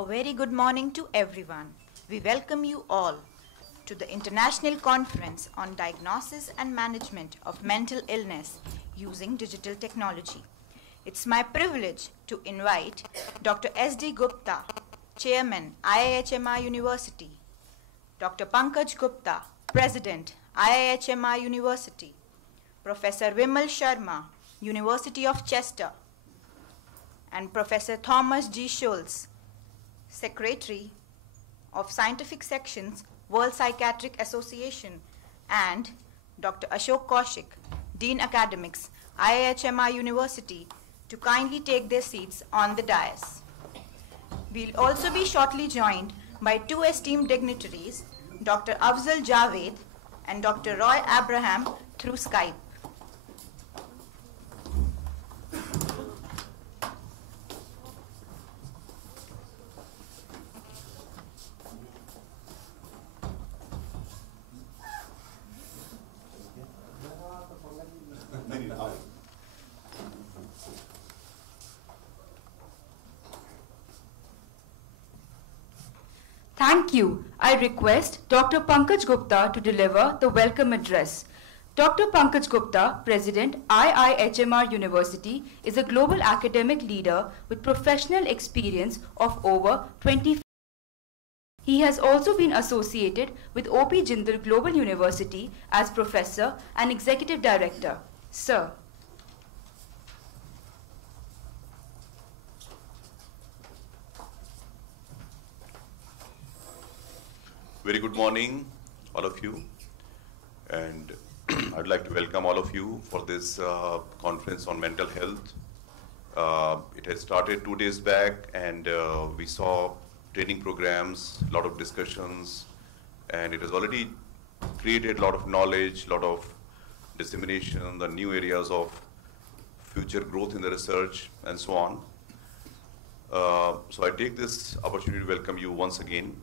A very good morning to everyone. We welcome you all to the International Conference on Diagnosis and Management of Mental Illness using Digital Technology. It's my privilege to invite Dr. S.D. Gupta, Chairman, IIHMR University, Dr. Pankaj Gupta, President, IIHMR University, Professor Vimal Sharma, University of Chester, and Professor Thomas G. Schultz, Secretary of Scientific Sections, World Psychiatric Association, and Dr. Ashok Kaushik, Dean Academics, IIHMR University, to kindly take their seats on the dais. We'll also be shortly joined by two esteemed dignitaries, Dr. Afzal Javed and Dr. Roy Abraham, through Skype. Thank you. I request Dr. Pankaj Gupta to deliver the welcome address. Dr. Pankaj Gupta, President, IIHMR University, is a global academic leader with professional experience of over 20. He has also been associated with O.P. Jindal Global University as Professor and Executive Director. Sir. Very good morning, all of you, and I'd like to welcome all of you for this conference on mental health. It has started 2 days back, and we saw training programs, a lot of discussions, and it has already created a lot of knowledge, a lot of dissemination, the new areas of future growth in the research, and so on. So I take this opportunity to welcome you once again,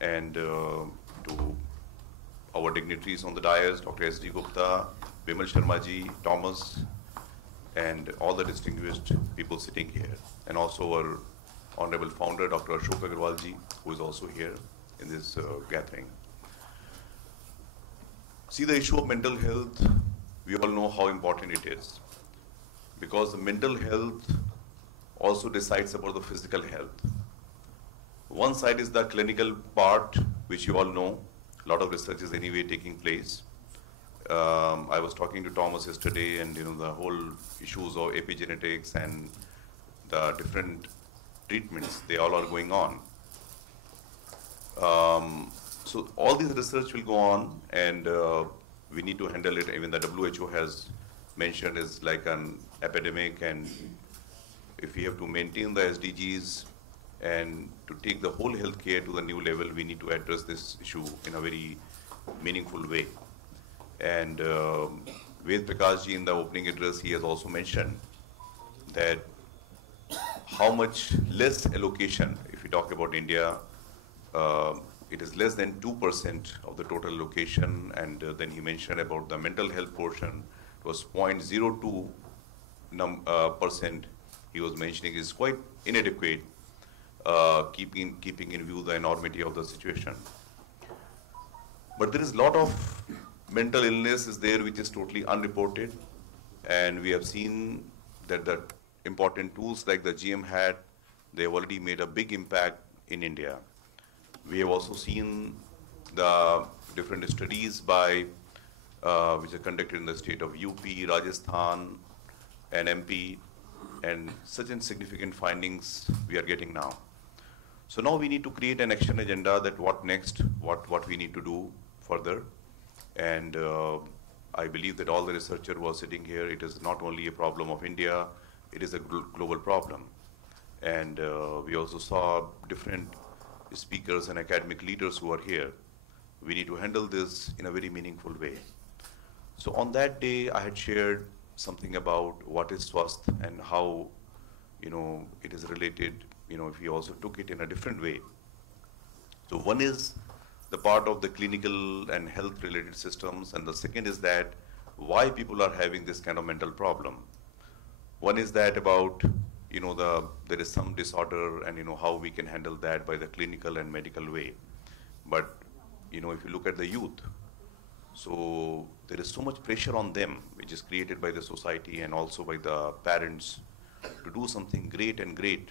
and to our dignitaries on the dais, Dr. S.D. Gupta, Vimal Sharma ji, Thomas, and all the distinguished people sitting here, and also our honorable founder, Dr. Ashok Agarwal ji, who is also here in this gathering. See, the issue of mental health, we all know how important it is, because the mental health also decides about the physical health. One side is the clinical part, which you all know. A lot of research is anyway taking place. I was talking to Thomas yesterday, and the whole issues of epigenetics and the different treatments, they all are going on. So all this research will go on, and we need to handle it. Even the WHO has mentioned is like an epidemic, and if we have to maintain the SDGs, and to take the whole healthcare to the new level, we need to address this issue in a very meaningful way. And Ved Prakash ji, in the opening address, he has also mentioned that how much less allocation, if we talk about India, it is less than 2% of the total allocation, and then he mentioned about the mental health portion, it was 0.02% he was mentioning is quite inadequate. Keeping in view the enormity of the situation. But there is a lot of mental illness is there which is totally unreported, and we have seen that the important tools like the GM hat, they have already made a big impact in India. We have also seen the different studies by which are conducted in the state of UP, Rajasthan, and MP, and such insignificant findings we are getting now. So now we need to create an action agenda that what next, what we need to do further. And I believe that all the researchers who are sitting here, it is not only a problem of India, it is a global problem. And we also saw different speakers and academic leaders who are here. We need to handle this in a very meaningful way. So on that day, I had shared something about what is Swasth and how, it is related, if we also took it in a different way. So one is the part of the clinical and health related systems, and the second is that why people are having this kind of mental problem. One is that about, there is some disorder, and how we can handle that by the clinical and medical way. But if you look at the youth, so there is so much pressure on them, which is created by the society and also by the parents to do something great and great.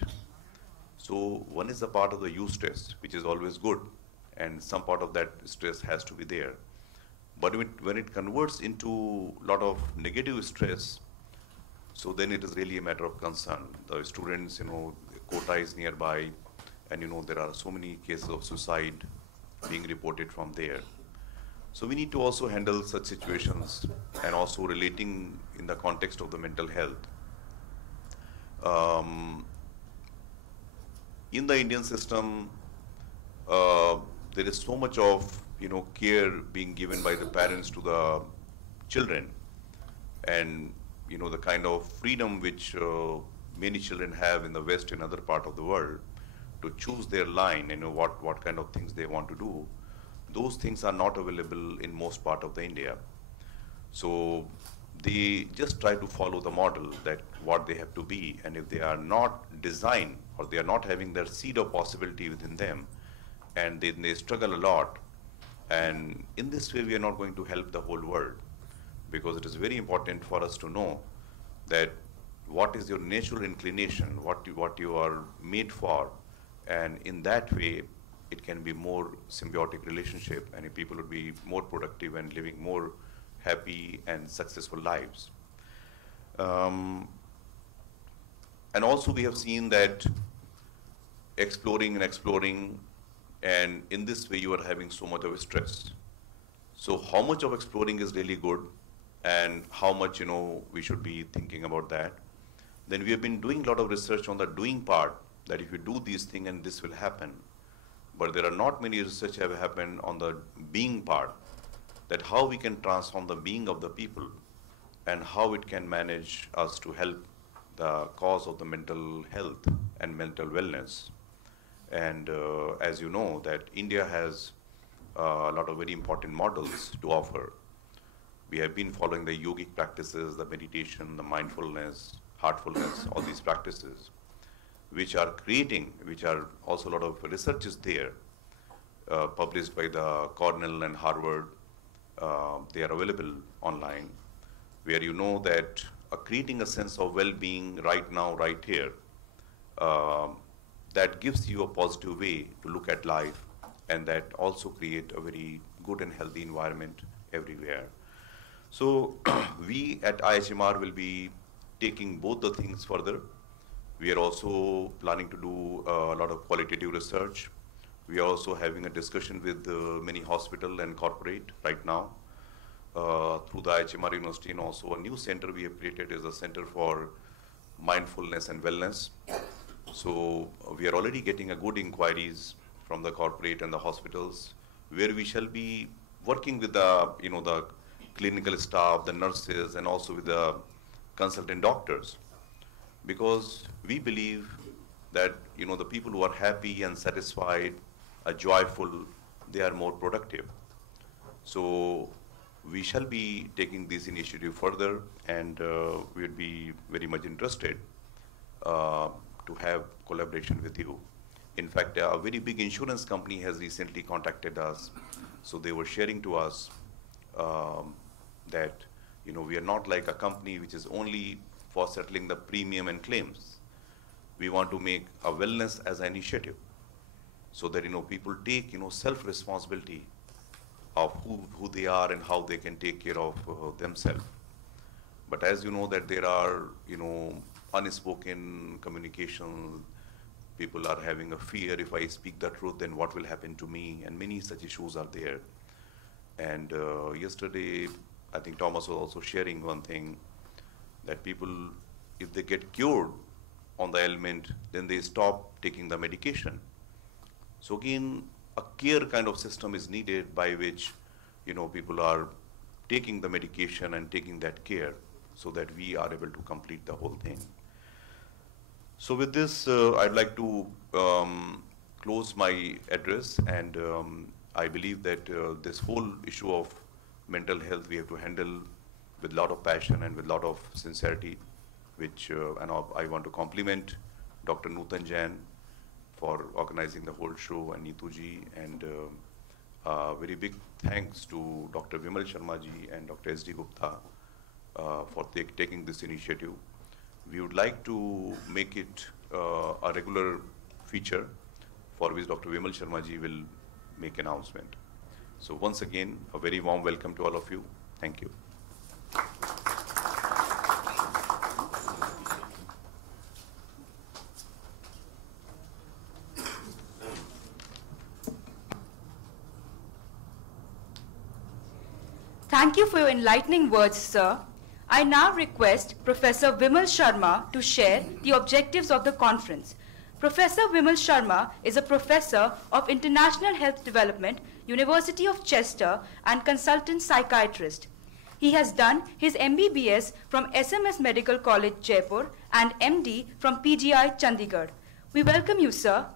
So one is the part of the youth stress, which is always good, and some part of that stress has to be there. But when it converts into a lot of negative stress, so then it is really a matter of concern. The students, quota is nearby, and there are so many cases of suicide being reported from there. So we need to also handle such situations, and also relating in the context of the mental health. In the Indian system, there is so much of care being given by the parents to the children, and the kind of freedom which many children have in the West and other part of the world to choose their line, what kind of things they want to do. Those things are not available in most part of the India. So they just try to follow the model that what they have to be, and if they are not designed or they are not having their seed of possibility within them, and then they struggle a lot. And in this way, we are not going to help the whole world, because it is very important for us to know that what is your natural inclination, what you are made for, and in that way, it can be more symbiotic relationship, and people would be more productive and living more happy and successful lives. And also we have seen that exploring, and in this way you are having so much of stress. So how much of exploring is really good, and how much we should be thinking about that. Then we have been doing a lot of research on the doing part, that if you do these things and this will happen. But there are not many research have happened on the being part, that how we can transform the being of the people, and how it can manage us to help the cause of the mental health and mental wellness. And as you know, that India has a lot of very important models to offer. We have been following the yogic practices, the meditation, the mindfulness, heartfulness, all these practices, which are also a lot of research is there, published by the Cornell and Harvard. They are available online, where that creating a sense of well-being right now, right here, that gives you a positive way to look at life, and that also create a very good and healthy environment everywhere. So we at IHMR will be taking both the things further. We are also planning to do a lot of qualitative research. We are also having a discussion with many hospital and corporate right now through the IHMR University, and also a new center we have created is a Center for Mindfulness and Wellness. So we are already getting a good inquiries from the corporate and the hospitals, where we shall be working with the the clinical staff, the nurses, and also with the consultant doctors, because we believe that the people who are happy and satisfied, are joyful, they are more productive. So we shall be taking this initiative further, and we would be very much interested to have collaboration with you. In fact, a very big insurance company has recently contacted us. So they were sharing to us that we are not like a company which is only for settling the premium and claims. We want to make a wellness as an initiative, so that people take self-responsibility of who they are and how they can take care of themselves. But as you know that there are unspoken communication. People are having a fear, if I speak the truth, then what will happen to me? And many such issues are there. And yesterday, I think Thomas was also sharing one thing, that people, if they get cured on the ailment, then they stop taking the medication. So again, a care kind of system is needed by which people are taking the medication and taking that care, so that we are able to complete the whole thing. So with this, I'd like to close my address, and I believe that this whole issue of mental health we have to handle with a lot of passion and with a lot of sincerity. which, and I want to compliment Dr. Nutan Jain for organizing the whole show, and Neetu ji, and very big thanks to Dr. Vimal Sharma ji and Dr. S.D. Gupta for taking this initiative. We would like to make it a regular feature for which Dr. Vimal Sharma ji will make announcement. So once again, a very warm welcome to all of you. Thank you. Thank you for your enlightening words, sir. I now request Professor Vimal Sharma to share the objectives of the conference. Professor Vimal Sharma is a professor of International Health Development, University of Chester, and consultant psychiatrist. He has done his MBBS from SMS Medical College, Jaipur, and MD from PGI, Chandigarh. We welcome you, sir.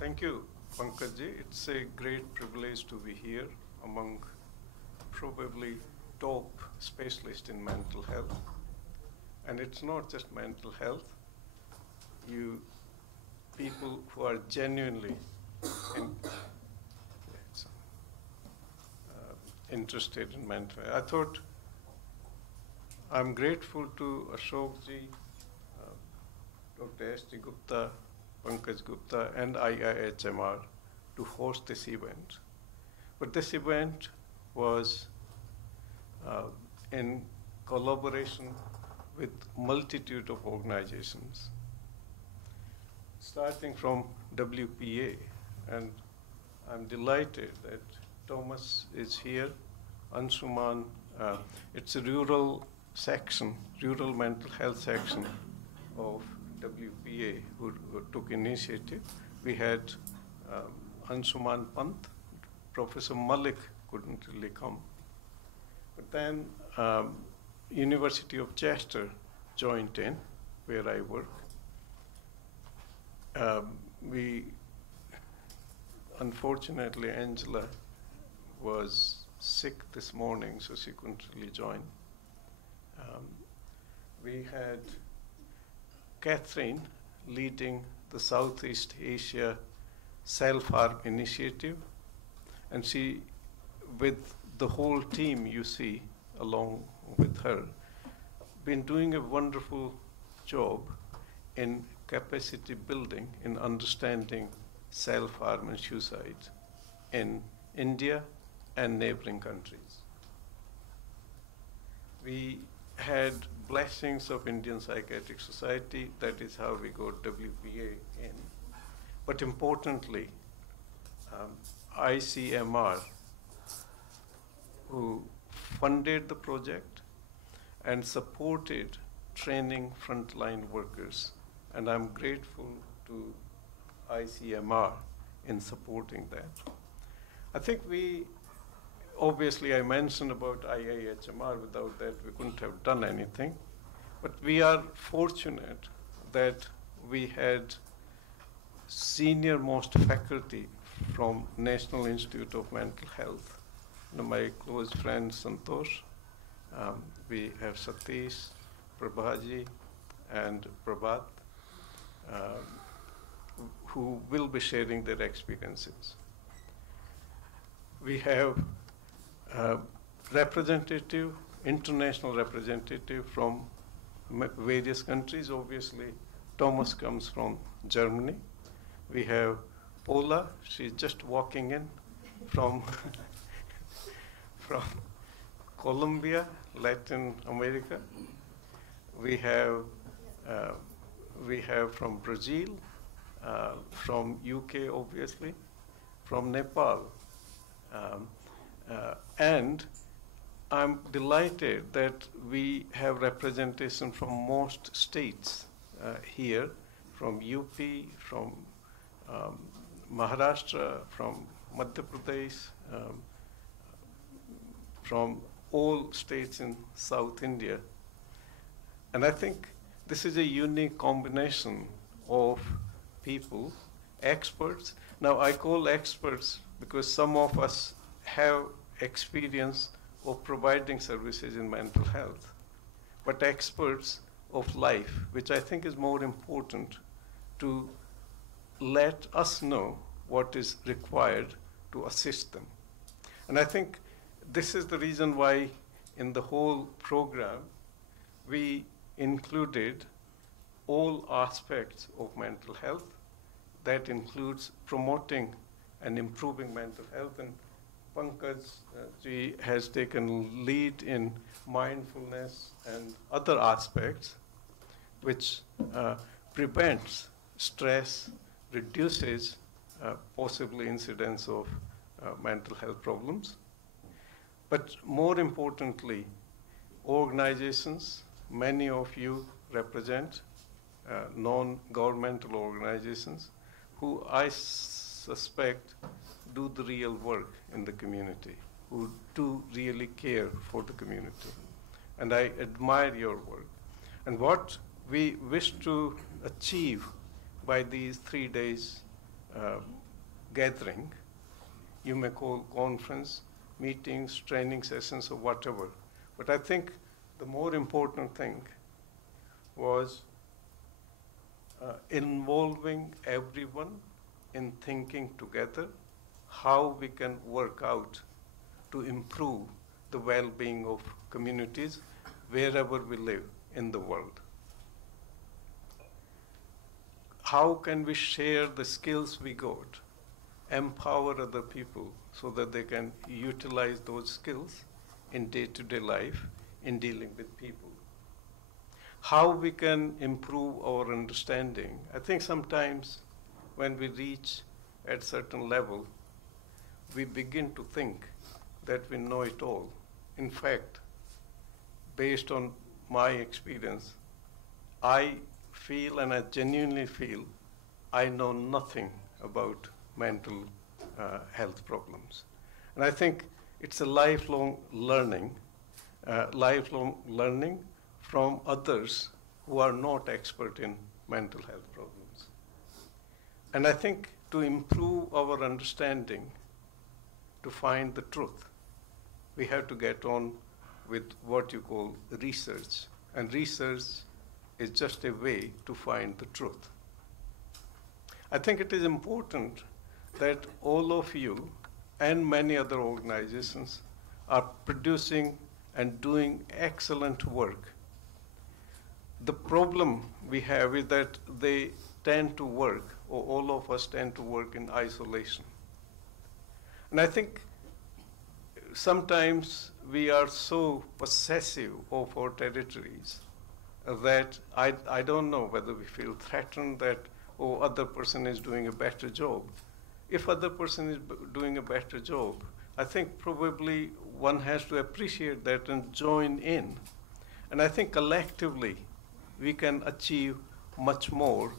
Thank you, Pankaj ji. It's a great privilege to be here among probably top specialists in mental health. And it's not just mental health. You people who are genuinely interested in mental health. I thought I'm grateful to Ashok ji, Dr. S.D. Gupta, Pankaj Gupta, and IIHMR to host this event. But this event was in collaboration with multitude of organizations, starting from WPA, and I'm delighted that Thomas is here, Anshuman, it's a rural section, rural mental health section of WPA who took initiative. We had Anshuman Pant, Professor Malik couldn't really come. But then University of Chester joined in, where I work. Unfortunately, Angela was sick this morning, so she couldn't really join. We had Katherine leading the Southeast Asia Self-Harm Initiative, and she, with the whole team you see along with her, been doing a wonderful job in capacity building, in understanding self-harm and suicide in India and neighboring countries. We had blessings of Indian Psychiatric Society. That is how we got WPA in. But importantly, ICMR, who funded the project and supported training frontline workers. And I'm grateful to ICMR in supporting that. I think obviously I mentioned about IIHMR, without that we couldn't have done anything. But we are fortunate that we had senior most faculty from National Institute of Mental Health. My close friend Santosh, we have Satish, Prabhaji, and Prabhat, who will be sharing their experiences. We have representative, international representative from various countries. Obviously, Thomas comes from Germany. We have Paula, she's just walking in from from Colombia, Latin America. We have from Brazil, from UK, obviously, from Nepal. And I'm delighted that we have representation from most states here from UP, from Maharashtra, from Madhya Pradesh, from all states in South India. And I think this is a unique combination of people, experts. Now I call experts because some of us have experience of providing services in mental health, but experts of life, which I think is more important to let us know what is required to assist them. And I think this is the reason why in the whole program we included all aspects of mental health. That includes promoting and improving mental health. And Pankaj ji has taken lead in mindfulness and other aspects which prevents stress, reduces possibly incidence of mental health problems. But more importantly, organizations, many of you represent non-governmental organizations who I suspect do the real work in the community, who do really care for the community. And I admire your work. And what we wish to achieve by these 3 days gathering, you may call conference, meetings, training sessions, or whatever. But I think the more important thing was involving everyone in thinking together how we can work out to improve the well-being of communities wherever we live in the world. How can we share the skills we got, empower other people so that they can utilize those skills in day-to-day life in dealing with people? How we can improve our understanding. I think sometimes when we reach at certain level, we begin to think that we know it all. In fact, based on my experience, I feel, and I genuinely feel, I know nothing about mental health problems. And I think it's a lifelong learning from others who are not expert in mental health problems. And I think to improve our understanding, to find the truth, we have to get on with what you call research. And research is just a way to find the truth. I think it is important that all of you and many other organizations are producing and doing excellent work. The problem we have is that they tend to work, or all of us tend to work in isolation. And I think sometimes we are so possessive of our territories that I don't know whether we feel threatened that, oh, other person is doing a better job. If other person is doing a better job, I think probably one has to appreciate that and join in. And I think collectively we can achieve much more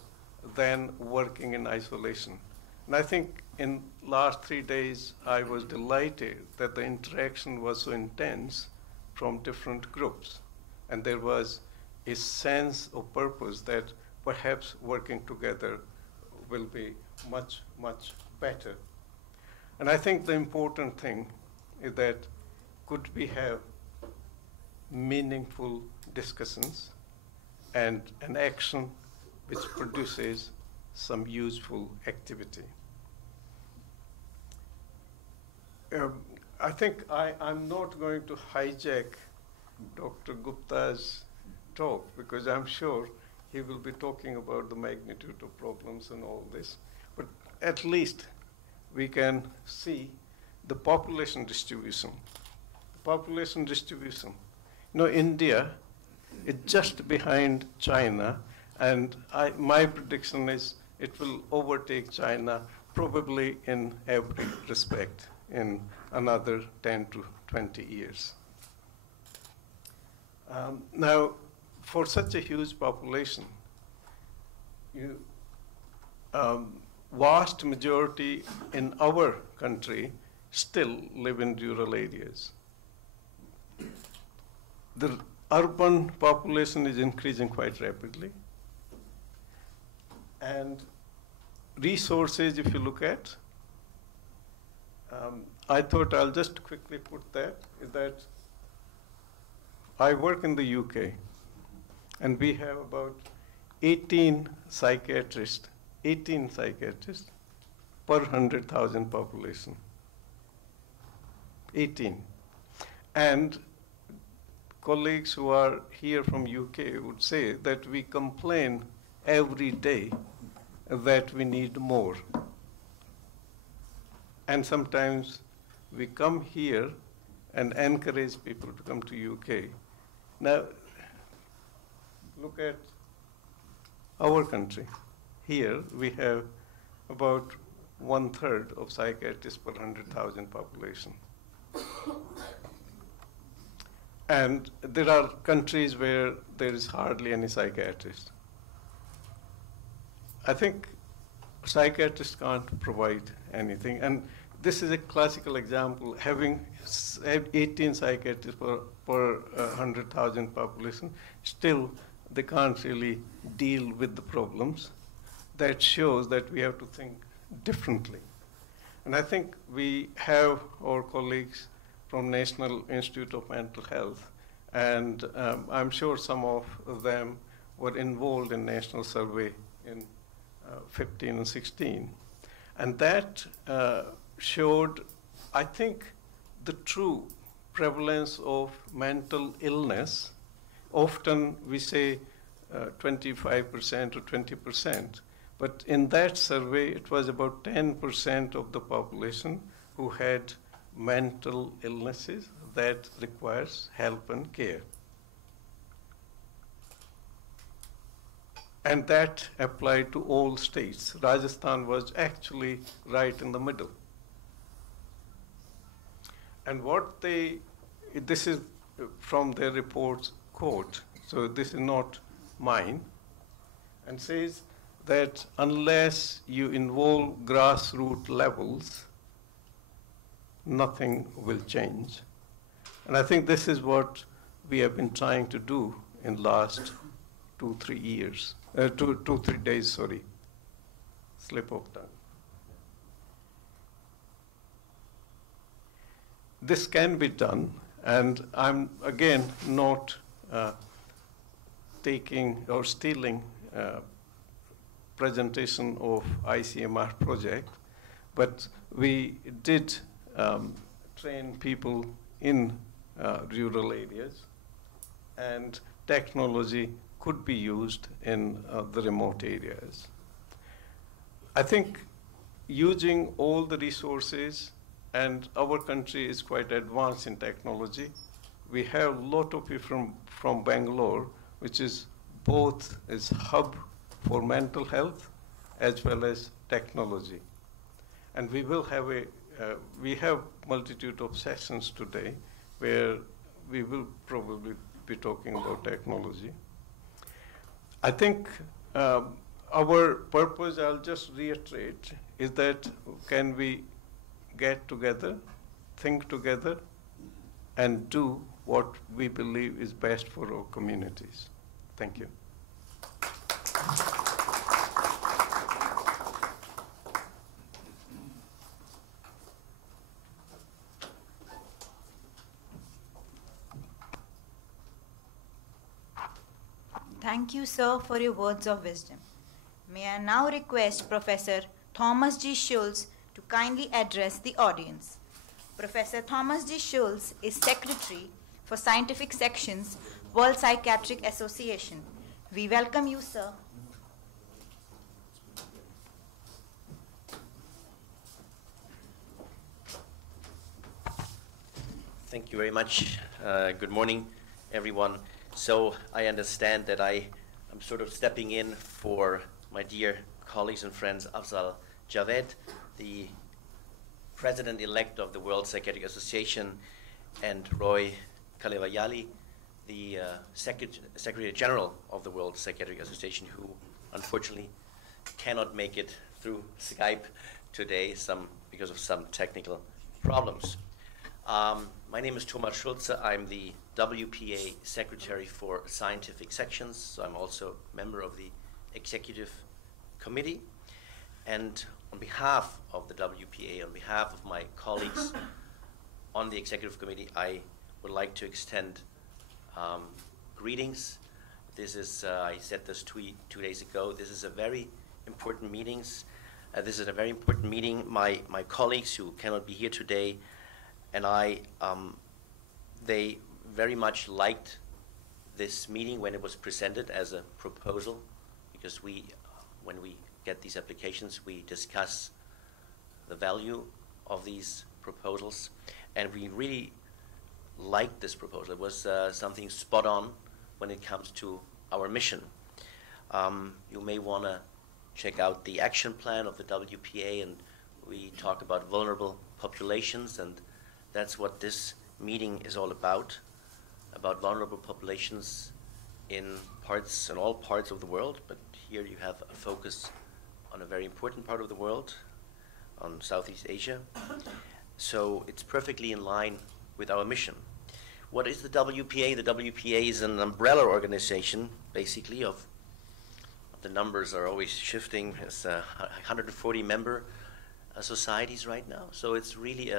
than working in isolation. And I think in last 3 days, I was delighted that the interaction was so intense from different groups. And there was a sense of purpose that perhaps working together will be much, much better. And I think the important thing is that could we have meaningful discussions and an action which produces some useful activity. I think I'm not going to hijack Dr. Gupta's talk because I'm sure he will be talking about the magnitude of problems and all this. But at least we can see the population distribution. Population distribution. You know, India is just behind China, and my prediction is it will overtake China probably in every respect in another 10 to 20 years. Now, for such a huge population, vast majority in our country still live in rural areas. The urban population is increasing quite rapidly. And resources, if you look at, I thought I'll just quickly put that, is that I work in the UK, and we have about 18 psychiatrists per 100,000 population. 18. And colleagues who are here from UK would say that we complain every day that we need more. And sometimes we come here and encourage people to come to UK. Now, look at our country. Here we have about 1/3 of psychiatrists per 100,000 population. And there are countries where there is hardly any psychiatrist. I think psychiatrists can't provide anything. And this is a classical example. Having 18 psychiatrists per 100,000 population, still they can't really deal with the problems. That shows that we have to think differently. And I think we have our colleagues from National Institute of Mental Health, and I'm sure some of them were involved in national survey in 15 and 16. And that showed, I think, the true prevalence of mental illness. Often we say 25% or 20%, but in that survey it was about 10% of the population who had mental illnesses that requires help and care. And that applied to all states. Rajasthan was actually right in the middle. And this is from their report's quote, so this is not mine, and says that unless you involve grassroots levels, nothing will change. And I think this is what we have been trying to do in the last 2-3 years. 2-3 days, sorry. Slip of tongue. This can be done, and I'm again not taking or stealing presentation of ICMR project, but we did train people in rural areas, and technology could be used in the remote areas. I think using all the resources, and our country is quite advanced in technology. We have a lot of people from Bangalore, which is both is hub for mental health as well as technology. And we will have we have multitude of sessions today where we will probably be talking about technology. I think our purpose, I'll just reiterate, is that can we get together, think together, and do what we believe is best for our communities. Thank you. Thank you, sir, for your words of wisdom. May I now request Professor Thomas G. Schulz to kindly address the audience. Professor Thomas G. Schulz is Secretary for Scientific Sections, World Psychiatric Association. We welcome you, sir. Thank you very much. Good morning, everyone. So I understand that I am sort of stepping in for my dear colleagues and friends Afzal Javed, the President-elect of the World Psychiatric Association, and Roy Kalevayali, the Secretary General of the World Psychiatric Association, who unfortunately cannot make it through Skype today because of some technical problems. My name is Thomas Schulze. I'm the WPA Secretary for Scientific Sections, so I'm also a member of the Executive Committee. And on behalf of the WPA, on behalf of my colleagues on the Executive Committee, I would like to extend greetings. This is, I said this 2 days ago, this is a very important meeting. This is a very important meeting. My colleagues who cannot be here today and I, they very much liked this meeting when it was presented as a proposal, because when we get these applications, we discuss the value of these proposals, and we really liked this proposal. It was something spot on when it comes to our mission. You may want to check out the action plan of the WPA, and we talk about vulnerable populations, and that's what this meeting is all about vulnerable populations in all parts of the world, but here you have a focus on a very important part of the world, on Southeast Asia. So it's perfectly in line with our mission. What is the WPA? The WPA is an umbrella organization, basically, of the numbers are always shifting. It's 140 member societies right now. So it's really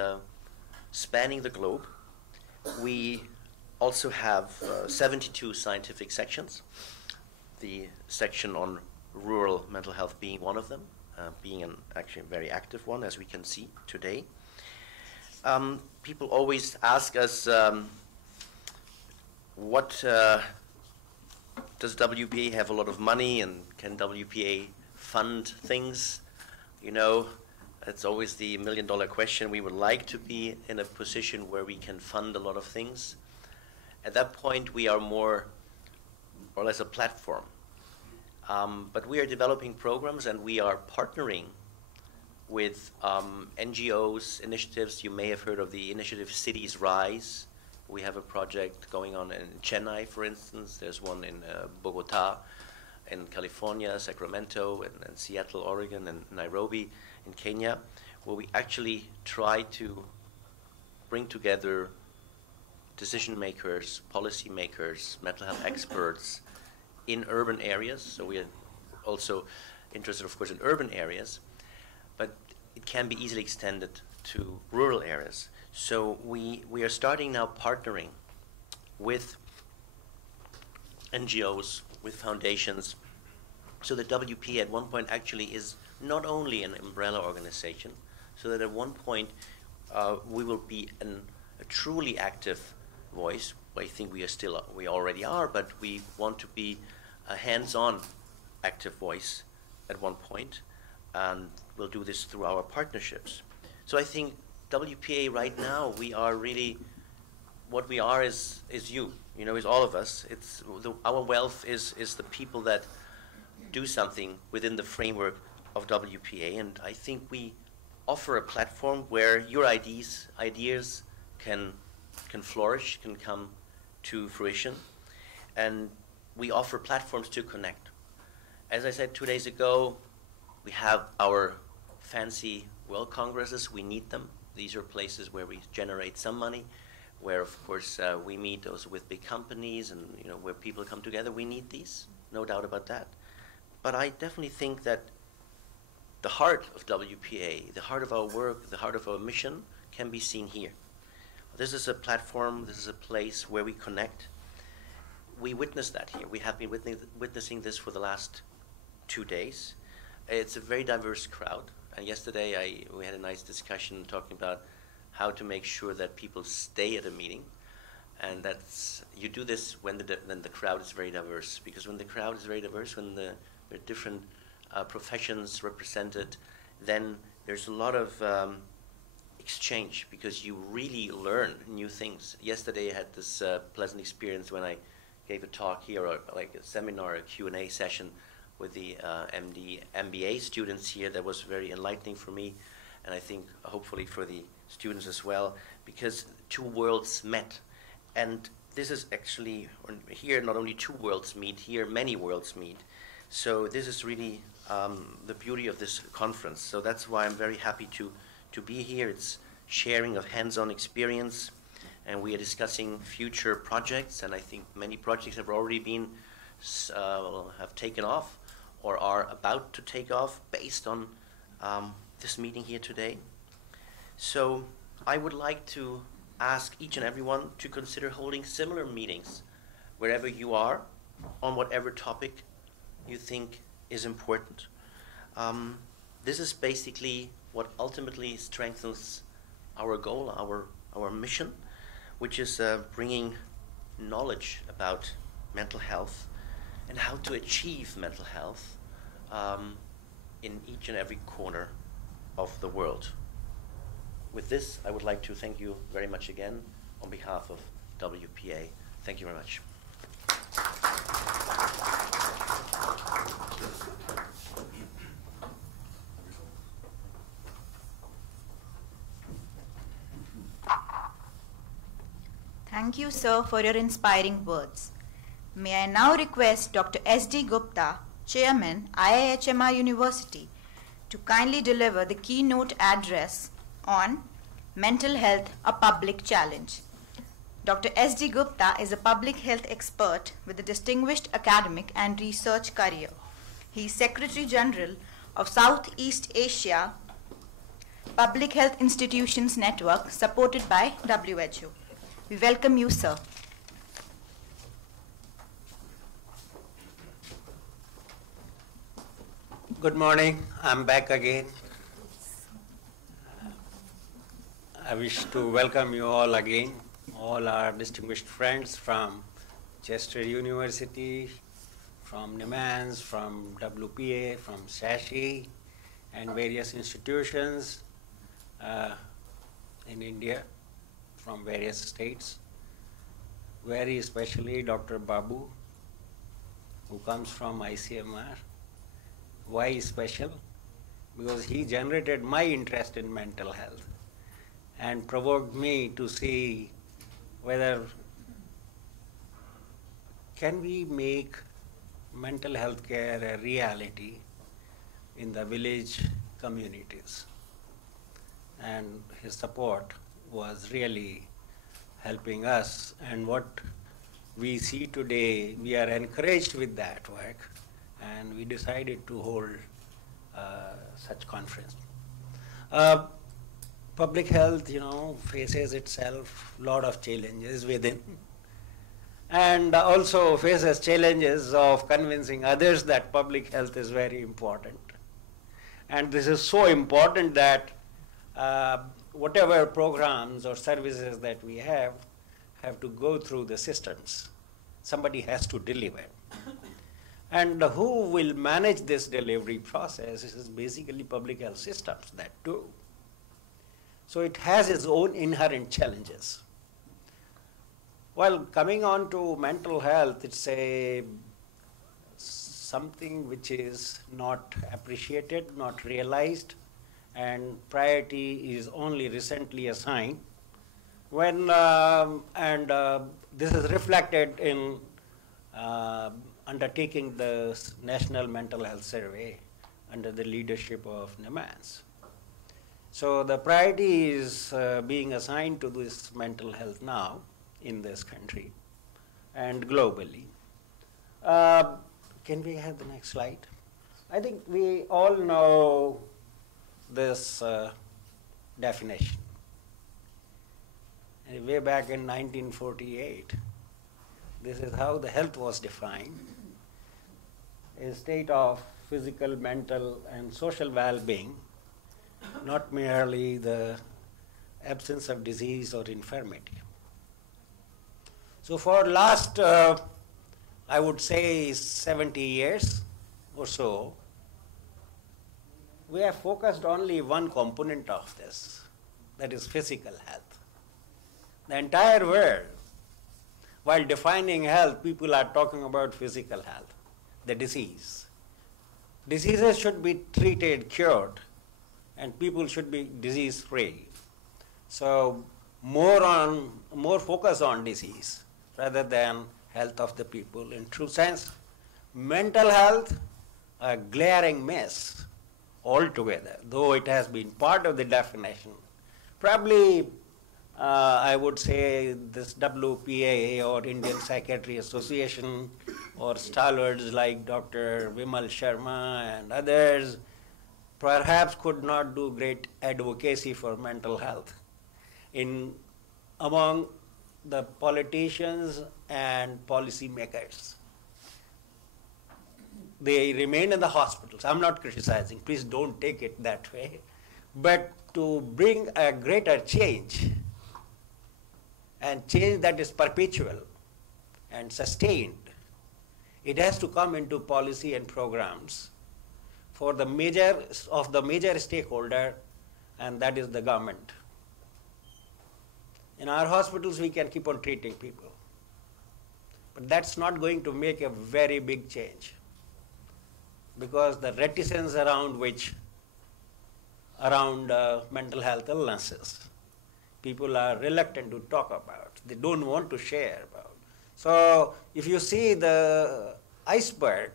spanning the globe. We also have 72 scientific sections. The section on rural mental health being one of them, being actually a very active one, as we can see today. People always ask us, what does WPA have a lot of money, and can WPA fund things? You know, it's always the million-dollar question. We would like to be in a position where we can fund a lot of things. At that point, we are more or less a platform. But we are developing programs, and we are partnering with NGOs, initiatives. You may have heard of the initiative Cities Rise. We have a project going on in Chennai, for instance. There's one in Bogota, in California, Sacramento, and Seattle, Oregon, and Nairobi in Kenya, where we actually try to bring together decision makers, policy makers, mental health experts in urban areas. So we are also interested, of course, in urban areas, but it can be easily extended to rural areas. So we are starting now partnering with NGOs, with foundations, so the WP at one point actually is not only an umbrella organization, so that at one point we will be a truly active voice. I think we already are, but we want to be a hands-on active voice at one point, and we'll do this through our partnerships. So I think WPA right now, we are really, what we are is you know, is all of us. Our wealth is the people that do something within the framework of WPA, and I think we offer a platform where your ideas can flourish, can come to fruition, and we offer platforms to connect. As I said 2 days ago, we have our fancy World Congresses. We need them. These are places where we generate some money, where of course we meet also with big companies, and you know, where people come together. We need these, no doubt about that. But I definitely think that the heart of WPA, the heart of our work, the heart of our mission can be seen here. This is a platform, this is a place where we connect. We witness that here. We have been witnessing this for the last 2 days. It's a very diverse crowd. And yesterday we had a nice discussion talking about how to make sure that people stay at a meeting. And you do this when the crowd is very diverse. Because when the crowd is very diverse, when there are different professions represented, then there's a lot of exchange, because you really learn new things. Yesterday I had this pleasant experience when I gave a talk here, or like a seminar, a Q&A session with the MBA students here. That was very enlightening for me, and I think hopefully for the students as well, because two worlds met. And this is actually, here not only two worlds meet, here many worlds meet. So this is really the beauty of this conference. So that's why I'm very happy to be here. It's sharing of hands-on experience, and we are discussing future projects, and I think many projects have already been, have taken off or are about to take off based on this meeting here today. So I would like to ask each and everyone to consider holding similar meetings wherever you are, on whatever topic you think is important. This is basically what ultimately strengthens our goal, our mission, which is bringing knowledge about mental health and how to achieve mental health in each and every corner of the world. With this, I would like to thank you very much again on behalf of WPA. Thank you very much. Thank you, sir, for your inspiring words. May I now request Dr. S.D. Gupta, Chairman, IIHMR University, to kindly deliver the keynote address on Mental Health, a Public Challenge. Dr. S.D. Gupta is a public health expert with a distinguished academic and research career. He is Secretary General of Southeast Asia Public Health Institutions Network, supported by WHO. We welcome you, sir. Good morning. I'm back again. I wish to welcome you all again, all our distinguished friends from Chester University, from NIMANS, from WPA, from SASHI, and various institutions in India, from various states. Very especially Dr. Babu, who comes from ICMR. Why special? Because he generated my interest in mental health and provoked me to see whether can we make mental health care a reality in the village communities. And his support was really helping us, and what we see today, we are encouraged with that work, and we decided to hold such conference. Public health, faces itself a lot of challenges within, and also faces challenges of convincing others that public health is very important. And this is so important that whatever programs or services that we have to go through the systems. Somebody has to deliver. And who will manage this delivery process is basically public health systems that do. So it has its own inherent challenges. Well, coming on to mental health, it's something which is not appreciated, not realized, and priority is only recently assigned. This is reflected in undertaking the National Mental Health Survey under the leadership of NIMANS. So the priority is being assigned to this mental health now in this country and globally. Can we have the next slide? I think we all know this definition. And way back in 1948, this is how the health was defined: a state of physical, mental, and social well-being, not merely the absence of disease or infirmity. So for last, I would say 70 years or so, we have focused only one component of this, that is physical health. The entire world, while defining health, people are talking about physical health, the disease. Diseases should be treated, cured, and people should be disease-free. So more focus on disease rather than health of the people. In true sense, mental health a glaring miss altogether, though it has been part of the definition. Probably, I would say this WPA or Indian Psychiatry Association or stalwarts like Dr. Vimal Sharma and others perhaps could not do great advocacy for mental health among the politicians and policymakers. They remain in the hospitals. I'm not criticizing, please don't take it that way. But to bring a greater change, and change that is perpetual and sustained, it has to come into policy and programs for the major stakeholder, and that is the government. In our hospitals, we can keep on treating people, but that's not going to make a very big change, because the reticence around mental health illnesses, people are reluctant to talk about. They don't want to share about. So if you see the iceberg,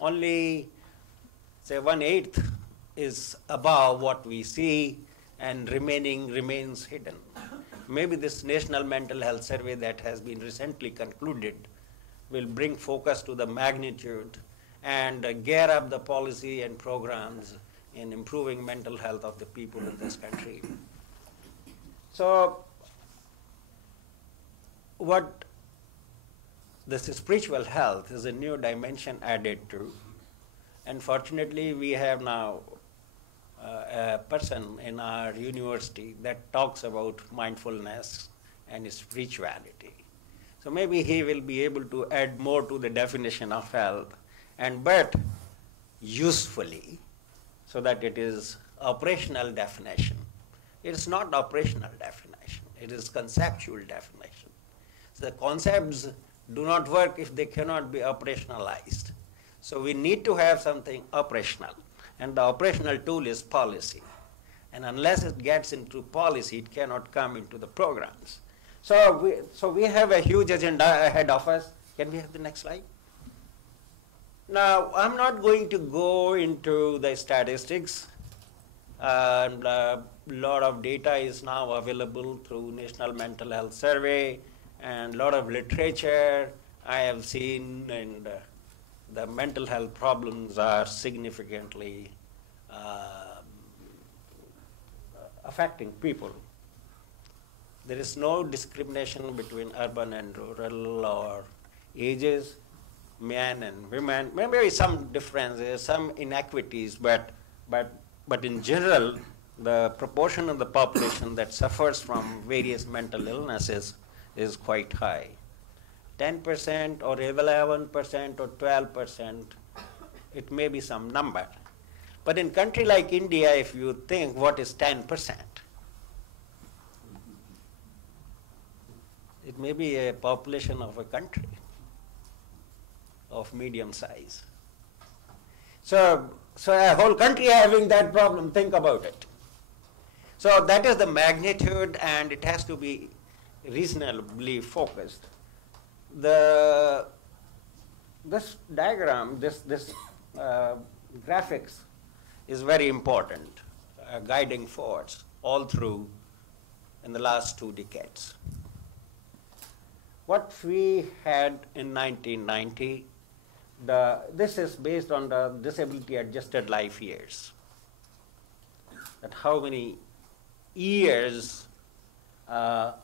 only say 1/8 is above what we see, and remaining remains hidden. Maybe this National Mental Health Survey that has been recently concluded will bring focus to the magnitude and gear up the policy and programs in improving mental health of the people in this country. So what this spiritual health is a new dimension added to, and fortunately we have now a person in our university that talks about mindfulness and spirituality. So maybe he will be able to add more to the definition of health, but usefully, so that it is operational definition. It is not operational definition, it is conceptual definition. So the concepts do not work if they cannot be operationalized. So we need to have something operational, and the operational tool is policy. And unless it gets into policy, it cannot come into the programs. So we have a huge agenda ahead of us. Can we have the next slide? Now, I'm not going to go into the statistics. And a lot of data is now available through National Mental Health Survey, and a lot of literature I have seen, and the mental health problems are significantly affecting people. There is no discrimination between urban and rural or ages, men and women. Maybe some differences, some inequities, but in general, the proportion of the population that suffers from various mental illnesses is quite high. 10% or 11% or 12%, it may be some number. But in a country like India, if you think what is 10%, it may be a population of a country of medium size. So a whole country having that problem, think about it. So that is the magnitude, and it has to be reasonably focused. This diagram, this graphics is very important, guiding force all through in the last 2 decades. What we had in 1990, this is based on the disability adjusted life years. That how many years are,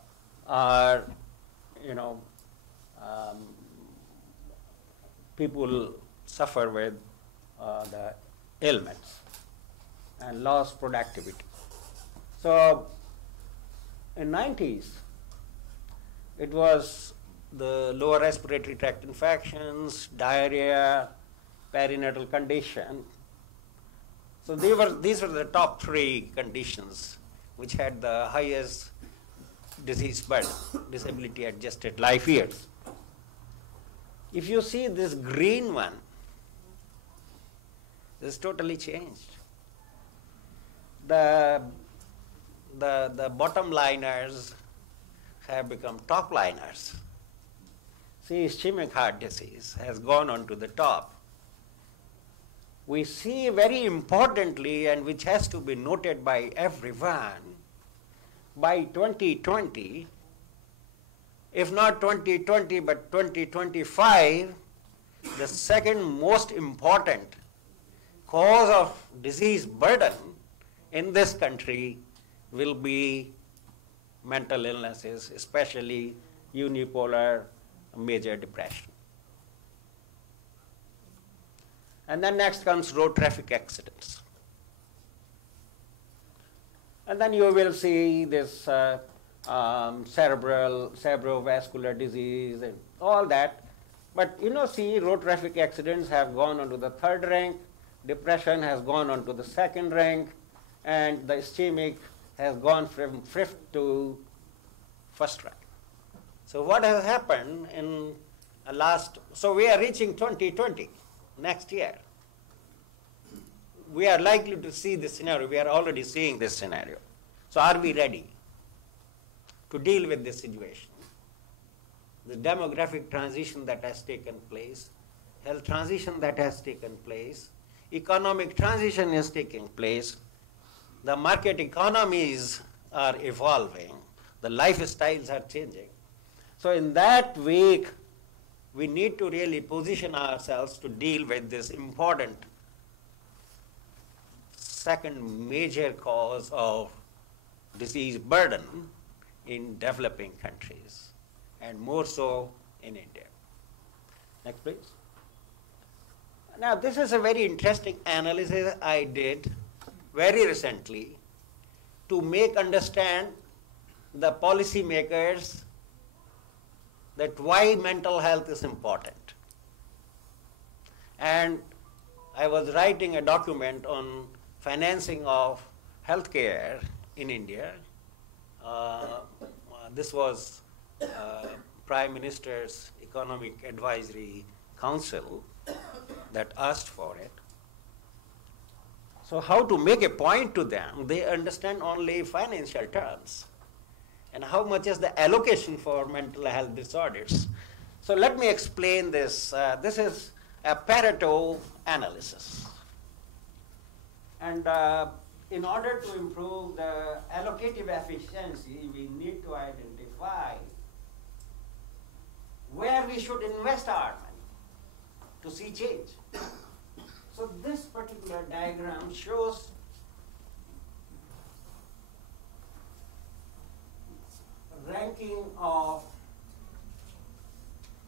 people suffer with the ailments and lost productivity. So in 90s, it was the lower respiratory tract infections, diarrhea, perinatal condition. So these were the top 3 conditions which had the highest disease burden, disability adjusted life years. If you see this green one, this totally changed. The bottom liners have become top liners. See, ischemic heart disease has gone on to the top. we see very importantly, and which has to be noted by everyone, by 2020, if not 2020 but 2025, the second most important cause of disease burden in this country will be mental illnesses, especially unipolar major depression. And then next comes road traffic accidents. And then you will see this cerebrovascular disease and all that. But see, road traffic accidents have gone onto the third rank, depression has gone onto the second rank, and the ischemic has gone from fifth to first rank. So what has happened in so we are reaching 2020 next year. We are likely to see this scenario. We are already seeing this scenario. So are we ready to deal with this situation? The demographic transition that has taken place, health transition that has taken place, economic transition is taking place, the market economies are evolving, the lifestyles are changing. So in that wake, we need to really position ourselves to deal with this important second major cause of disease burden in developing countries, and more so in India. Next, please. Now, this is a very interesting analysis I did very recently to make understand the policymakers that why mental health is important. And I was writing a document on financing of healthcare in India. This was Prime Minister's Economic Advisory Council that asked for it. So how to make a point to them? They understand only financial terms. And how much is the allocation for mental health disorders? So let me explain this. This is a Pareto analysis. And in order to improve the allocative efficiency, we need to identify where we should invest our money to see change. So this particular diagram shows ranking of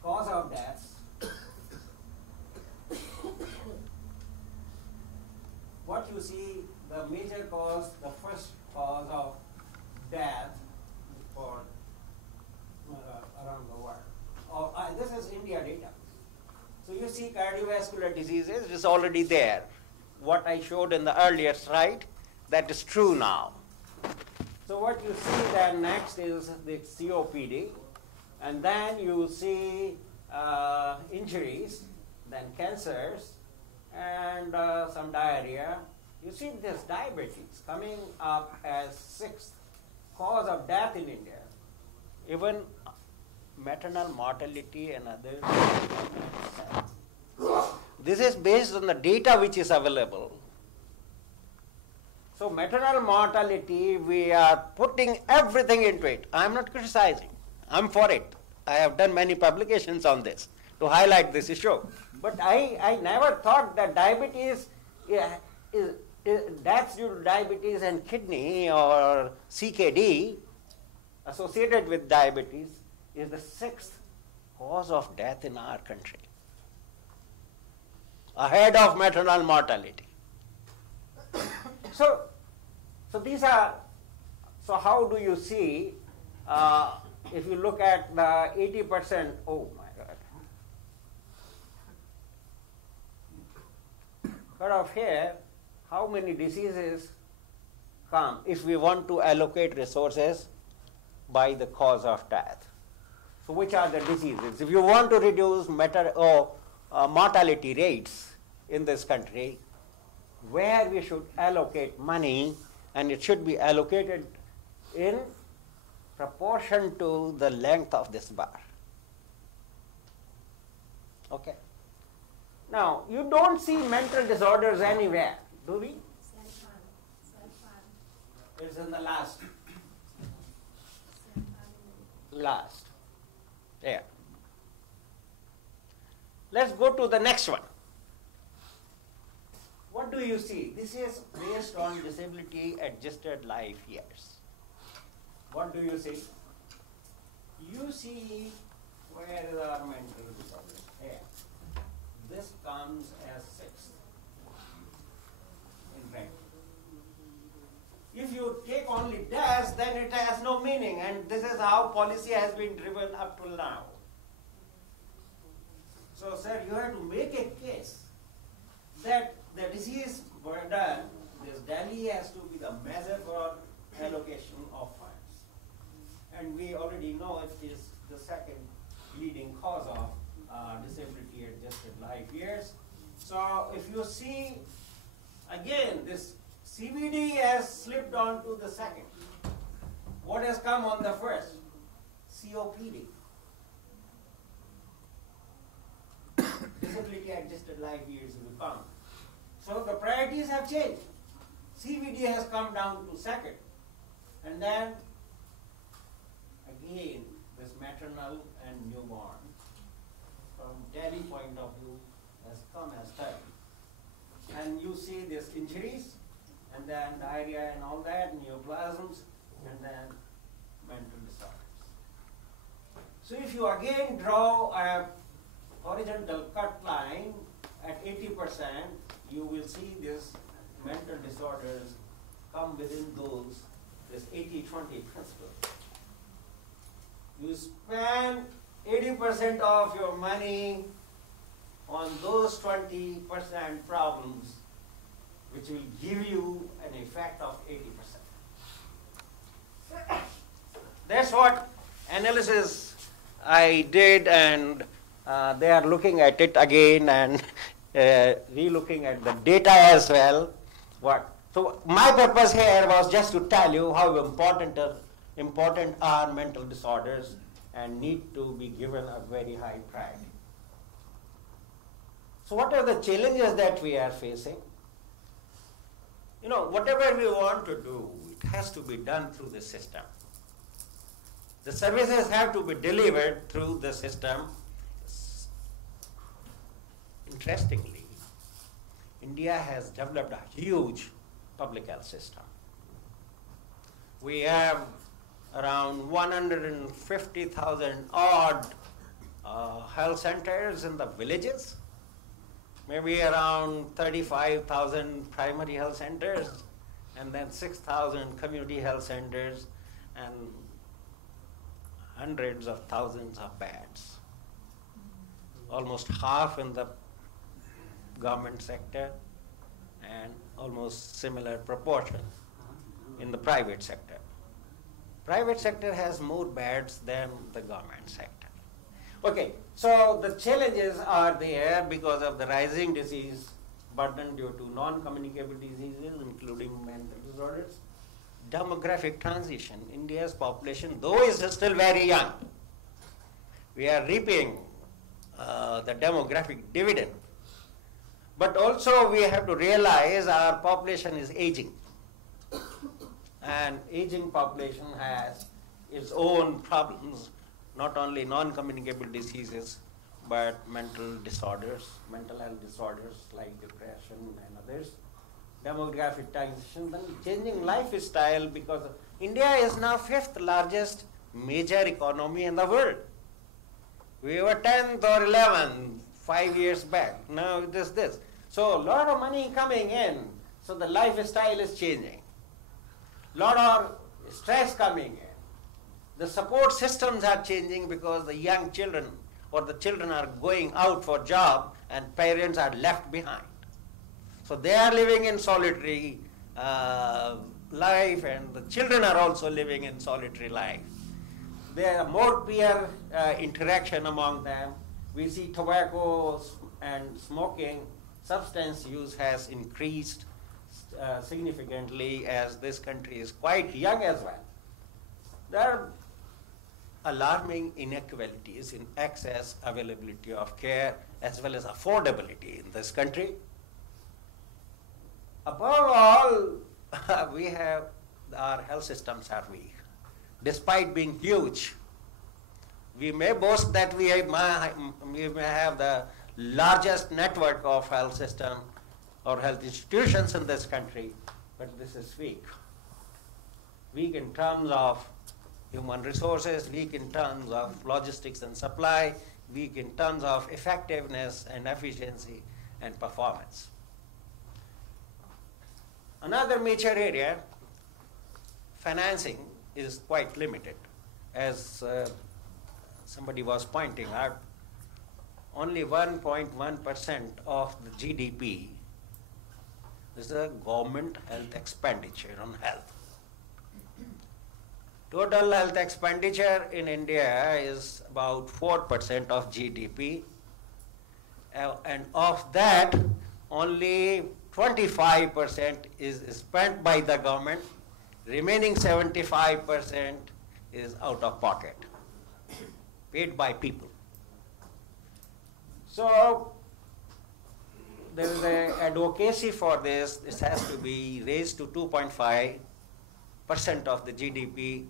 cause of deaths. What you see, the major cause, the first cause of death for around the world. This is India data. So you see cardiovascular diseases is already there. What I showed in the earlier slide, that is true now. So what you see then next is the COPD, and then you see injuries, then cancers, and some diarrhea. You see this diabetes coming up as sixth cause of death in India. Even maternal mortality and others. This is based on the data which is available. So maternal mortality, we are putting everything into it. I am not criticizing. I am for it. I have done many publications on this to highlight this issue. But I never thought that diabetes, deaths due to diabetes and kidney or CKD associated with diabetes is the sixth cause of death in our country, ahead of maternal mortality. So these are, so how do you see, if you look at the 80%, oh my God. Cut off here, how many diseases come if we want to allocate resources by the cause of death? So which are the diseases? If you want to reduce mortality rates in this country, where we should allocate money, and it should be allocated in proportion to the length of this bar. Okay. Now, you don't see mental disorders anywhere, do we? It's in the last. There. Let's go to the next one. What do you see? This is based on disability adjusted life years. What do you see? You see, where is our mental disorder? Here. This comes as 6th. In fact, if you take only dash, then it has no meaning, and this is how policy has been driven up till now. So, sir, you have to make a case that the disease burden, this Delhi has to be the measure for allocation of funds. And we already know it is the second leading cause of disability adjusted life years. So if you see, again, this CVD has slipped on to the second. What has come on the first? COPD. Disability adjusted life years will come. So the priorities have changed. CVD has come down to second. And then, again, this maternal and newborn, from Delhi point of view, has come as third. And you see this injuries, and then diarrhea and all that, neoplasms, and then mental disorders. So if you again draw a horizontal cut line at 80%, you will see this mental disorders come within those, this 80-20 principle. You spend 80% of your money on those 20% problems, which will give you an effect of 80%. That's what analysis I did, and they are looking at it again and re-looking at the data as well. So my purpose here was just to tell you how important are mental disorders and need to be given a very high priority. So what are the challenges that we are facing? You know, whatever we want to do, it has to be done through the system. The services have to be delivered through the system. Interestingly, India has developed a huge public health system. We have around 150,000 odd health centers in the villages, maybe around 35,000 primary health centers, and then 6,000 community health centers, and hundreds of thousands of beds. Almost half in the government sector and almost similar proportion in the private sector. Private sector has more beds than the government sector. Okay, so the challenges are there because of the rising disease burden due to non-communicable diseases, including mental disorders. Demographic transition. India's population, though is still very young, we are reaping the demographic dividend. But also we have to realize our population is aging. And aging population has its own problems, not only non-communicable diseases, but mental disorders, mental health disorders like depression and others. Demographic transition, then changing lifestyle, because India is now 5th largest major economy in the world. We were 10th or 11th 5 years back. Now it is this. So a lot of money coming in, so the lifestyle is changing. Lot of stress coming in. The support systems are changing because the young children or the children are going out for job and parents are left behind. So they are living in solitary life, and the children are also living in solitary life. There are more peer interaction among them. We see tobacco and smoking, substance use has increased significantly as this country is quite young as well. There are alarming inequalities in access, availability of care, as well as affordability in this country. Above all, we have our health systems are weak. Despite being huge, we may boast that we may have the largest network of health system or health institutions in this country, but this is weak. Weak in terms of human resources, weak in terms of logistics and supply, weak in terms of effectiveness and efficiency and performance. Another major area, financing, is quite limited. As somebody was pointing out, only 1.1% of the GDP is the government health expenditure on health. Total health expenditure in India is about 4% of GDP, and of that, only 25% is spent by the government, remaining 75% is out of pocket, paid by people. So there is an advocacy for this. This has to be raised to 2.5% of the GDP,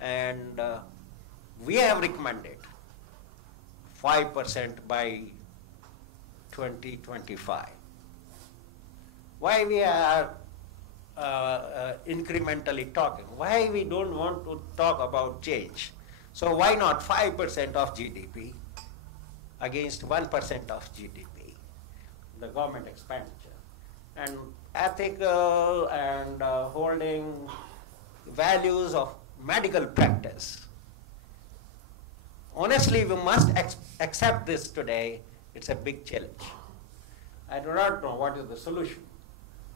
and we have recommended 5% by 2025. Why we are incrementally talking? Why we don't want to talk about change? So why not 5% of GDP against 1% of GDP, the government expenditure? And ethical and holding values of medical practice. Honestly, we must accept this today. It's a big challenge. I do not know what is the solution.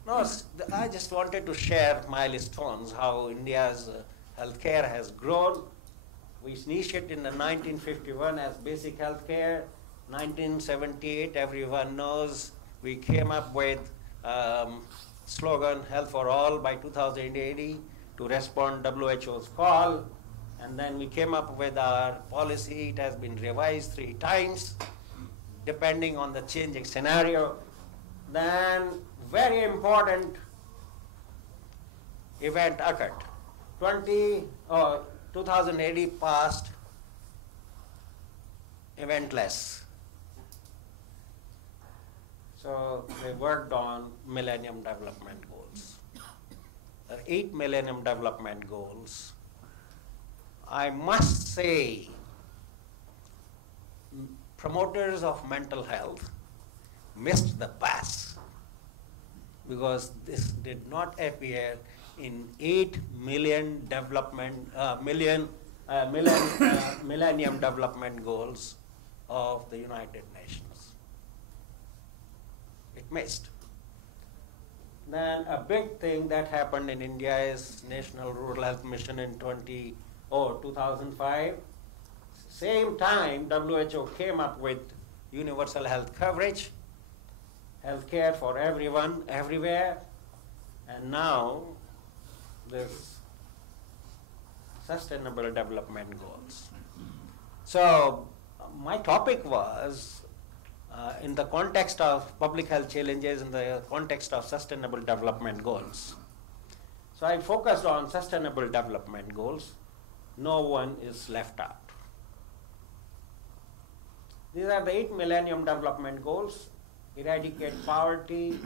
No, I just wanted to share milestones, how India's healthcare has grown. We initiated in 1951 as basic healthcare. 1978, everyone knows, we came up with slogan Health for All by 2080 to respond WHO's call. And then we came up with our policy. It has been revised 3 times, depending on the changing scenario. Then very important event occurred. 2080 passed eventless. So we worked on Millennium Development Goals. There are 8 Millennium Development Goals. I must say, promoters of mental health missed the bus, because this did not appear in 8 million Millennium Development Goals of the United Nations. It missed. Then a big thing that happened in India is National Rural Health Mission in 2005. Same time, WHO came up with universal health coverage, healthcare for everyone, everywhere, and now there's Sustainable Development Goals. So my topic was in the context of public health challenges, in the context of Sustainable Development Goals. So I focused on Sustainable Development Goals. No one is left out. These are the 8 Millennium Development Goals: eradicate poverty,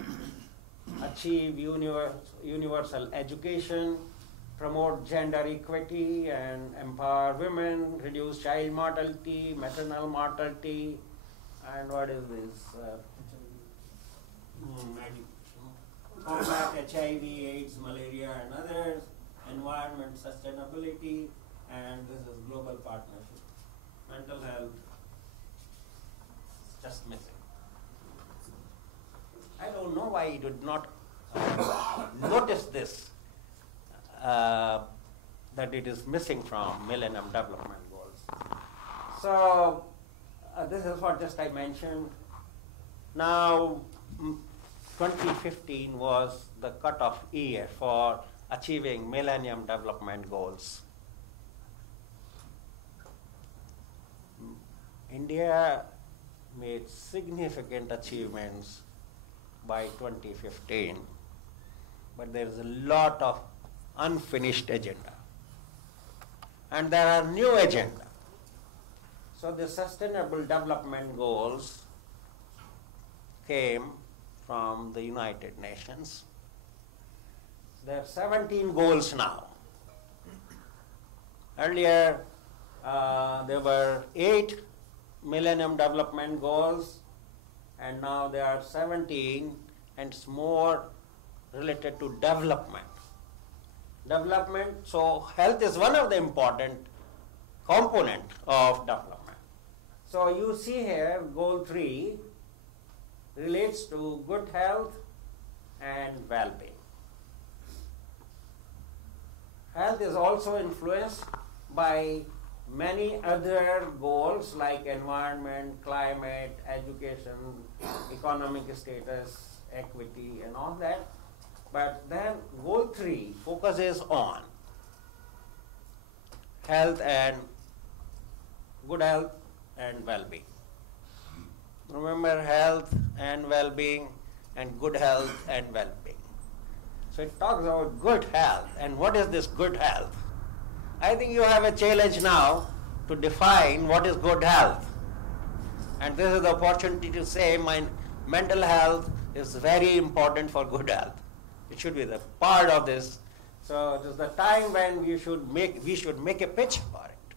achieve universal education, promote gender equity and empower women, reduce child mortality, maternal mortality, and what is this? Combat HIV, AIDS, malaria, and others, environment sustainability, and this is global partnership. Mental health is just missing. I don't know why you did not notice this, that it is missing from Millennium Development Goals. So this is what just I mentioned. Now, 2015 was the cutoff year for achieving Millennium Development Goals. India made significant achievements by 2015, but there is a lot of unfinished agenda. And there are new agenda. So the Sustainable Development Goals came from the United Nations. There are 17 goals now. Earlier, there were 8 Millennium Development Goals, and now there are 17, and it's more related to development. So health is one of the important component of development. So you see here, goal 3 relates to good health and well-being. Health is also influenced by many other goals like environment, climate, education, economic status, equity, and all that. But then goal 3 focuses on health and good health and well-being. Remember, health and well-being and good health and well-being. So it talks about good health. And what is this good health? I think you have a challenge now to define what is good health. And this is the opportunity to say my mental health is very important for good health. It should be the part of this. So it is the time when we should make a pitch for it.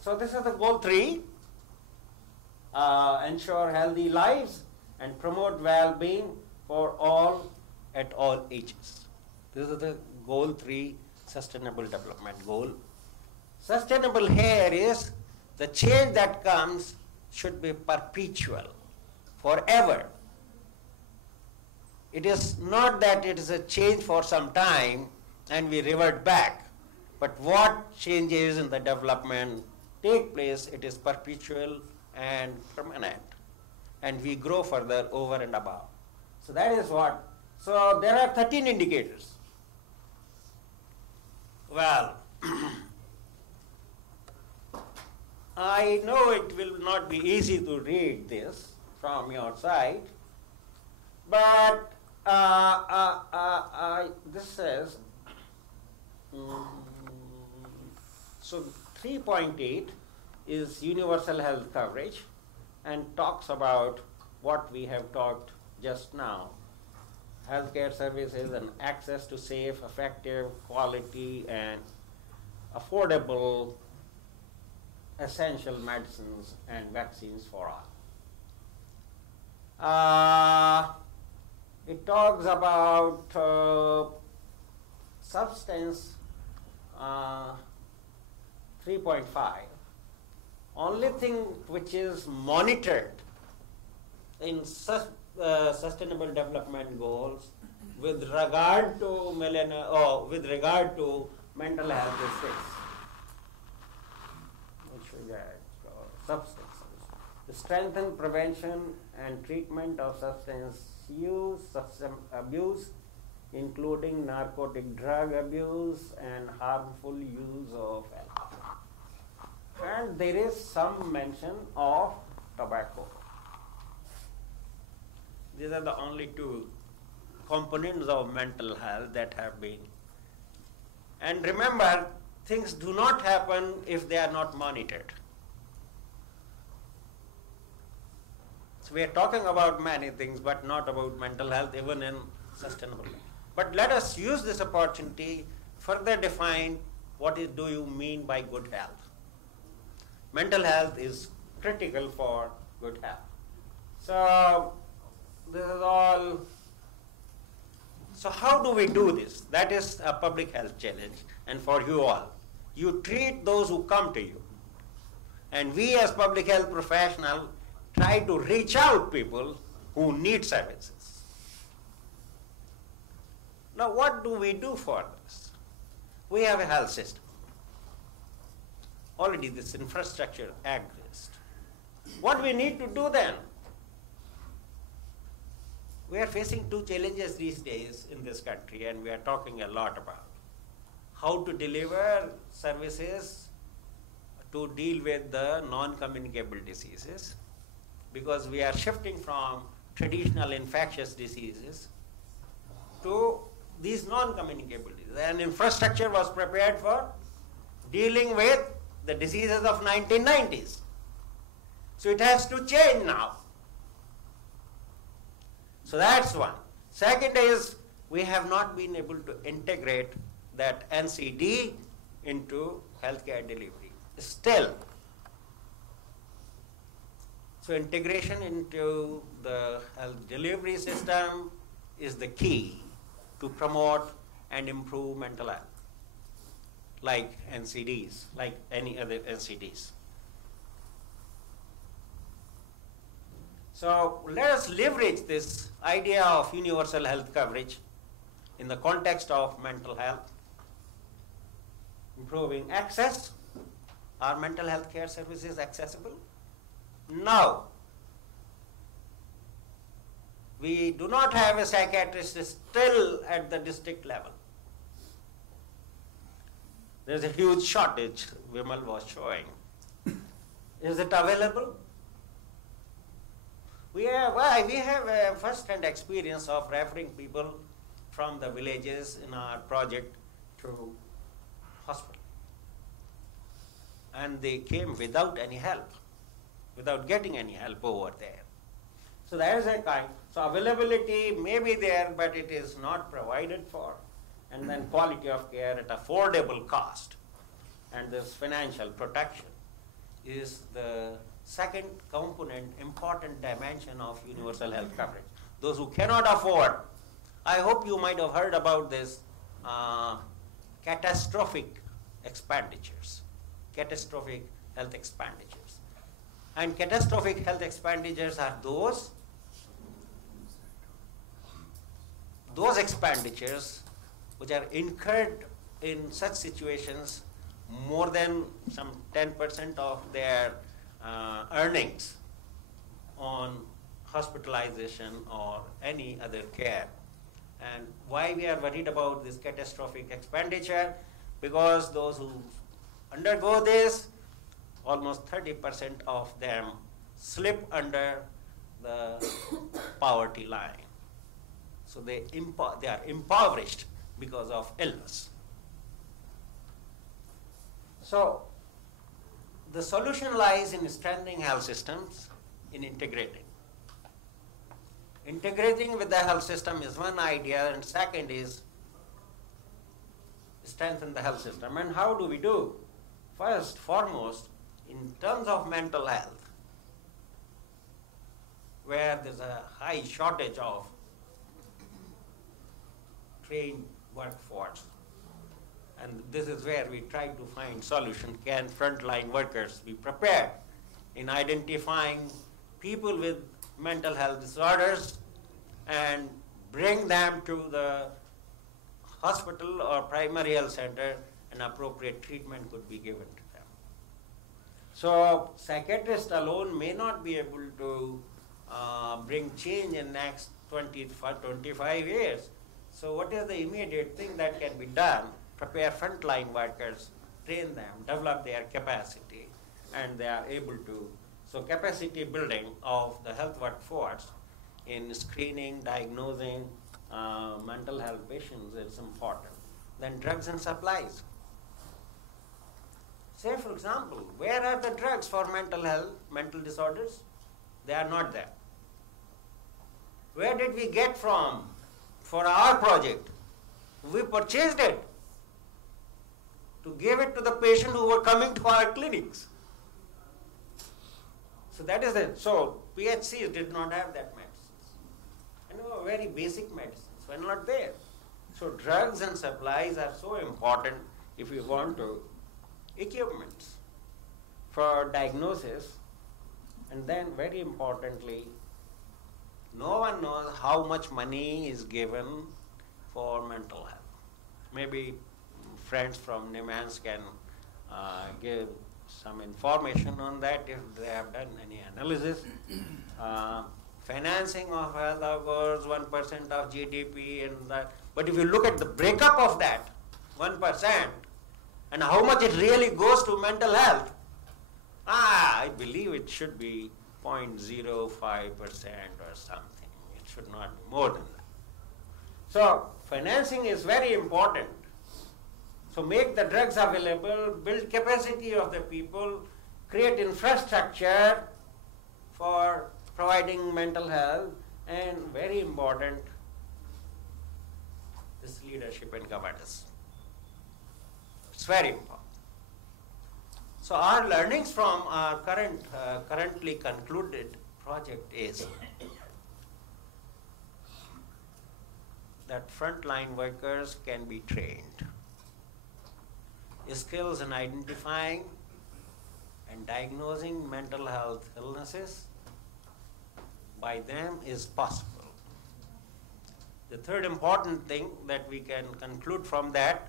So this is the goal 3. Ensure healthy lives and promote well-being for all at all ages. This is the goal 3 Sustainable Development Goal. Sustainable here is the change that comes should be perpetual, forever. It is not that it is a change for some time and we revert back, but what changes in the development take place, it is perpetual and permanent, and we grow further over and above. So that is what. So there are 13 indicators. Well, I know it will not be easy to read this from your side, but this says, so 3.8 is universal health coverage and talks about what we have talked just now. Healthcare services and access to safe, effective, quality, and affordable essential medicines and vaccines for all. It talks about substance 3.5. Only thing which is monitored in Sustainable Development Goals with regard to mental health is 6. Which we get substances. To strengthen prevention and treatment of substance use, substance abuse, including narcotic drug abuse and harmful use of alcohol. And there is some mention of tobacco. These are the only 2 components of mental health that have been. And remember, things do not happen if they are not monitored. So we are talking about many things, but not about mental health, even in sustainable. But let us use this opportunity further define what do you mean by good health. Mental health is critical for good health. So this is all. So how do we do this? That is a public health challenge, and for you all. You treat those who come to you. And we as public health professionals try to reach out people who need services. Now what do we do for this? We have a health system. Already this infrastructure exists. What we need to do then? We are facing 2 challenges these days in this country, and we are talking a lot about how to deliver services to deal with the non-communicable diseases, because we are shifting from traditional infectious diseases to these non-communicable diseases. And infrastructure was prepared for dealing with the diseases of 1990s. So it has to change now. So that's one. Second is, we have not been able to integrate that NCD into healthcare delivery. Still. So integration into the health delivery system is the key to promote and improve mental health, like NCDs, like any other NCDs. So let us leverage this idea of universal health coverage in the context of mental health, improving access. Are mental health care services accessible? No. We do not have a psychiatrist still at the district level. There's a huge shortage, Vimal was showing. Is it available? We have a first-hand experience of referring people from the villages in our project to hospital. And they came without any help, without getting any help over there. So there is a kind. So availability may be there, but it is not provided for. And then quality of care at affordable cost. And this financial protection is the second component, important dimension of universal health coverage. Those who cannot afford, I hope you might have heard about this catastrophic expenditures, catastrophic health expenditures. And catastrophic health expenditures are those expenditures which are incurred in such situations more than some 10% of their earnings on hospitalization or any other care. And why we are worried about this catastrophic expenditure? Because those who undergo this, almost 30% of them slip under the poverty line. So they are impoverished because of illness. So the solution lies in strengthening health systems, in integrating. Integrating with the health system is one idea, and second is strengthen the health system. And how do we do? First, foremost, in terms of mental health, where there's a high shortage of trained workforce. And this is where we try to find solution. Can frontline workers be prepared in identifying people with mental health disorders and bring them to the hospital or primary health center, and appropriate treatment could be given to them. So psychiatrists alone may not be able to bring change in next 25 years. So what is the immediate thing that can be done? Prepare frontline workers, train them, develop their capacity, and they are able to. So capacity building of the health workforce in screening, diagnosing mental health patients is important. Then drugs and supplies. Say, for example, where are the drugs for mental health, mental disorders? They are not there. Where did we get from for our project? We purchased it to give it to the patient who were coming to our clinics. So that is it. So PHCs did not have that medicines. And very basic medicines were not there. So drugs and supplies are so important if you want to. Equipments for diagnosis, and then very importantly, no one knows how much money is given for mental health. Maybe friends from NIMANS can give some information on that if they have done any analysis. Financing of health, of course, 1% of GDP and that. But if you look at the breakup of that 1% and how much it really goes to mental health, I believe it should be 0.05% or something. It should not be more than that. So financing is very important. So make the drugs available, build capacity of the people, create infrastructure for providing mental health, and very important, this leadership and governance. It's very important. So our learnings from our currently concluded project is that frontline workers can be trained. Skills in identifying and diagnosing mental health illnesses by them is possible. The third important thing that we can conclude from that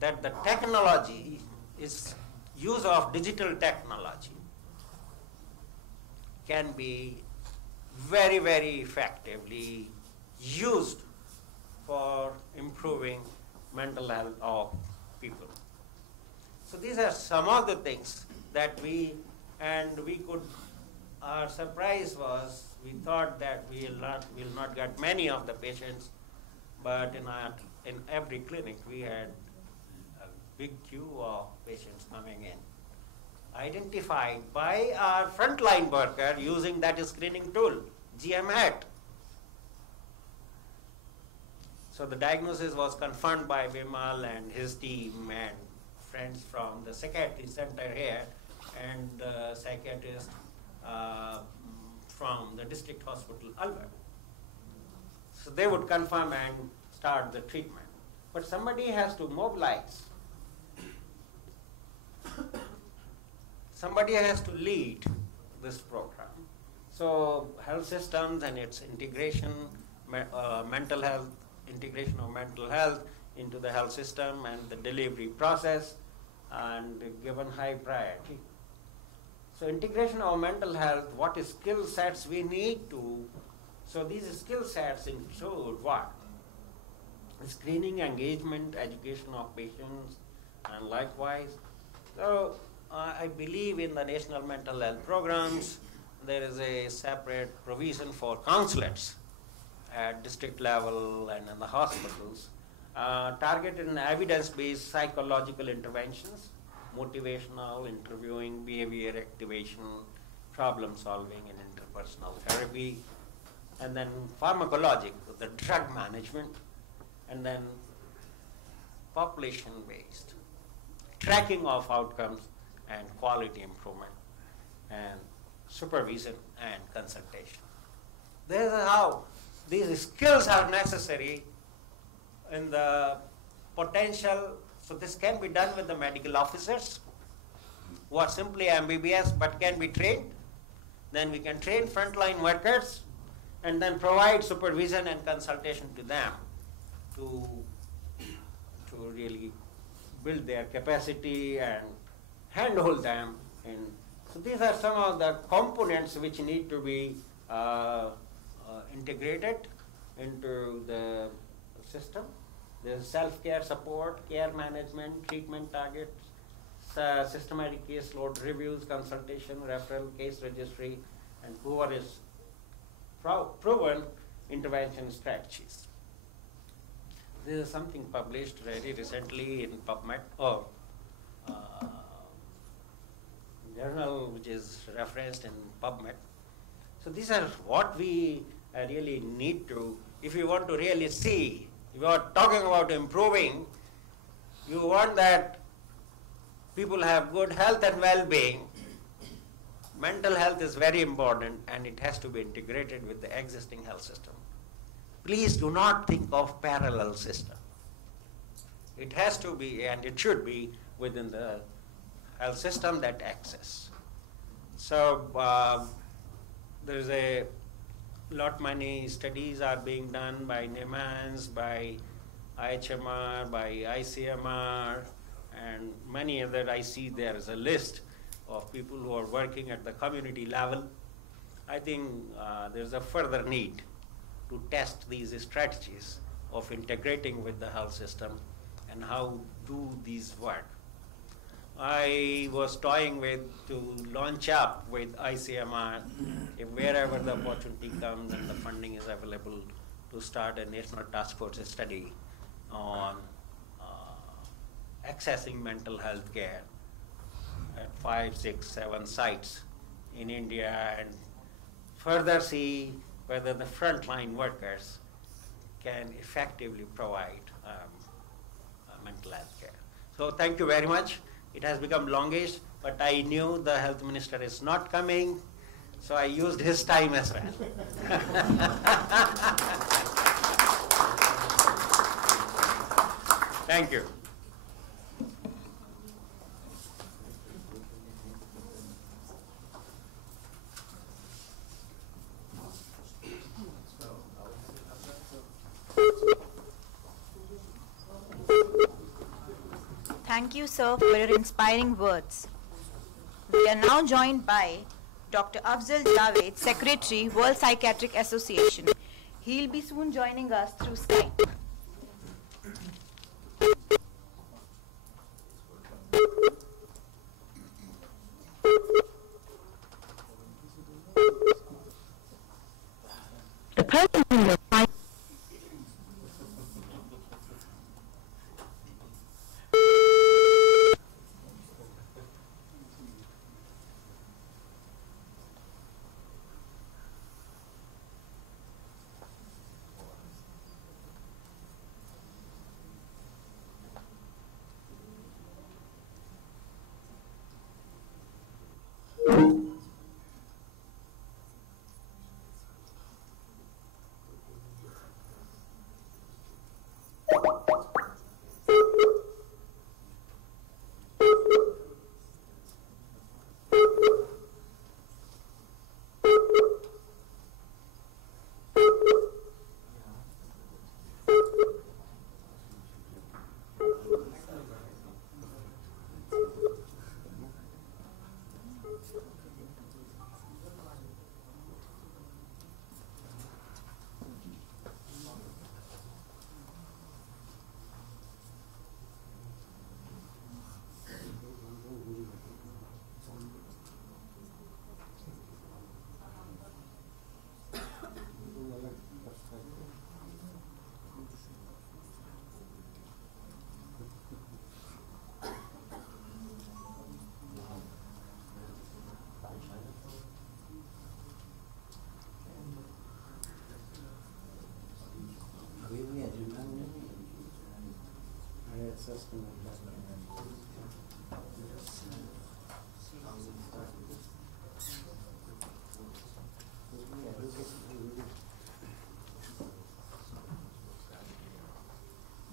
the technology is use of digital technology can be very, very effectively used for improving mental health of people. So these are some of the things that our surprise was, we thought that we'll not get many of the patients, but in every clinic we had a big queue of patients coming in, identified by our frontline worker using that screening tool, GMHAT. So the diagnosis was confirmed by Vimal and his team and friends from the psychiatry center here and the psychiatrist from the district hospital Albert. So they would confirm and start the treatment. But somebody has to mobilize. Somebody has to lead this program. So health systems and its integration, mental health, integration of mental health into the health system and the delivery process, and given high priority. So integration of mental health, what skill sets we need to, so these skill sets include what? Screening, engagement, education of patients, and likewise. So I believe in the national mental health programs, there is a separate provision for counselors at district level and in the hospitals, targeted in evidence-based psychological interventions, motivational, interviewing, behavior activation, problem solving, and interpersonal therapy, and then pharmacologic, the drug management, and then population-based, tracking of outcomes and quality improvement, and supervision and consultation. This is how these skills are necessary in the potential. So this can be done with the medical officers who are simply MBBS but can be trained. Then we can train frontline workers and then provide supervision and consultation to them to really build their capacity and handhold them. So these are some of the components which need to be integrated into the system. There's self-care support, care management, treatment targets, systematic caseload reviews, consultation, referral, case registry, and whoever is proven intervention strategies. This is something published very recently in PubMed, or journal which is referenced in PubMed. So these are what we really need to, if you want to really see, if you are talking about improving, you want that people have good health and well-being. Mental health is very important and it has to be integrated with the existing health system. Please do not think of parallel system. It has to be, and it should be, within the health system that access. So there's a lot many studies are being done by NIMANS, by IHMR, by ICMR, and many other. I see there is a list of people who are working at the community level. I think there's a further need to test these strategies of integrating with the health system and how do these work. I was toying with to launch up with ICMR if wherever the opportunity comes and the funding is available to start a national task force study on accessing mental health care at 5, 6, 7 sites in India, and further see whether the frontline workers can effectively provide mental health care. So thank you very much. It has become longish, but I knew the health minister is not coming, so I used his time as well. Thank you. Thank you, sir, for your inspiring words. We are now joined by Dr. Afzal Javed, Secretary, World Psychiatric Association. He'll be soon joining us through Skype. The person in the line.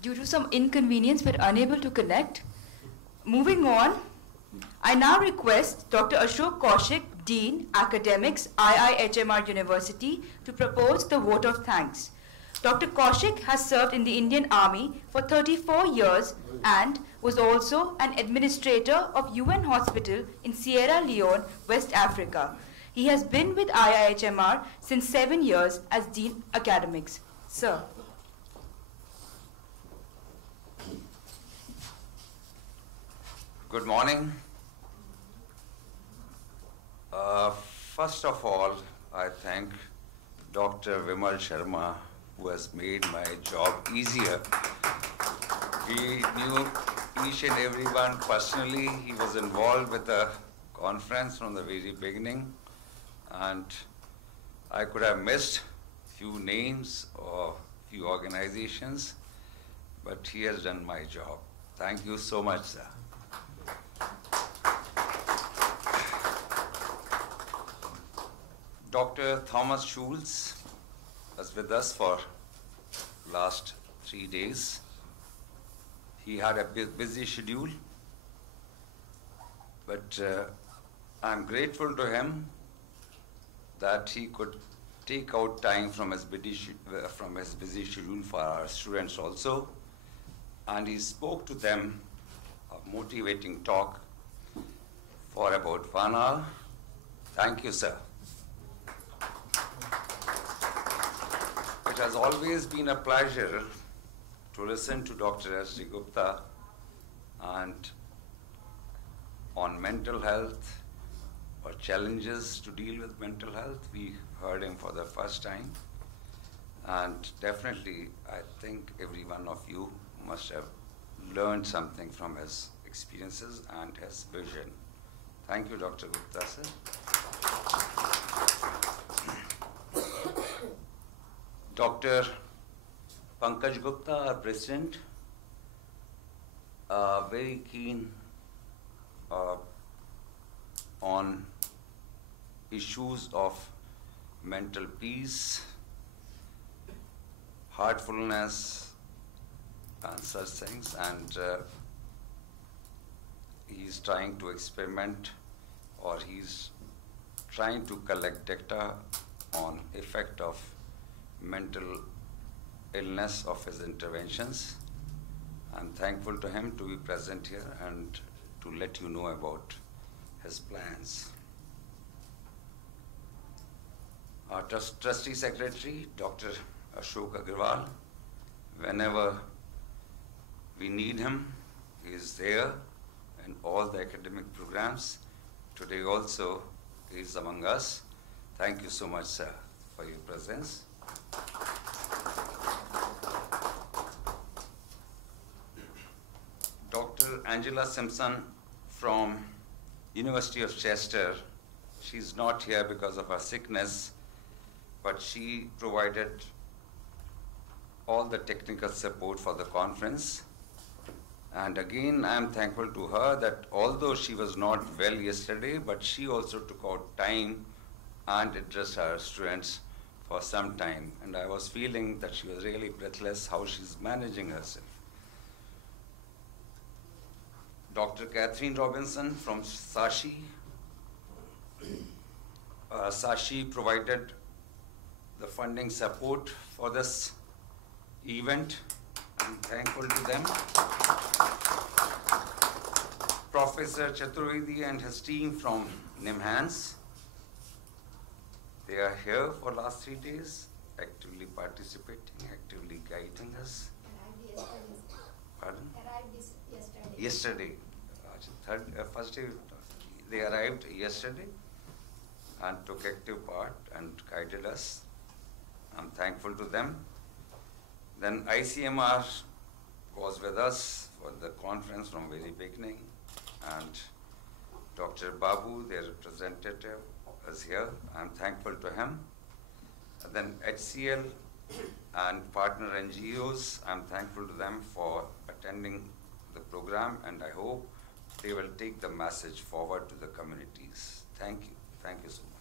Due to some inconvenience, we're unable to connect. Moving on, I now request Dr. Ashok Kaushik, Dean, Academics, IIHMR University, to propose the vote of thanks. Dr. Kaushik has served in the Indian Army for 34 years and was also an administrator of UN Hospital in Sierra Leone, West Africa. He has been with IIHMR since 7 years as Dean Academics. Sir. Good morning. First of all, I thank Dr. Vimal Sharma, who has made my job easier. We knew each and everyone personally. He was involved with the conference from the very beginning, and I could have missed few names or few organizations, but he has done my job. Thank you so much, sir. Dr. Thomas Schulz was with us for last 3 days. He had a busy schedule, but I'm grateful to him that he could take out time from his busy schedule for our students also, and he spoke to them a motivating talk for about 1 hour. Thank you, sir. It has always been a pleasure to listen to Dr. S. Gupta, and on mental health or challenges to deal with mental health. We heard him for the first time. And definitely, I think every one of you must have learned something from his experiences and his vision. Thank you, Dr. Gupta, sir. Dr. Pankaj Gupta, our president, very keen on issues of mental peace, heartfulness, and such things, and he's trying to experiment, or he's trying to collect data on effect of mental illness of his interventions. I'm thankful to him to be present here and to let you know about his plans. Our trustee secretary, Dr. Ashok Agarwal, whenever we need him, he is there in all the academic programs. Today also, he is among us. Thank you so much, sir, for your presence. Dr. Angela Simpson from University of Chester. She's not here because of her sickness, but she provided all the technical support for the conference. And again, I am thankful to her that although she was not well yesterday, but she also took out time and addressed her students for some time. And I was feeling that she was really breathless how she's managing herself. Dr. Katherine Robinson from Sashi. Sashi provided the funding support for this event. I'm thankful to them. Professor Chaturvedi and his team from NIMHANS. They are here for last 3 days, actively participating, actively guiding us. Pardon? Yesterday. First day, they arrived yesterday and took active part and guided us. I'm thankful to them. Then ICMR was with us for the conference from very beginning, and Dr. Babu, their representative, is here. I'm thankful to him. And then HCL and partner NGOs, I'm thankful to them for attending the program, and I hope they will take the message forward to the communities. Thank you. Thank you so much.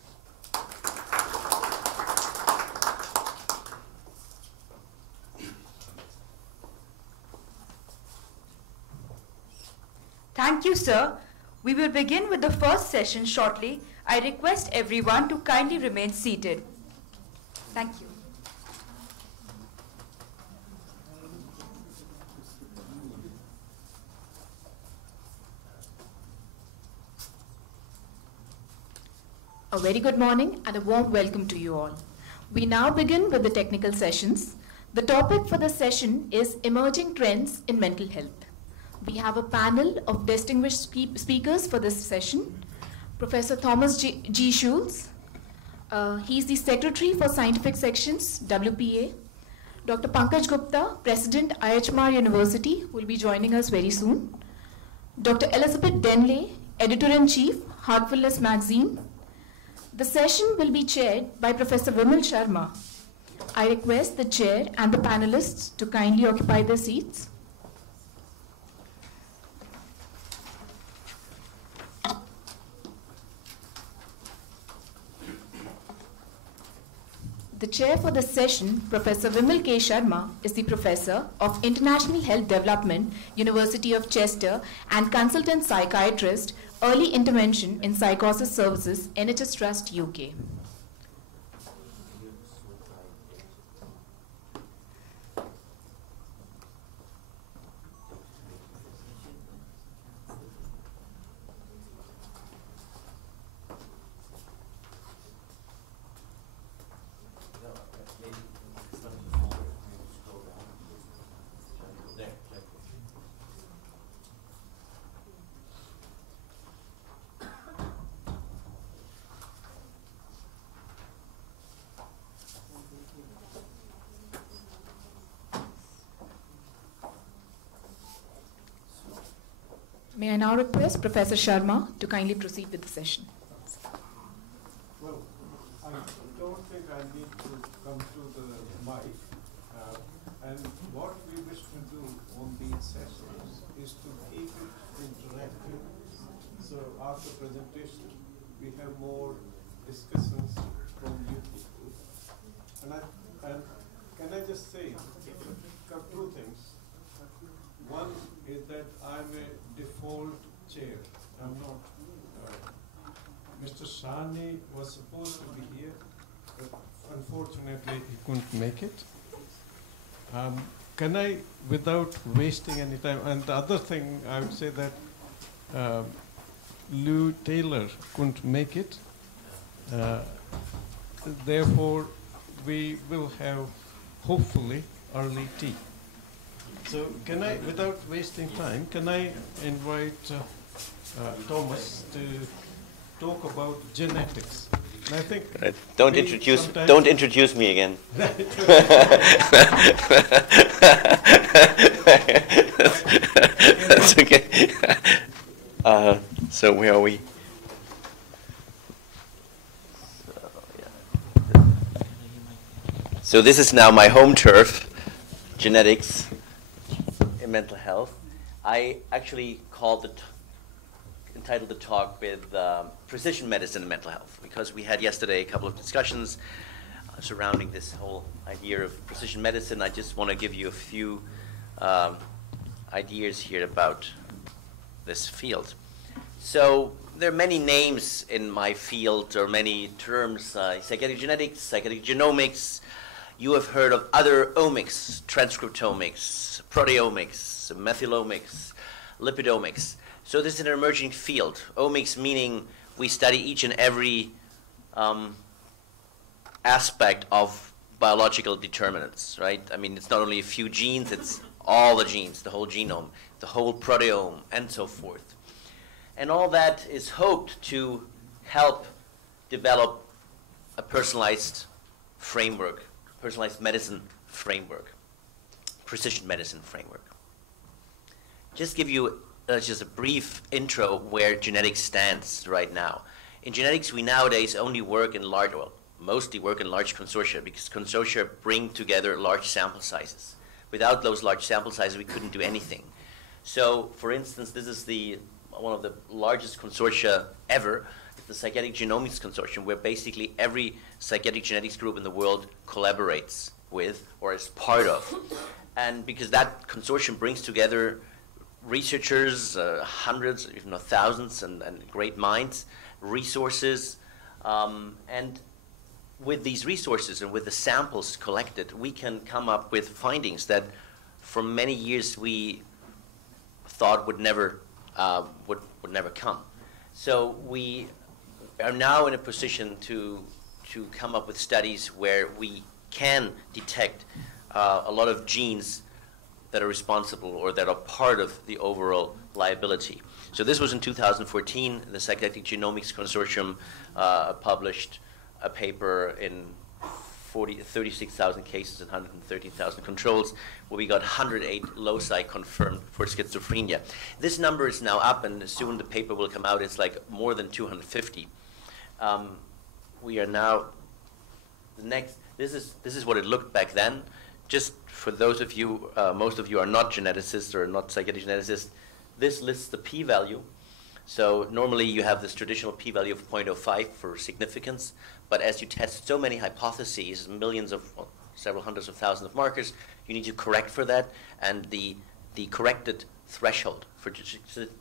Thank you, sir. We will begin with the first session shortly. I request everyone to kindly remain seated. Thank you. A very good morning and a warm welcome to you all. We now begin with the technical sessions. The topic for the session is Emerging Trends in Mental Health. We have a panel of distinguished speakers for this session. Professor Thomas G. Schulz, he's the Secretary for Scientific Sections, WPA. Dr. Pankaj Gupta, President, IHMR University, will be joining us very soon. Dr. Elizabeth Henley, Editor-in-Chief, Heartfulness Magazine. The session will be chaired by Professor Vimal Sharma. I request the chair and the panelists to kindly occupy their seats. The chair for this session, Professor Vimal K. Sharma, is the Professor of International Health Development, University of Chester, and Consultant Psychiatrist, Early Intervention in Psychosis Services, NHS Trust, UK. May I now request Professor Sharma to kindly proceed with the session. Well, I don't think I need to come to the mic. And what we wish to do on these sessions is to keep it interactive. So after presentation, we have more discussions from you people. And can I just say two things? One is that I'm a default chair. I'm not. Mr. Sani was supposed to be here, but unfortunately he couldn't make it. Can I, without wasting any time, and the other thing I would say that Lou Taylor couldn't make it. Therefore, we will have, hopefully, early tea. So can I, without wasting time, can I invite Thomas to talk about genetics? And I think right. Don't introduce me again. That's okay. So where are we? So this is now my home turf, genetics in mental health. I actually entitled the talk with precision medicine and mental health, because we had yesterday a couple of discussions surrounding this whole idea of precision medicine. I just want to give you a few ideas here about this field. So there are many names in my field, or many terms, psychedelic genetics, psychedelic genomics. You have heard of other omics, transcriptomics, proteomics, methylomics, lipidomics. So this is an emerging field. Omics meaning we study each and every aspect of biological determinants, right? I mean, it's not only a few genes, it's all the genes, the whole genome, the whole proteome, and so forth. And all that is hoped to help develop a personalized framework, personalized medicine framework, precision medicine framework. Just give you just a brief intro where genetics stands right now. In genetics, we nowadays only work in mostly work in large consortia, because consortia bring together large sample sizes. Without those large sample sizes, we couldn't do anything. So, for instance, this is one of the largest consortia ever, the Psychedelic Genomics Consortium, where basically every psychedelic genetics group in the world collaborates with or is part of. And because that consortium brings together researchers, hundreds, if not thousands, and great minds, resources, and with these resources and with the samples collected, we can come up with findings that for many years we thought would never come. So we are now in a position to come up with studies where we can detect a lot of genes that are responsible or that are part of the overall liability. So this was in 2014. The Psychedelic Genomics Consortium published a paper in 36,000 cases and 113,000 controls, where we got 108 loci confirmed for schizophrenia. This number is now up, and soon the paper will come out. It's like more than 250. We are now this is what it looked back then. Just for those of you, most of you are not geneticists or not psychedelic geneticists, this lists the p-value. So normally you have this traditional p-value of 0.05 for significance, but as you test so many hypotheses, millions of, well, several hundreds of thousands of markers, you need to correct for that, and the corrected threshold for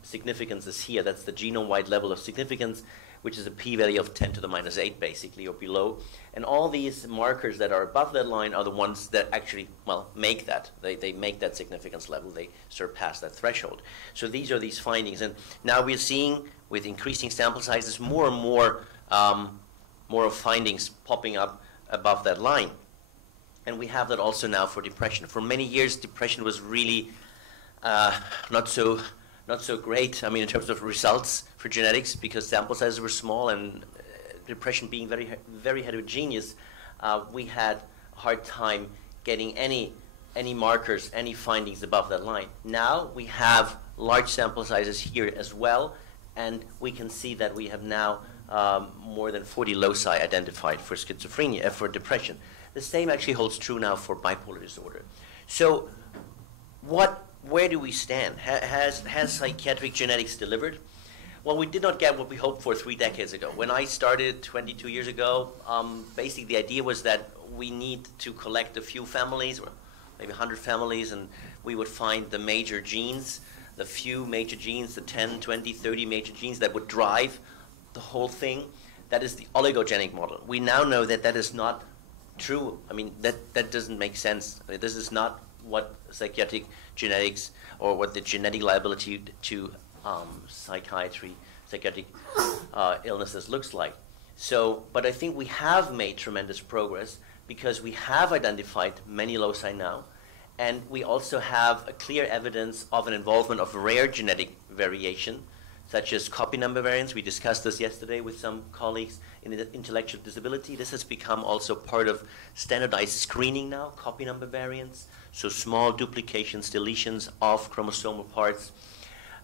significance is here. That's the genome-wide level of significance, which is a p-value of 10 to the minus 8, basically, or below. And all these markers that are above that line are the ones that actually, well, make that. They make that significance level. They surpass that threshold. So these are these findings. And now we're seeing, with increasing sample sizes, more and more of findings popping up above that line. And we have that also now for depression. For many years, depression was really not so great, I mean, in terms of results for genetics, because sample sizes were small, and depression being very, very heterogeneous, we had a hard time getting any markers, any findings above that line. Now we have large sample sizes here as well, and we can see that we have now more than 40 loci identified for schizophrenia, for depression. The same actually holds true now for bipolar disorder. So where do we stand? Has psychiatric genetics delivered? Well, we did not get what we hoped for 3 decades ago. When I started 22 years ago, basically the idea was that we need to collect a few families, or maybe 100 families, and we would find the major genes, the few major genes, the 10, 20, 30 major genes that would drive the whole thing. That is the oligogenic model. We now know that that is not true. I mean, that doesn't make sense. I mean, this is not what psychiatric genetics or what the genetic liability to psychiatric illnesses looks like. So, but I think we have made tremendous progress because we have identified many loci now, and we also have a clear evidence of an involvement of rare genetic variation, such as copy number variants. We discussed this yesterday with some colleagues in intellectual disability. This has become also part of standardized screening now, copy number variants, so small duplications, deletions of chromosomal parts,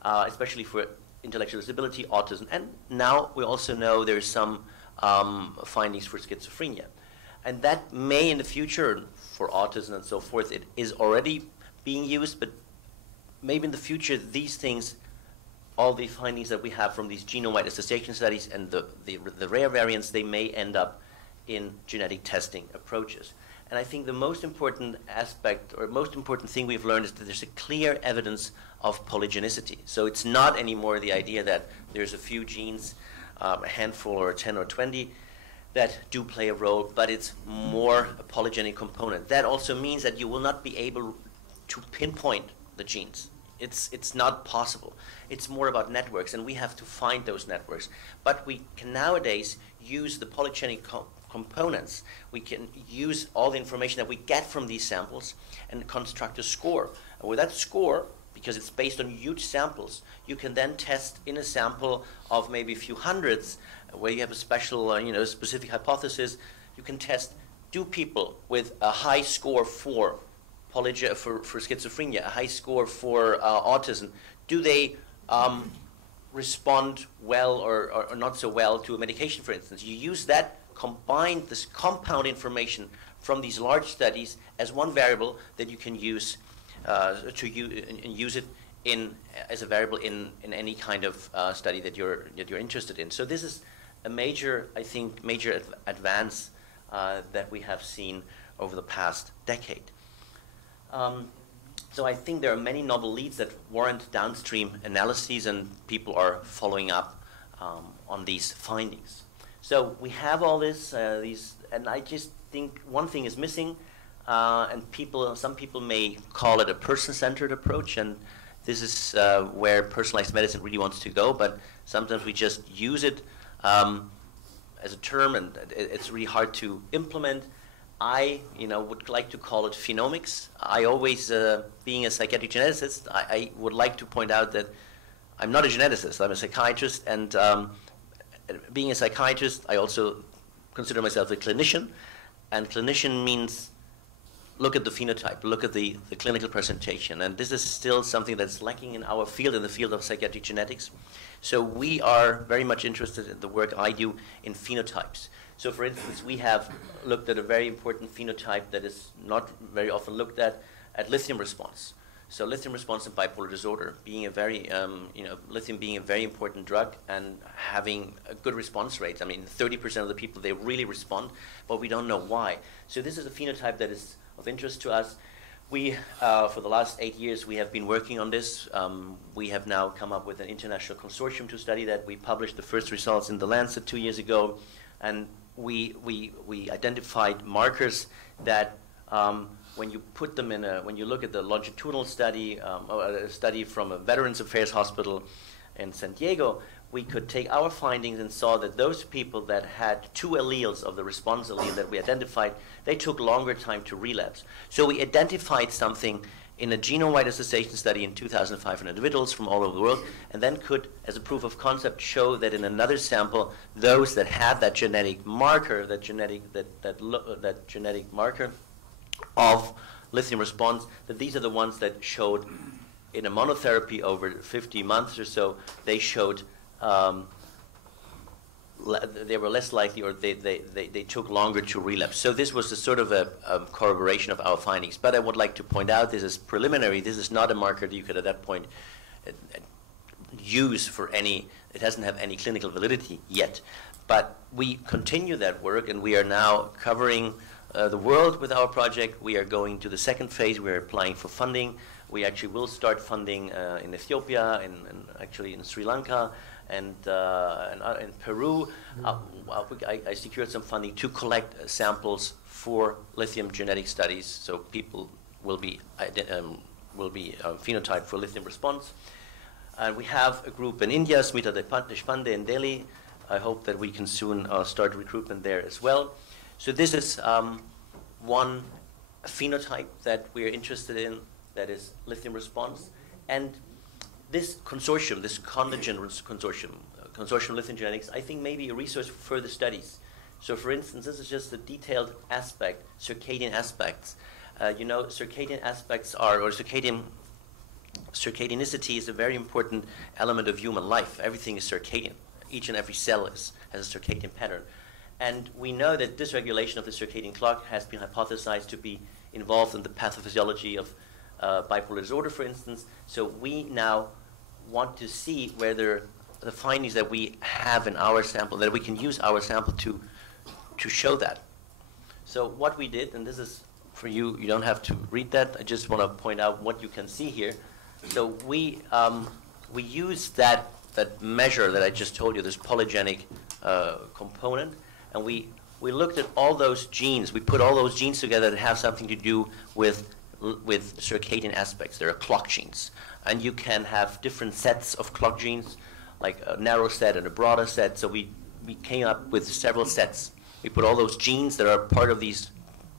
especially for intellectual disability, autism. And now we also know there's some findings for schizophrenia. And that may in the future, for autism and so forth, it is already being used, but maybe in the future these things, all the findings that we have from these genome-wide association studies and the rare variants, they may end up in genetic testing approaches. And I think the most important aspect, or most important thing we've learned, is that there's a clear evidence of polygenicity. So it's not anymore the idea that there's a few genes, a handful or 10 or 20, that do play a role, but it's more a polygenic component. That also means that you will not be able to pinpoint the genes. It's not possible. It's more about networks, and we have to find those networks. But we can nowadays use the polygenic components. We can use all the information that we get from these samples and construct a score. And with that score, because it's based on huge samples, you can then test in a sample of maybe a few hundreds, where you have a special, specific hypothesis. You can test, do people with a high score for schizophrenia, a high score for autism, do they respond well or not so well to a medication, for instance? You use that this compound information from these large studies as one variable that you can use use it as a variable in any kind of study that you're interested in. So this is a major advance that we have seen over the past decade. So I think there are many novel leads that warrant downstream analyses, and people are following up on these findings. So we have all this, and I just think one thing is missing, and some people may call it a person-centered approach, and this is where personalized medicine really wants to go, but sometimes we just use it as a term, and it's really hard to implement. I would like to call it phenomics. I always, being a psychiatric geneticist, I would like to point out that I'm not a geneticist. I'm a psychiatrist, and being a psychiatrist, I also consider myself a clinician, and clinician means look at the phenotype, look at the clinical presentation, and this is still something that's lacking in our field, in the field of psychiatric genetics. So we are very much interested in the work I do in phenotypes. So for instance, we have looked at a very important phenotype that is not very often looked at lithium response. So lithium response in bipolar disorder, being a very, lithium being a very important drug and having a good response rate. I mean, 30% of the people, they really respond, but we don't know why. So this is a phenotype that is of interest to us. We, for the last 8 years, we have been working on this. We have now come up with an international consortium to study that. We published the first results in The Lancet 2 years ago, and we identified markers that when you put them when you look at the longitudinal study, or a study from a Veterans Affairs hospital in San Diego, we could take our findings and saw that those people that had 2 alleles of the response allele that we identified, they took longer time to relapse. So we identified something in a genome-wide association study in 2,500 individuals from all over the world, and then could, as a proof of concept, show that in another sample, those that had that genetic marker, that genetic marker of lithium response, that these are the ones that showed in a monotherapy over 50 months or so, they showed they were less likely, or they took longer to relapse. So this was a sort of a corroboration of our findings. But I would like to point out, this is preliminary. This is not a marker that you could at that point use for any, it doesn't have any clinical validity yet. But we continue that work, and we are now covering the world with our project. We are going to the second phase. We are applying for funding. We actually will start funding in Ethiopia, and actually in Sri Lanka, and in Peru. I secured some funding to collect samples for lithium genetic studies, so people will be phenotyped for lithium response. And we have a group in India, Smita Deshpande in Delhi. I hope that we can soon start recruitment there as well. So this is one phenotype that we are interested in, that is lithium response. And this consortium, this convergent consortium, Consortium Lithium Genetics, I think may be a resource for further studies. So for instance, this is just a detailed aspect, circadian aspects. You know, circadian aspects are, or circadianicity is a very important element of human life. Everything is circadian. Each and every cell has a circadian pattern. And we know that dysregulation of the circadian clock has been hypothesized to be involved in the pathophysiology of bipolar disorder, for instance. So we now want to see whether the findings that we have in our sample, that we can use our sample to show that. So what we did, and this is for you, you don't have to read that. I just want to point out what you can see here. So we used that measure that I just told you, this polygenic component, and we looked at all those genes. We put all those genes together that have something to do with circadian aspects. There are clock genes. And you can have different sets of clock genes, like a narrow set and a broader set. So we came up with several sets. We put all those genes that are part of these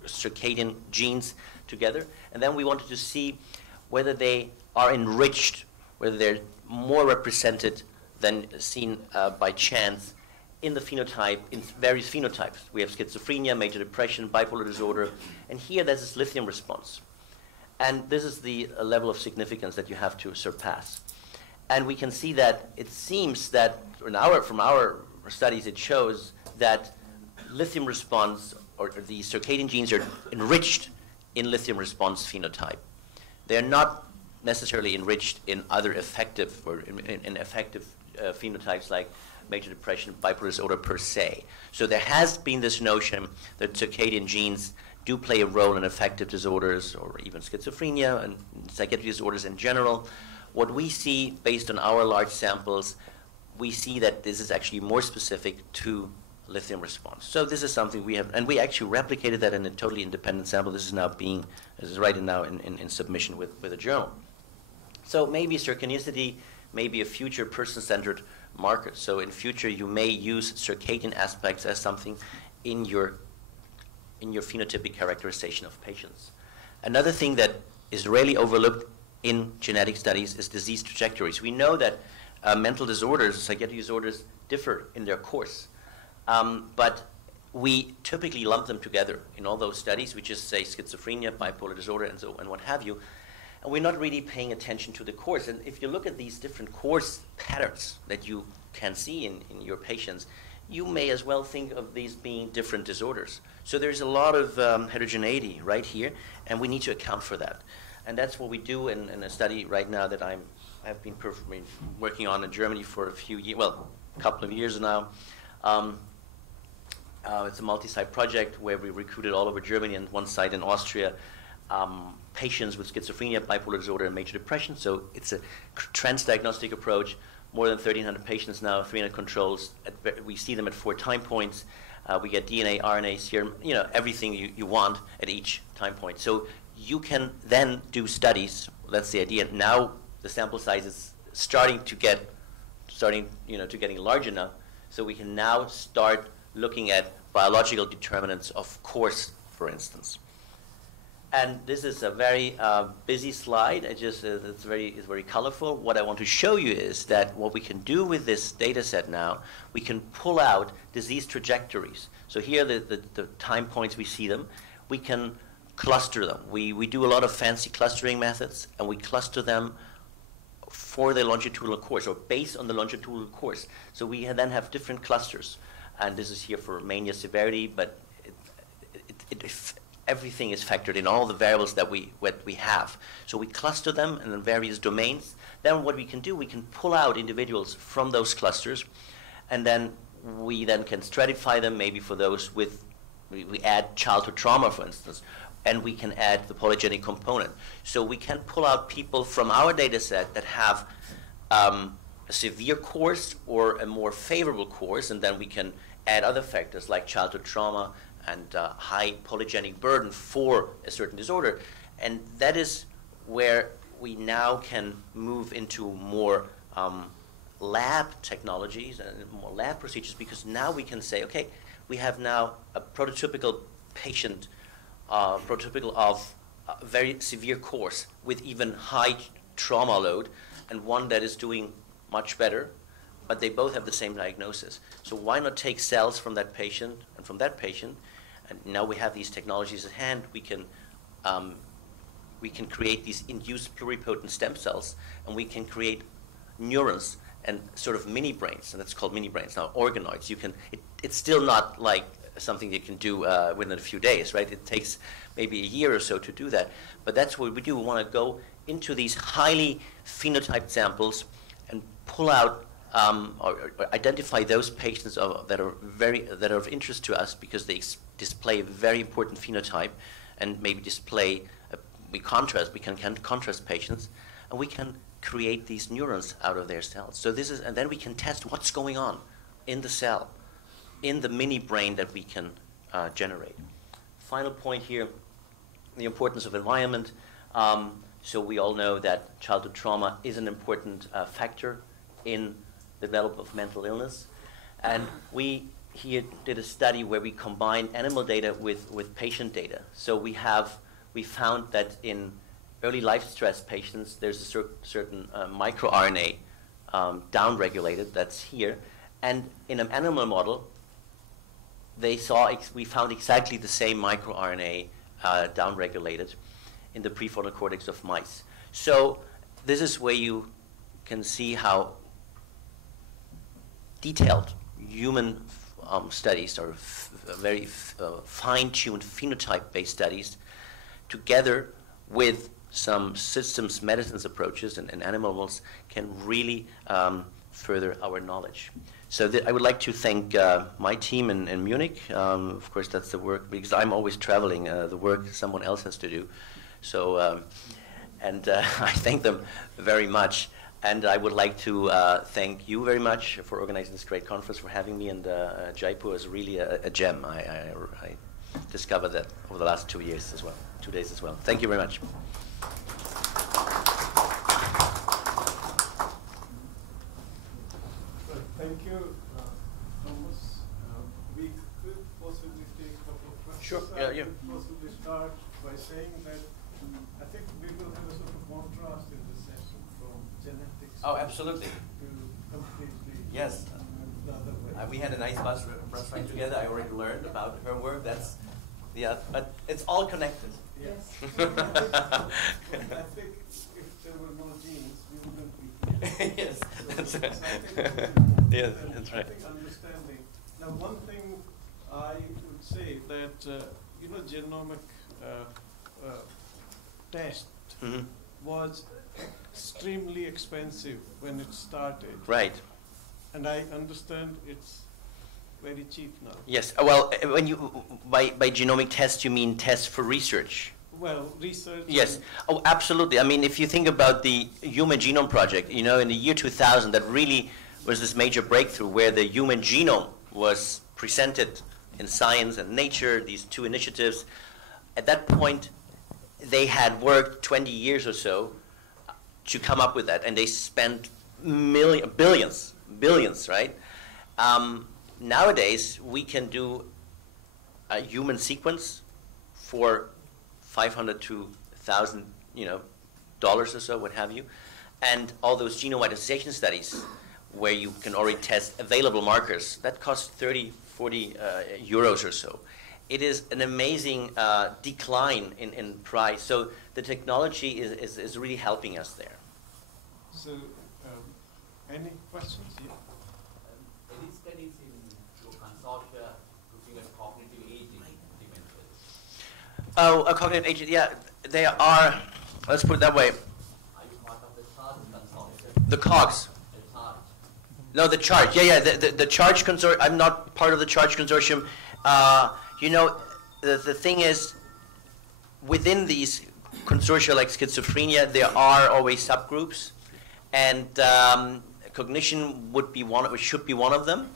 circadian genes together. And then we wanted to see whether they are enriched, whether they're more represented than seen by chance in the phenotype, in various phenotypes. We have schizophrenia, major depression, bipolar disorder, and here there's this lithium response. And this is the level of significance that you have to surpass. And we can see that it seems that from our studies, it shows that lithium response, or the circadian genes, are enriched in lithium response phenotype. They're not necessarily enriched in other effective, or in effective phenotypes like major depression, bipolar disorder per se. So there has been this notion that circadian genes do play a role in affective disorders, or even schizophrenia and psychiatric disorders in general. What we see based on our large samples, we see that this is actually more specific to lithium response. So this is something we have, and we actually replicated that in a totally independent sample. This is now right now in submission with a journal. So maybe circadianicity may be a future person-centered marker. So in future, you may use circadian aspects as something in your phenotypic characterization of patients. Another thing that is rarely overlooked in genetic studies is disease trajectories. We know that mental disorders, psychiatric disorders, differ in their course. But we typically lump them together in all those studies. We just say schizophrenia, bipolar disorder, and what have you. And we're not really paying attention to the course. And if you look at these different course patterns that you can see in your patients, you may as well think of these being different disorders. So there's a lot of heterogeneity right here, and we need to account for that. And that's what we do in a study right now that I've been working on in Germany for a few years, well, a couple of years now. It's a multi-site project where we recruited all over Germany and one site in Austria, patients with schizophrenia, bipolar disorder, and major depression. So it's a transdiagnostic approach. More than 1,300 patients now, 300 controls. We see them at 4 time points. We get DNA, RNA, serum, everything you want at each time point. So you can then do studies. That's the idea. Now the sample size is starting to getting large enough, so we can now start looking at biological determinants of course, for instance. And this is a very busy slide. It's very colorful. What I want to show you is that what we can do with this data set now, we can pull out disease trajectories. So here the time points, we see them. We can cluster them. We do a lot of fancy clustering methods, and we cluster them for the longitudinal course, or based on the longitudinal course. So we then have different clusters. And this is here for mania severity, but everything is factored in, all the variables that we have. So we cluster them in various domains. Then what we can do, we can pull out individuals from those clusters, and then we then can stratify them, maybe for those with, we add childhood trauma, for instance, and we can add the polygenic component. So we can pull out people from our data set that have a severe course or a more favorable course, and then we can add other factors like childhood trauma and high polygenic burden for a certain disorder. And that is where we now can move into more lab technologies and more lab procedures, because now we can say, okay, we have now a prototypical patient, prototypical of a very severe course with even high trauma load, and one that is doing much better, but they both have the same diagnosis. So why not take cells from that patient and from that patient, and now we have these technologies at hand, we can create these induced pluripotent stem cells, and we can create neurons and sort of mini brains, and that's called mini brains now, organoids. You can, it's still not like something you can do within a few days, right? It takes maybe a year or so to do that, but that's what we do. We want to go into these highly phenotyped samples and pull out or identify those patients that are of interest to us, because they display a very important phenotype, and maybe display we can contrast patients, and we can create these neurons out of their cells. So this is, and then we can test what's going on in the cell, in the mini brain that we can generate. Final point here, the importance of environment. So we all know that childhood trauma is an important factor in the development of mental illness. And we here did a study where we combined animal data with patient data. So we found that in early life stress patients, there's a certain microRNA downregulated, that's here. And in an animal model, we found exactly the same microRNA downregulated in the prefrontal cortex of mice. So this is where you can see how detailed human studies, or very fine-tuned phenotype-based studies, together with some systems medicines approaches and animal models, can really further our knowledge. So I would like to thank my team in Munich. Of course, that's the work, because I'm always traveling, the work someone else has to do. So, I thank them very much. And I would like to thank you very much for organizing this great conference, for having me. And Jaipur is really a gem. I discovered that over the last 2 years as well, 2 days as well. Thank you very much. Thank you, Thomas. We could possibly take a couple of questions. Sure. I Yeah. could possibly start by saying that I think we will have a sort of contrast in this session from genetics. Oh, absolutely. To completely Yes. the other way. We had a nice bus ride together. I already learned about her work. That's, yeah, but it's all connected. Yes. I think if there were no genes, we wouldn't be here. Yes, that's right. Yes, that's right. I think understanding. Now, one thing I would say that genomic test was extremely expensive when it started. Right. And I understand it's very cheap now. Yes. Well, when you by genomic test, you mean tests for research? Well, research. Yes. Oh, absolutely. I mean, if you think about the Human Genome Project, in the year 2000, that really was this major breakthrough where the human genome was presented in Science and Nature, these two initiatives. At that point, they had worked 20 years or so to come up with that, and they spent billions, right? Nowadays, we can do a human sequence for $500 to $1,000, dollars or so, what have you, and all those genome identification studies where you can already test available markers, that costs 30, 40 euros or so. It is an amazing decline in price. So the technology is really helping us there. So, any questions? Yeah. Any studies in your consortia looking at cognitive aging dementia? Oh, a cognitive agent, yeah, they are, let's put it that way. Are you part of the CHARGE consortium? The COGS. The CHARGE. No, the CHARGE, yeah, the CHARGE consortium, I'm not part of the CHARGE consortium. You know, the thing is, within these consortia like schizophrenia, there are always subgroups, and cognition would be one, or should be one of them.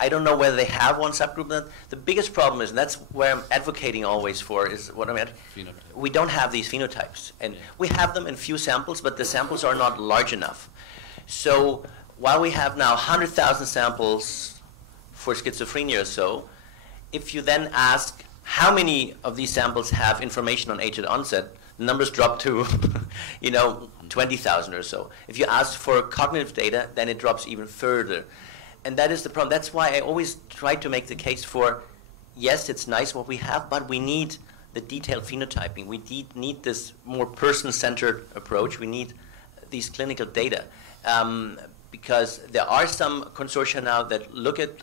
I don't know whether they have one subgroup. The biggest problem is, and that's where I'm advocating always for, is what I mean. We don't have these phenotypes, and we have them in few samples, but the samples are not large enough. So while we have now 100,000 samples for schizophrenia or so, if you then ask how many of these samples have information on age at onset, the numbers drop to, 20,000 or so. If you ask for cognitive data, then it drops even further. And that is the problem. That's why I always try to make the case for, yes, it's nice what we have, but we need the detailed phenotyping. We need this more person-centered approach. We need these clinical data. Because there are some consortia now that look at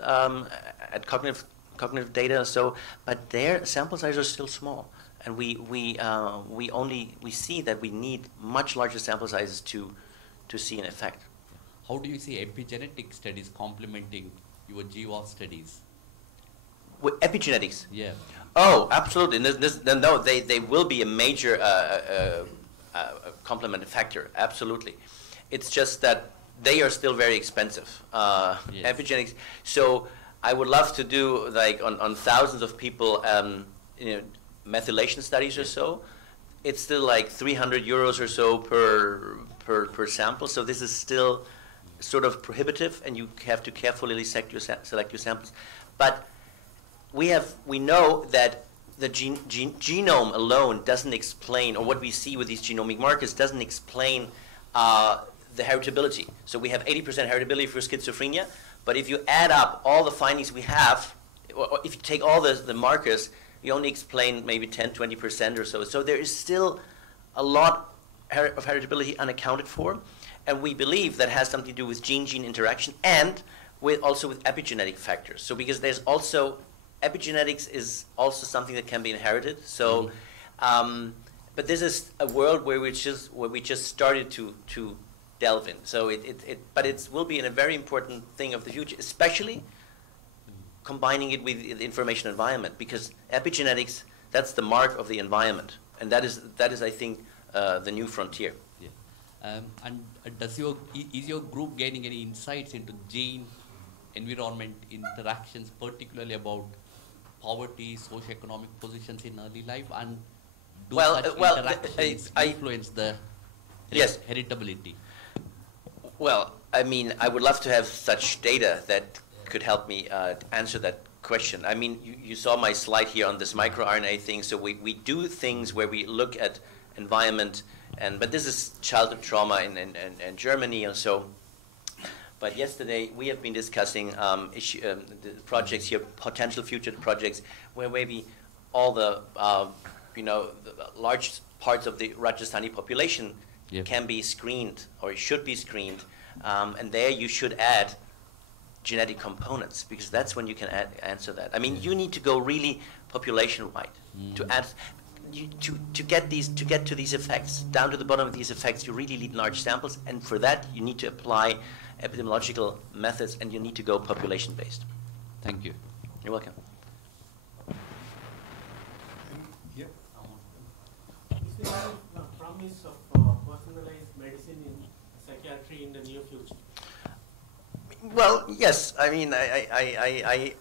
cognitive data, so, but their sample sizes are still small. And we see that we need much larger sample sizes to see an effect. How do you see epigenetic studies complementing your GWAS studies? With epigenetics? Yeah. Oh, absolutely. No, they will be a major complement factor, absolutely. It's just that they are still very expensive, yes. Epigenetics. So I would love to do, like, on thousands of people, methylation studies or so. It's still like 300 euros or so per sample. So this is still sort of prohibitive, and you have to carefully select your samples. But we know that the genome alone doesn't explain, or what we see with these genomic markers doesn't explain the heritability. So we have 80% heritability for schizophrenia, but if you add up all the findings we have, or if you take all the markers, you only explain maybe 10-20% or so. So there is still a lot of heritability unaccounted for, and we believe that has something to do with gene-gene interaction and also with epigenetic factors. So because there's also, epigenetics is also something that can be inherited. So, but this is a world where we just started to delve in. So but it will be a very important thing of the future, especially combining it with the information environment, because epigenetics, that's the mark of the environment, and that is I think the new frontier. Yeah. And is your group gaining any insights into gene environment interactions, particularly about poverty, socioeconomic positions in early life, and do such interactions influence the heritability? Well, I mean, I would love to have such data that could help me answer that question. I mean, you saw my slide here on this microRNA thing. So we do things where we look at environment, but this is childhood trauma in Germany and so. But yesterday we have been discussing the projects here, potential future projects, where maybe all the the large parts of the Rajasthani population can be screened or should be screened, and there you should add genetic components, because that's when you can answer that. I mean, you need to go really population-wide to add, to get to these effects, down to the bottom of these effects. You really need large samples, and for that you need to apply epidemiological methods, and you need to go population-based. Thank you. You're welcome. Yeah. Is there a promise of personalized medicine in psychiatry in the near future? Well, yes. I mean, I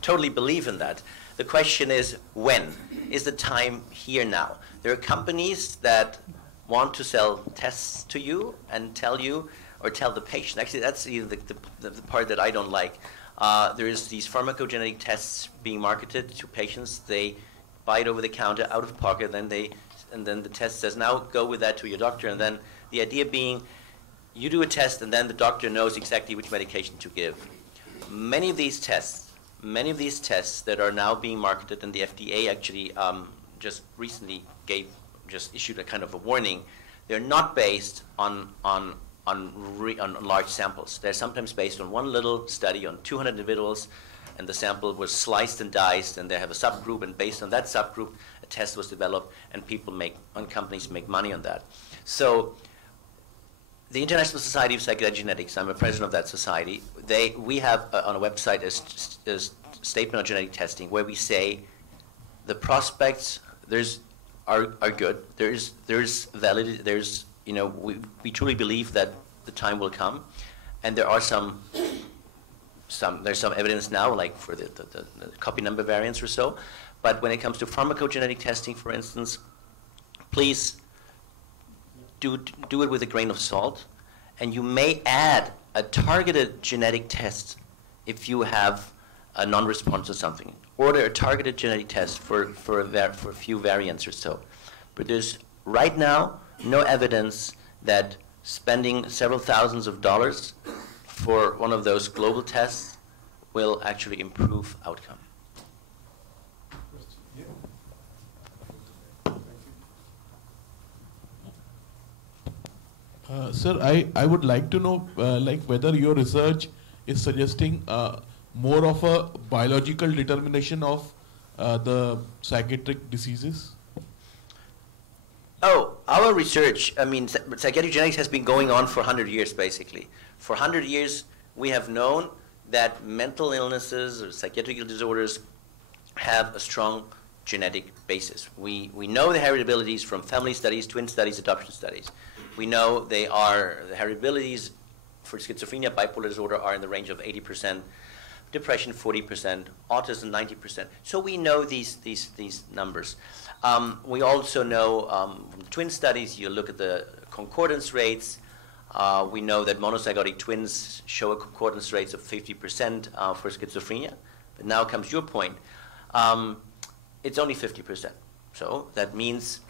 totally believe in that. The question is, when? Is the time here now? There are companies that want to sell tests to you and tell you, or tell the patient. Actually, that's the part that I don't like. There is these pharmacogenetic tests being marketed to patients. They buy it over the counter, out of pocket, and then the test says, now go with that to your doctor. And then the idea being, you do a test, and then the doctor knows exactly which medication to give. Many of these tests that are now being marketed, and the FDA actually just recently issued a kind of a warning. They're not based on on large samples. They're sometimes based on one little study on 200 individuals, and the sample was sliced and diced, and they have a subgroup, and based on that subgroup, a test was developed, and companies make money on that. So the International Society of Psychedelic Genetics, I'm a president of that society, we have on a website a statement on genetic testing where we say the prospects are good. There's validity. There's, we truly believe that the time will come, and there are there's some evidence now, like for the copy number variants or so. But when it comes to pharmacogenetic testing, for instance, please do it with a grain of salt, and you may add a targeted genetic test if you have a non-response to something. Order a targeted genetic test for a few variants or so. But there's right now no evidence that spending several thousands of dollars for one of those global tests will actually improve outcome. Sir, I would like to know whether your research is suggesting more of a biological determination of the psychiatric diseases? Oh, our research, psychiatric genetics has been going on for 100 years, basically. For 100 years, we have known that mental illnesses or psychiatric disorders have a strong genetic basis. We know the heritabilities from family studies, twin studies, adoption studies. We know the heritabilities for schizophrenia, bipolar disorder are in the range of 80%, depression 40%, autism 90%. So we know these numbers. We also know from the twin studies, you look at the concordance rates. We know that monozygotic twins show a concordance rates of 50% for schizophrenia. But now comes your point. It's only 50%. So that means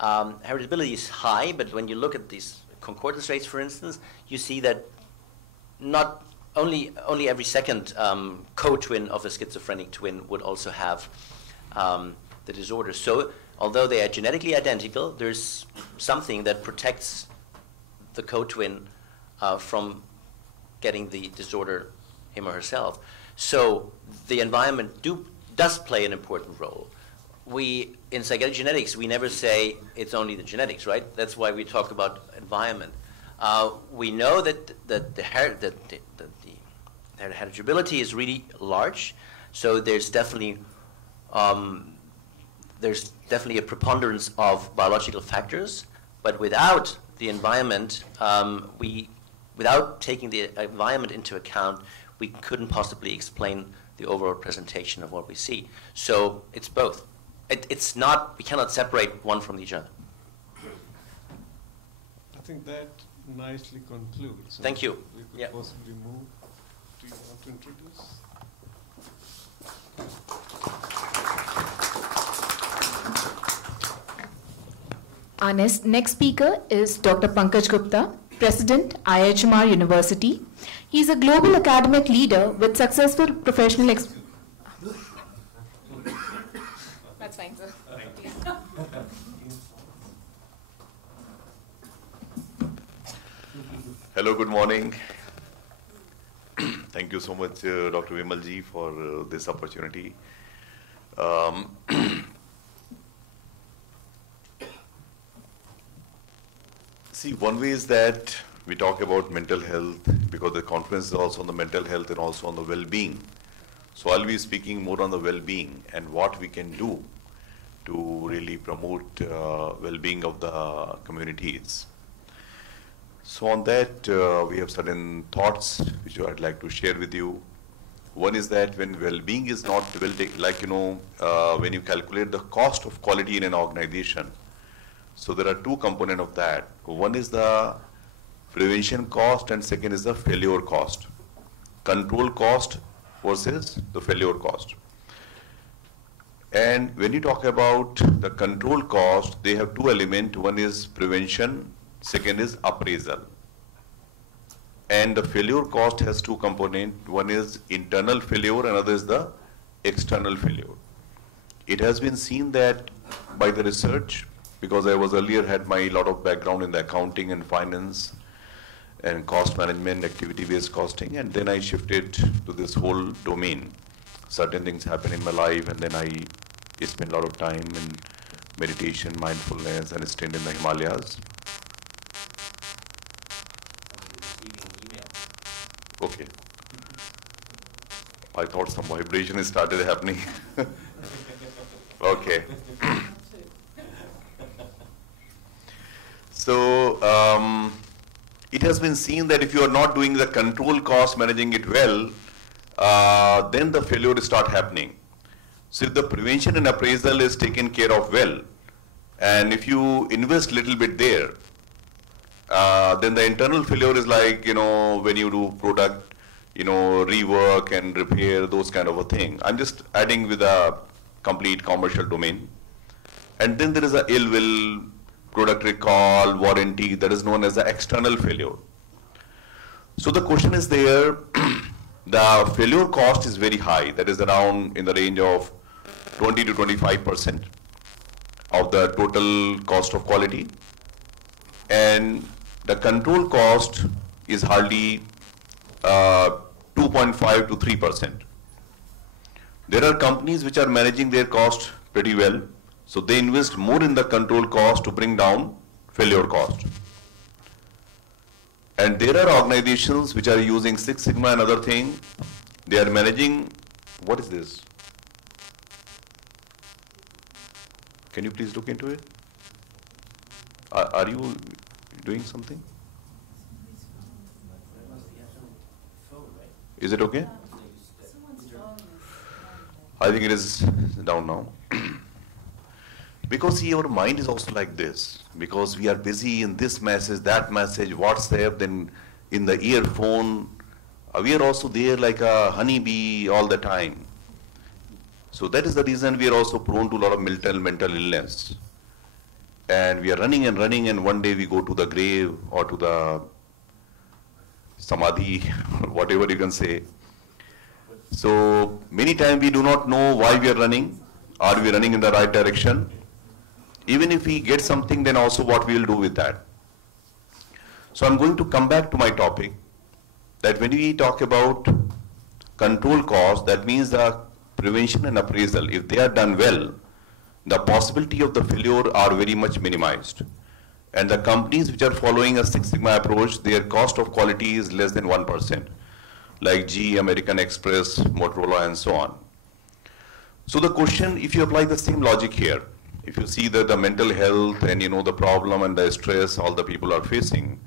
heritability is high, but when you look at these concordance rates, for instance, you see that not only every second co-twin of a schizophrenic twin would also have the disorder. So although they are genetically identical, there's something that protects the co-twin from getting the disorder him or herself. So the environment does play an important role. In psychedelic genetics, we never say it's only the genetics, right? That's why we talk about environment. We know that the heritability is really large, so there's definitely a preponderance of biological factors, but without the environment, without taking the environment into account, we couldn't possibly explain the overall presentation of what we see. So it's both. It's not, we cannot separate one from each other. I think that nicely concludes. Thank you. We could Yeah. possibly move. Do you want to introduce? Our next speaker is Dr. Pankaj Gupta, President, IHMR University. He is a global academic leader with successful professional experience. That's fine, sir. Hello, good morning. Thank you so much, Dr. Vimalji, for this opportunity. See, one way is that we talk about mental health because the conference is also on the mental health and also on the well-being. So I'll be speaking more on the well-being and what we can do to really promote well-being of the communities. So on that, we have certain thoughts which I'd like to share with you. One is that when well-being is not well taken, when you calculate the cost of quality in an organization, so there are two components of that. One is the prevention cost and second is the failure cost. Control cost versus the failure cost. And when you talk about the control cost, they have two elements. One is prevention, second is appraisal. And the failure cost has two components. One is internal failure, another is the external failure. It has been seen that by the research, because I was earlier had my lot of background in the accounting and finance, and cost management, activity-based costing, and then I shifted to this whole domain. Certain things happen in my life, and then I spend a lot of time in meditation, mindfulness, and staying in the Himalayas. Okay. I thought some vibration started happening. Okay. So, it has been seen that if you are not doing the control cost, managing it well, then the failure start happening. So if the prevention and appraisal is taken care of well, and if you invest little bit there, then the internal failure is like, when you do product, rework and repair, those kind of a thing. I'm just adding with a complete commercial domain. And then there is a ill will, product recall, warranty, that is known as the external failure. So the question is there, the failure cost is very high, that is around in the range of 20 to 25% of the total cost of quality. And the control cost is hardly 2.5 to 3%. There are companies which are managing their cost pretty well, so they invest more in the control cost to bring down failure cost. And there are organizations which are using Six Sigma and other thing. They are managing, what is this? Can you please look into it? Are you doing something? Is it okay? I think it is down now. Because see, our mind is also like this. Because we are busy in this message, that message, WhatsApp, then in the earphone. We are also there like a honeybee all the time. So that is the reason we are also prone to a lot of mental illness. And we are running, and one day we go to the grave or to the samadhi, whatever you can say. So many times we do not know why we are running. Are we running in the right direction? Even if we get something, then also what we will do with that. So I'm going to come back to my topic, that when we talk about control cost, that means the prevention and appraisal, if they are done well, the possibility of the failure are very much minimized. And the companies which are following a Six Sigma approach, their cost of quality is less than 1%, like GE, American Express, Motorola, and so on. So the question, if you apply the same logic here, if you see that the mental health and the problem and the stress all the people are facing,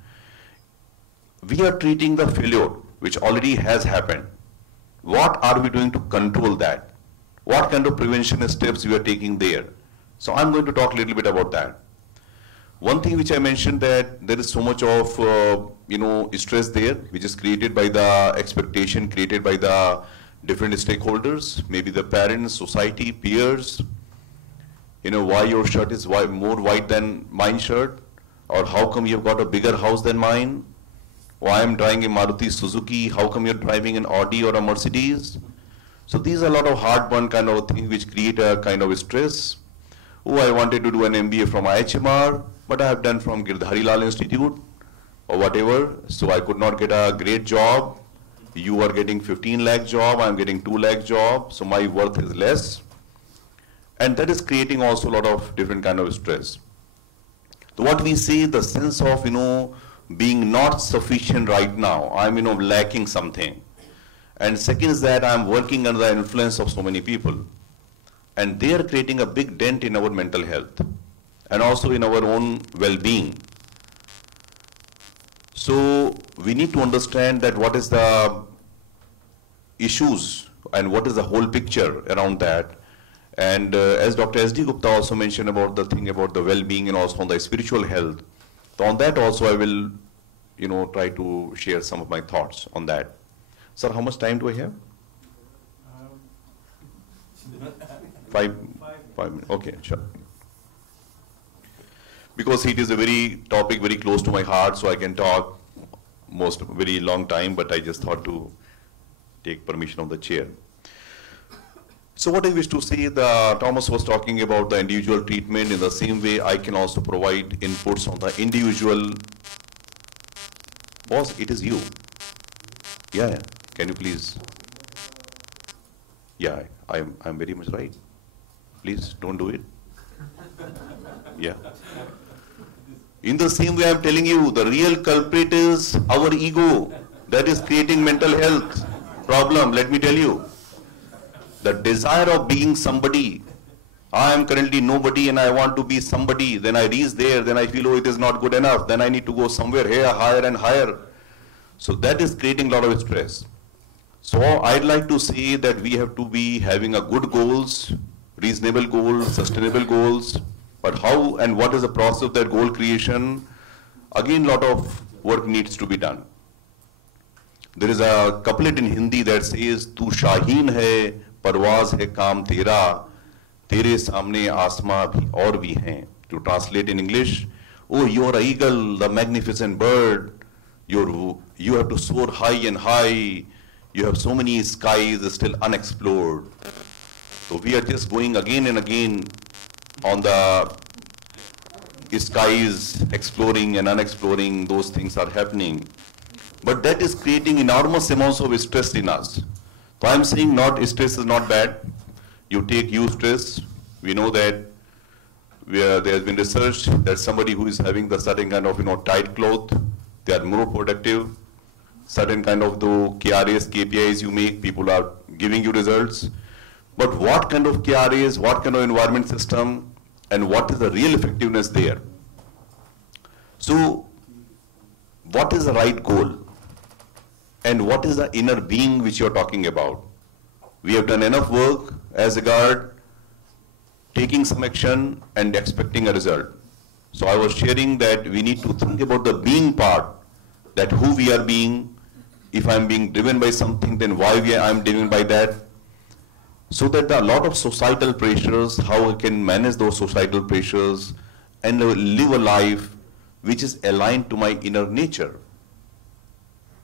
we are treating the failure which already has happened. What are we doing to control that? What kind of prevention steps we are taking there? So I'm going to talk a little bit about that. One thing which I mentioned, that there is so much of stress there, which is created by the expectation created by the different stakeholders, maybe the parents, society, peers. Why your shirt is more white than mine shirt, or how come you've got a bigger house than mine? Why I'm driving a Maruti Suzuki, how come you're driving an Audi or a Mercedes? So these are a lot of heartburn kind of things which create a kind of stress. Oh, I wanted to do an MBA from IHMR, but I have done from Girdhari Lal Institute or whatever, so I could not get a great job. You are getting 15 lakh job, I'm getting 2 lakh job, so my worth is less. And that is creating also a lot of different kind of stress. So what we see, the sense of, being not sufficient right now, I'm, lacking something. And second is that I'm working under the influence of so many people. And they are creating a big dent in our mental health and also in our own well-being. So we need to understand that what is the issues and what is the whole picture around that. And as Dr. S.D. Gupta also mentioned about the thing about the well-being and also on the spiritual health, so on that also I will, try to share some of my thoughts on that. Sir, how much time do I have? 5 minutes. Okay, sure. Because it is a topic very close to my heart, so I can talk very long time, but I just thought to take permission of the chair. So what I wish to say, Thomas was talking about the individual treatment. In the same way, I can also provide inputs on the individual Boss, it is you. Yeah, yeah. Can you please? Yeah, I'm very much right. Please don't do it. Yeah. In the same way, I'm telling you, the real culprit is our ego that is creating mental health problem. Let me tell you, the desire of being somebody. I am currently nobody and I want to be somebody. Then I reach there, then I feel, oh, it is not good enough. Then I need to go somewhere here, higher and higher. So that is creating a lot of stress. So I'd like to say that we have to be having a good goals, reasonable goals, sustainable goals. But how and what is the process of that goal creation? Again, a lot of work needs to be done. There is a couplet in Hindi that says, "Tu Shaheen hai, parwaaz hai kaam tera, tere samne asma bhi aur bhi hain." To translate in English, oh, you're an eagle, the magnificent bird. You have to soar high and high. You have so many skies still unexplored. So we are just going again and again on the skies, exploring and unexploring. Those things are happening. But that is creating enormous amounts of stress in us. So I'm saying stress is not bad. You take stress. We know that there has been research that somebody who is having the certain kind of tight cloth, they are more productive. Certain kind of KRAs, KPIs you make, people are giving you results. But what kind of KRAs, what kind of environment system, and what is the real effectiveness there? So, what is the right goal? And what is the inner being which you are talking about? We have done enough work as regard taking some action and expecting a result. So I was sharing that we need to think about the being part, that who we are being. If I'm being driven by something, then why I'm driven by that. So that there are a lot of societal pressures, how I can manage those societal pressures and live a life which is aligned to my inner nature.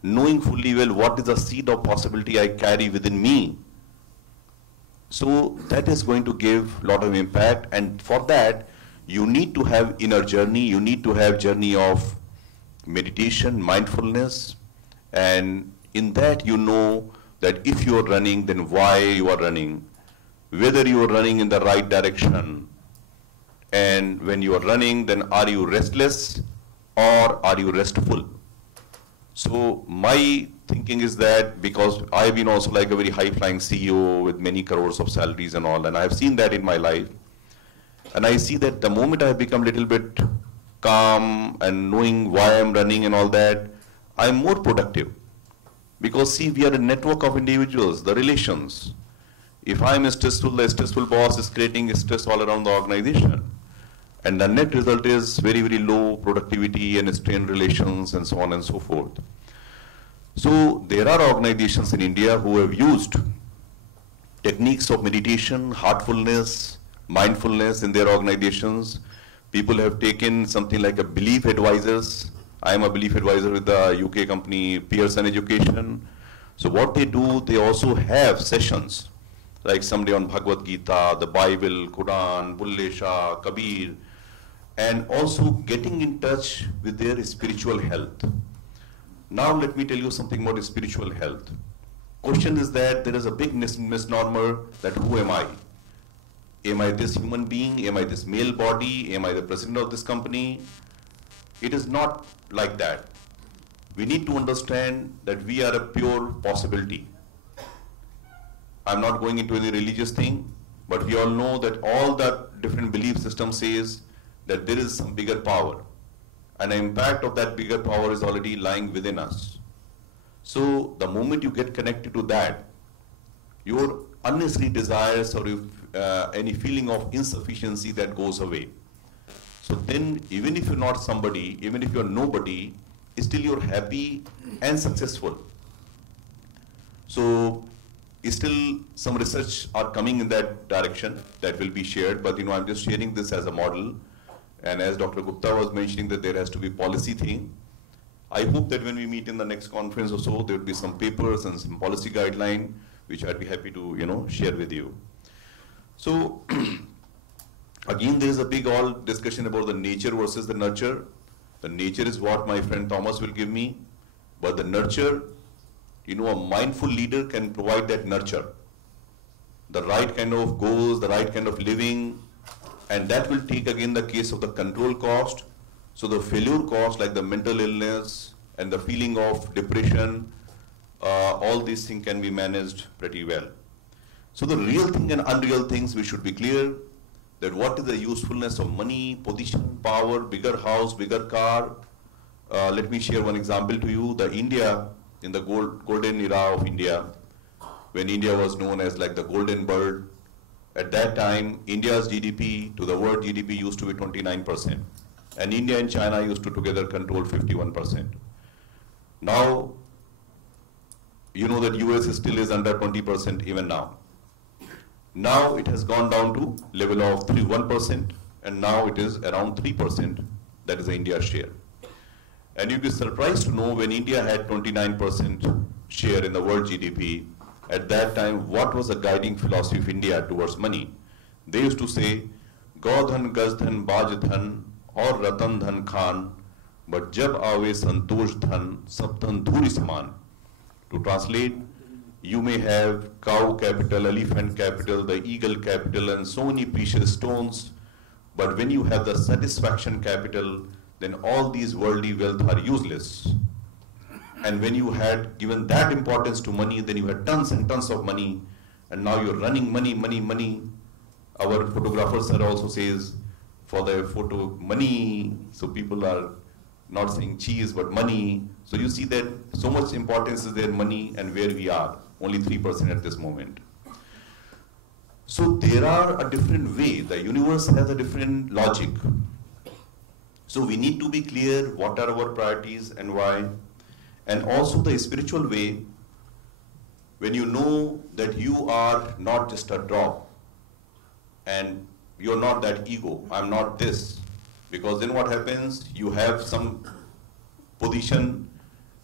Knowing fully well what is the seed of possibility I carry within me. So that is going to give a lot of impact, and for that you need to have inner journey, you need to have journey of meditation, mindfulness, and in that you know that if you are running, then why you are running, whether you are running in the right direction, and when you are running, then are you restless or are you restful? So my thinking is that, because I've been also like a very high-flying CEO with many crores of salaries and all, and I've seen that in my life, and I see that the moment I have become a little bit calm and knowing why I'm running and all that, I'm more productive. Because see, we are a network of individuals, the relations. If I'm stressful, the stressful boss is creating stress all around the organization. And the net result is very, very low productivity and strained relations and so on and so forth. So there are organizations in India who have used techniques of meditation, heartfulness, mindfulness in their organizations. People have taken something like a belief advisors. I am a belief advisor with the UK company Pearson Education. So what they do, they also have sessions, like someday on Bhagavad Gita, the Bible, Quran, Bulle Shah, Kabir, and also getting in touch with their spiritual health. Now let me tell you something about spiritual health. Question is that there is a big misnomer that who am I? Am I this human being? Am I this male body? Am I the president of this company? It is not like that. We need to understand that we are a pure possibility. I'm not going into any religious thing, but we all know that all the different belief system says that there is some bigger power. And the impact of that bigger power is already lying within us. So the moment you get connected to that, your unnecessary desires or any feeling of insufficiency that goes away. So then, even if you're not somebody, even if you're nobody, still you're happy and successful. So still some research are coming in that direction that will be shared, but I'm just sharing this as a model. And as Dr. Gupta was mentioning that there has to be policy thing. I hope that when we meet in the next conference or so, there will be some papers and some policy guideline, which I'd be happy to, share with you. So again, there is a big discussion about the nature versus the nurture. The nature is what my friend Thomas will give me, But the nurture, a mindful leader can provide that nurture. The right kind of goals, the right kind of living, and that will take again the case of the control cost. So the failure cost, like the mental illness and the feeling of depression, all these things can be managed pretty well. So the real thing and unreal things, we should be clear that what is the usefulness of money, position, power, bigger house, bigger car. Let me share one example to you. The India, in the golden era of India, when India was known as like the golden bird, at that time, India's GDP to the world GDP used to be 29%. And India and China used to together control 51%. Now, you know that US still is under 20% even now. Now it has gone down to level of 1%, and now it is around 3%. That is the India share. And you'd be surprised to know when India had 29% share in the world GDP, at that time, what was the guiding philosophy of India towards money? They used to say, Gaudhan, Gazdhan, Bajdhan, or Ratan Dhan Khan, but Jab Aave Santosh Dhan, Sabdhan Dhuri Saman. To translate, you may have cow capital, elephant capital, the eagle capital, and so many precious stones, but when you have the satisfaction capital, then all these worldly wealth are useless. And when you had given that importance to money, then you had tons and tons of money, and now you're running money, money, money. Our photographer sir also says, for the photo, money, so people are not saying cheese, but money. So you see that so much importance is there, money, and where we are, only 3% at this moment. So there are a different way, the universe has a different logic. So we need to be clear what are our priorities and why. And also the spiritual way, when you know that you are not just a drop and you're not that ego, I'm not this. Because then what happens, you have some position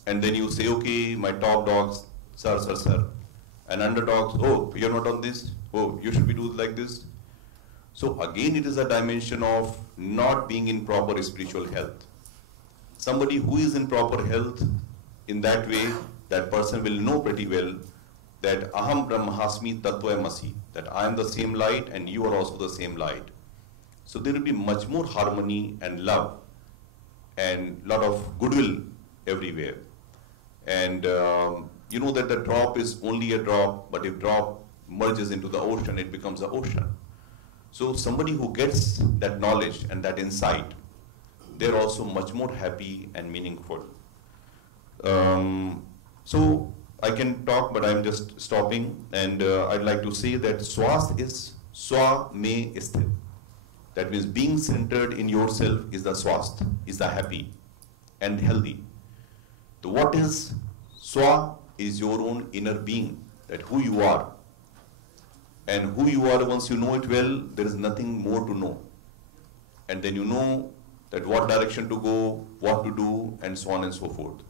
and then you say, okay, my top dogs, sir, sir, sir. And underdogs, oh, you're not on this, oh, you should be doing like this. So again, it is a dimension of not being in proper spiritual health. Somebody who is in proper health, in that way, that person will know pretty well that Aham Brahmasmi Tattvamasi, that I am the same light and you are also the same light. So there will be much more harmony and love and lot of goodwill everywhere. And you know that the drop is only a drop, but if drop merges into the ocean, it becomes an ocean. So somebody who gets that knowledge and that insight, they're also much more happy and meaningful. So I can talk, but I'm just stopping, and I'd like to say that Swasth is Swa Me Sthit. That means being centered in yourself is the Swasth, is the happy and healthy. So what is Swa is your own inner being, that who you are. And who you are, once you know it well, there is nothing more to know. And then you know that what direction to go, what to do, and so on and so forth.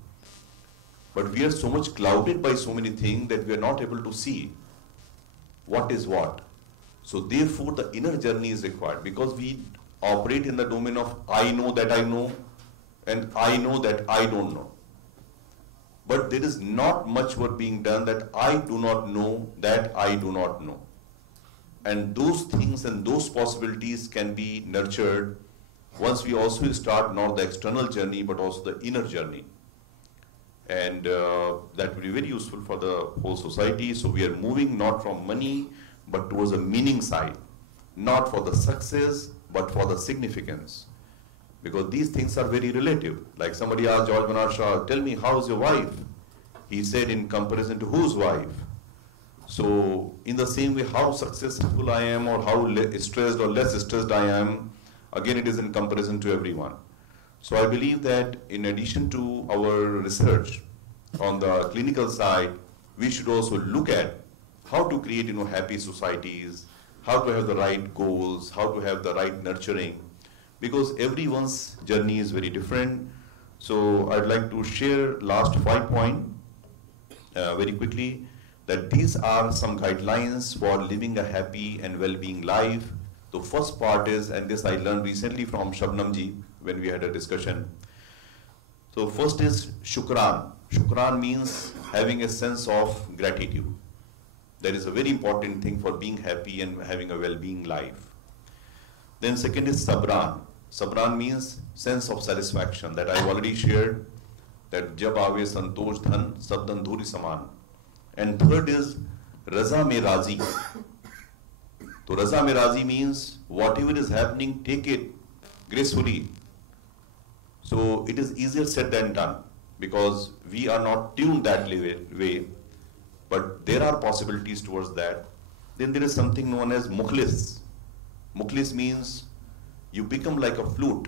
But we are so much clouded by so many things that we are not able to see what is what. So therefore the inner journey is required, because we operate in the domain of I know that I know and I know that I don't know. But there is not much work being done that I do not know that I do not know. And those things and those possibilities can be nurtured once we also start not the external journey but also the inner journey. And that will be very useful for the whole society. So we are moving not from money but towards the meaning side, not for the success but for the significance. Because these things are very relative. Like somebody asked George Bernard Shaw, tell me, how's your wife? He said, in comparison to whose wife? So in the same way, how successful I am or how stressed or less stressed I am, again it is in comparison to everyone. So I believe that in addition to our research on the clinical side, we should also look at how to create happy societies, how to have the right goals, how to have the right nurturing, because everyone's journey is very different. So I'd like to share last 5 points very quickly, that these are some guidelines for living a happy and well-being life. The first part is, and this I learned recently from Shabnam ji when we had a discussion. So first is Shukran. Shukran means having a sense of gratitude. That is a very important thing for being happy and having a well-being life. Then second is Sabran. Sabran means sense of satisfaction that I've already shared, that Jab Aave Santosh Dhan, Sabdan Dhuri Saman. And third is Raza Me Razi. So Raza Me Razi means whatever is happening, take it gracefully. So it is easier said than done because we are not tuned that way, but there are possibilities towards that. Then there is something known as Mukhlis. Mukhlis means you become like a flute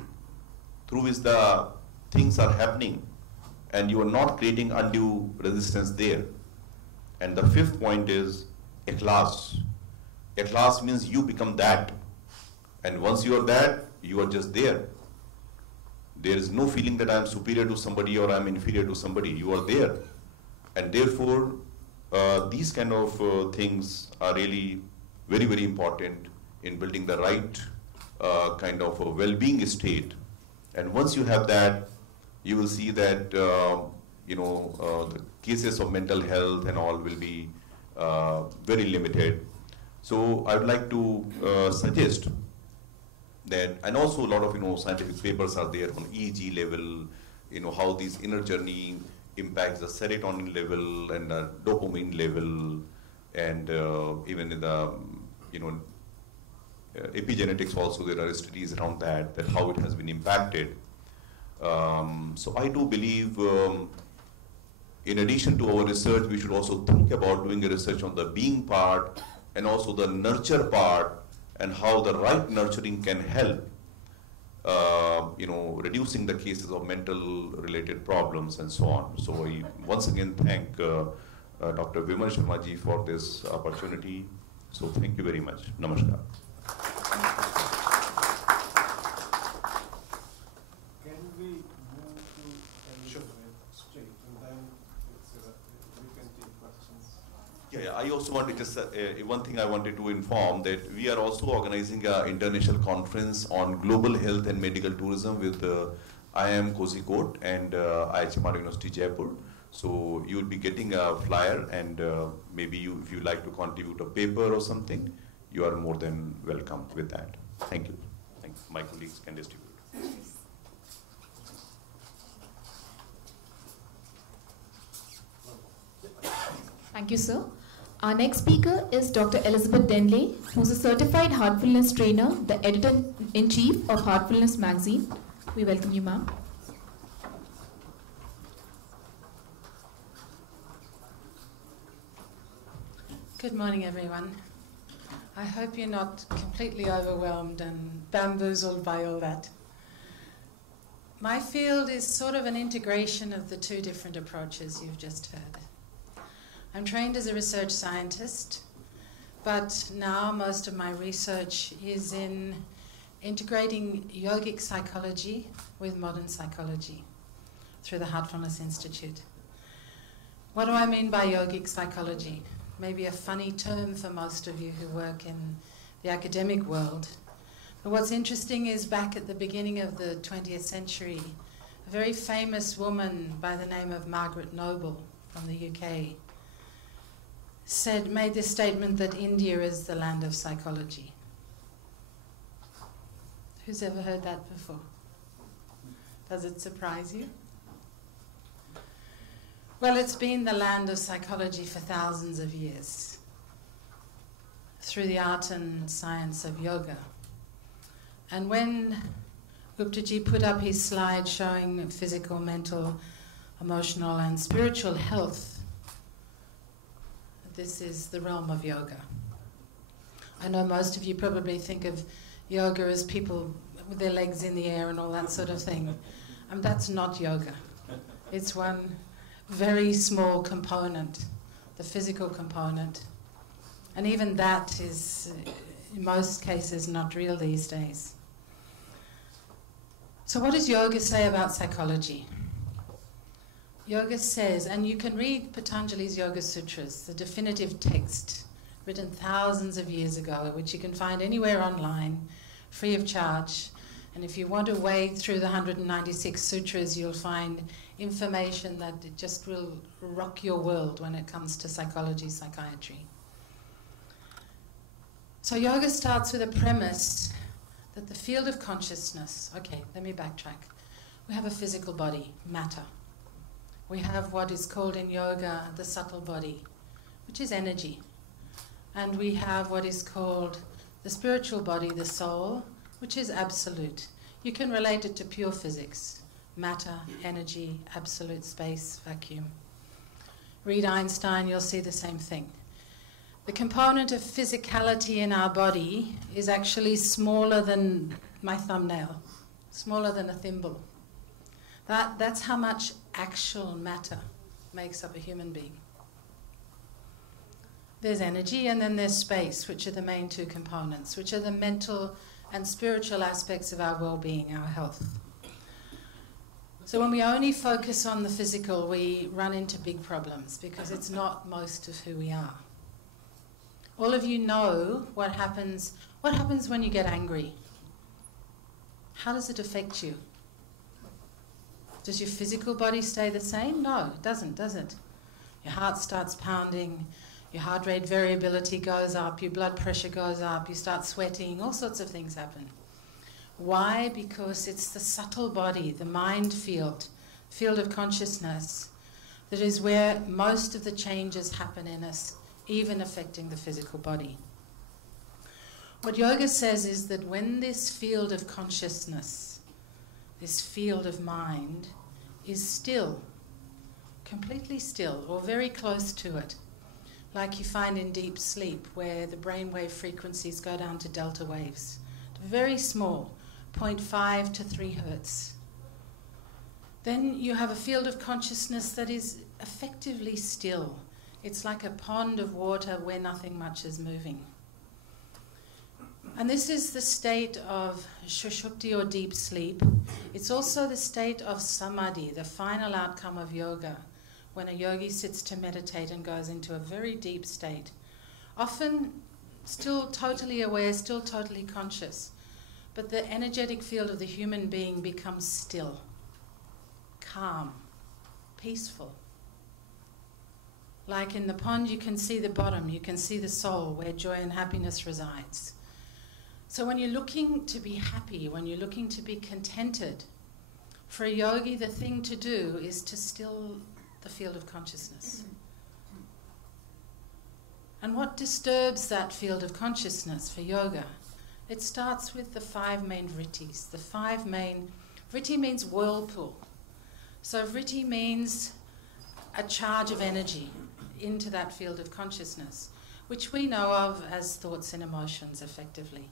through which the things are happening and you are not creating undue resistance there. And the fifth point is Ikhlas. Ikhlas means you become that. And once you are that, you are just there. There is no feeling that I am superior to somebody or I am inferior to somebody. You are there. And therefore, these kind of things are really very, very important in building the right kind of a well-being state. And once you have that, you will see that, the cases of mental health and all will be very limited. So I would like to suggest that, and also a lot of scientific papers are there on EEG level, how this inner journey impacts the serotonin level and the dopamine level, and even in the epigenetics also there are studies around that how it has been impacted. So I do believe in addition to our research, we should also think about doing a research on the being part and also the nurture part, and how the right nurturing can help, reducing the cases of mental related problems and so on. So I once again thank Dr. Vimal Sharma ji for this opportunity. So thank you very much. Namaskar. Can we move to Elizabeth straight and then we can take questions? Yeah, I also wanted just one thing I wanted to inform that we are also organizing an international conference on global health and medical tourism with IIM Kozhikode and IHMR University Jaipur. So you will be getting a flyer, and maybe if you like to contribute a paper or something, you are more than welcome with that. Thank you. Thanks. My colleagues can distribute. Thank you, sir. Our next speaker is Dr. Elizabeth Henley, who's a certified heartfulness trainer, the editor-in-chief of Heartfulness magazine. We welcome you, ma'am. Good morning, everyone. I hope you're not completely overwhelmed and bamboozled by all that. My field is sort of an integration of the two different approaches you've just heard. I'm trained as a research scientist, but now most of my research is in integrating yogic psychology with modern psychology through the Heartfulness Institute. What do I mean by yogic psychology? Maybe a funny term for most of you who work in the academic world. But what's interesting is back at the beginning of the 20th century, a very famous woman by the name of Margaret Noble from the UK made this statement that India is the land of psychology. Who's ever heard that before? Does it surprise you? Well, it's been the land of psychology for thousands of years through the art and science of yoga. And when Guptaji put up his slide showing physical, mental, emotional, and spiritual health, this is the realm of yoga. I know most of you probably think of yoga as people with their legs in the air and all that sort of thing. That's not yoga. It's one very small component, the physical component. And even that is, in most cases, not real these days. So what does yoga say about psychology? Yoga says, and you can read Patanjali's Yoga Sutras, the definitive text written thousands of years ago, which you can find anywhere online, free of charge, And if you want to wade through the 196 sutras, you'll find information that it just will rock your world when it comes to psychology, psychiatry. So yoga starts with a premise that the field of consciousness, okay, let me backtrack. We have a physical body, matter. We have what is called in yoga the subtle body, which is energy. And we have what is called the spiritual body, the soul, which is absolute. You can relate it to pure physics, matter, energy, absolute space, vacuum. Read Einstein, you'll see the same thing. The component of physicality in our body is actually smaller than my thumbnail, smaller than a thimble. That's how much actual matter makes up a human being. There's energy and then there's space, which are the main two components, which are the mental and spiritual aspects of our well-being, our health. So when we only focus on the physical, we run into big problems because it's not most of who we are. All of you know what happens when you get angry. How does it affect you? Does your physical body stay the same? No, it doesn't, does it? Your heart starts pounding, your heart rate variability goes up, your blood pressure goes up, you start sweating, all sorts of things happen. Why? Because it's the subtle body, the mind field of consciousness, that is where most of the changes happen in us, even affecting the physical body. What yoga says is that when this field of consciousness, this field of mind, is still, completely still, or very close to it, like you find in deep sleep, where the brainwave frequencies go down to delta waves, very small, 0.5 to 3 hertz. Then you have a field of consciousness that is effectively still. It's like a pond of water where nothing much is moving. And this is the state of sushupti or deep sleep. It's also the state of samadhi, the final outcome of yoga, when a yogi sits to meditate and goes into a very deep state. Often still totally aware, still totally conscious, but the energetic field of the human being becomes still, calm, peaceful. Like in the pond, you can see the bottom, you can see the soul where joy and happiness resides. So when you're looking to be happy, when you're looking to be contented, for a yogi, the thing to do is to still the field of consciousness. And what disturbs that field of consciousness for yoga? It starts with the 5 main vrittis. Vritti means whirlpool. So vritti means a charge of energy into that field of consciousness, which we know of as thoughts and emotions effectively.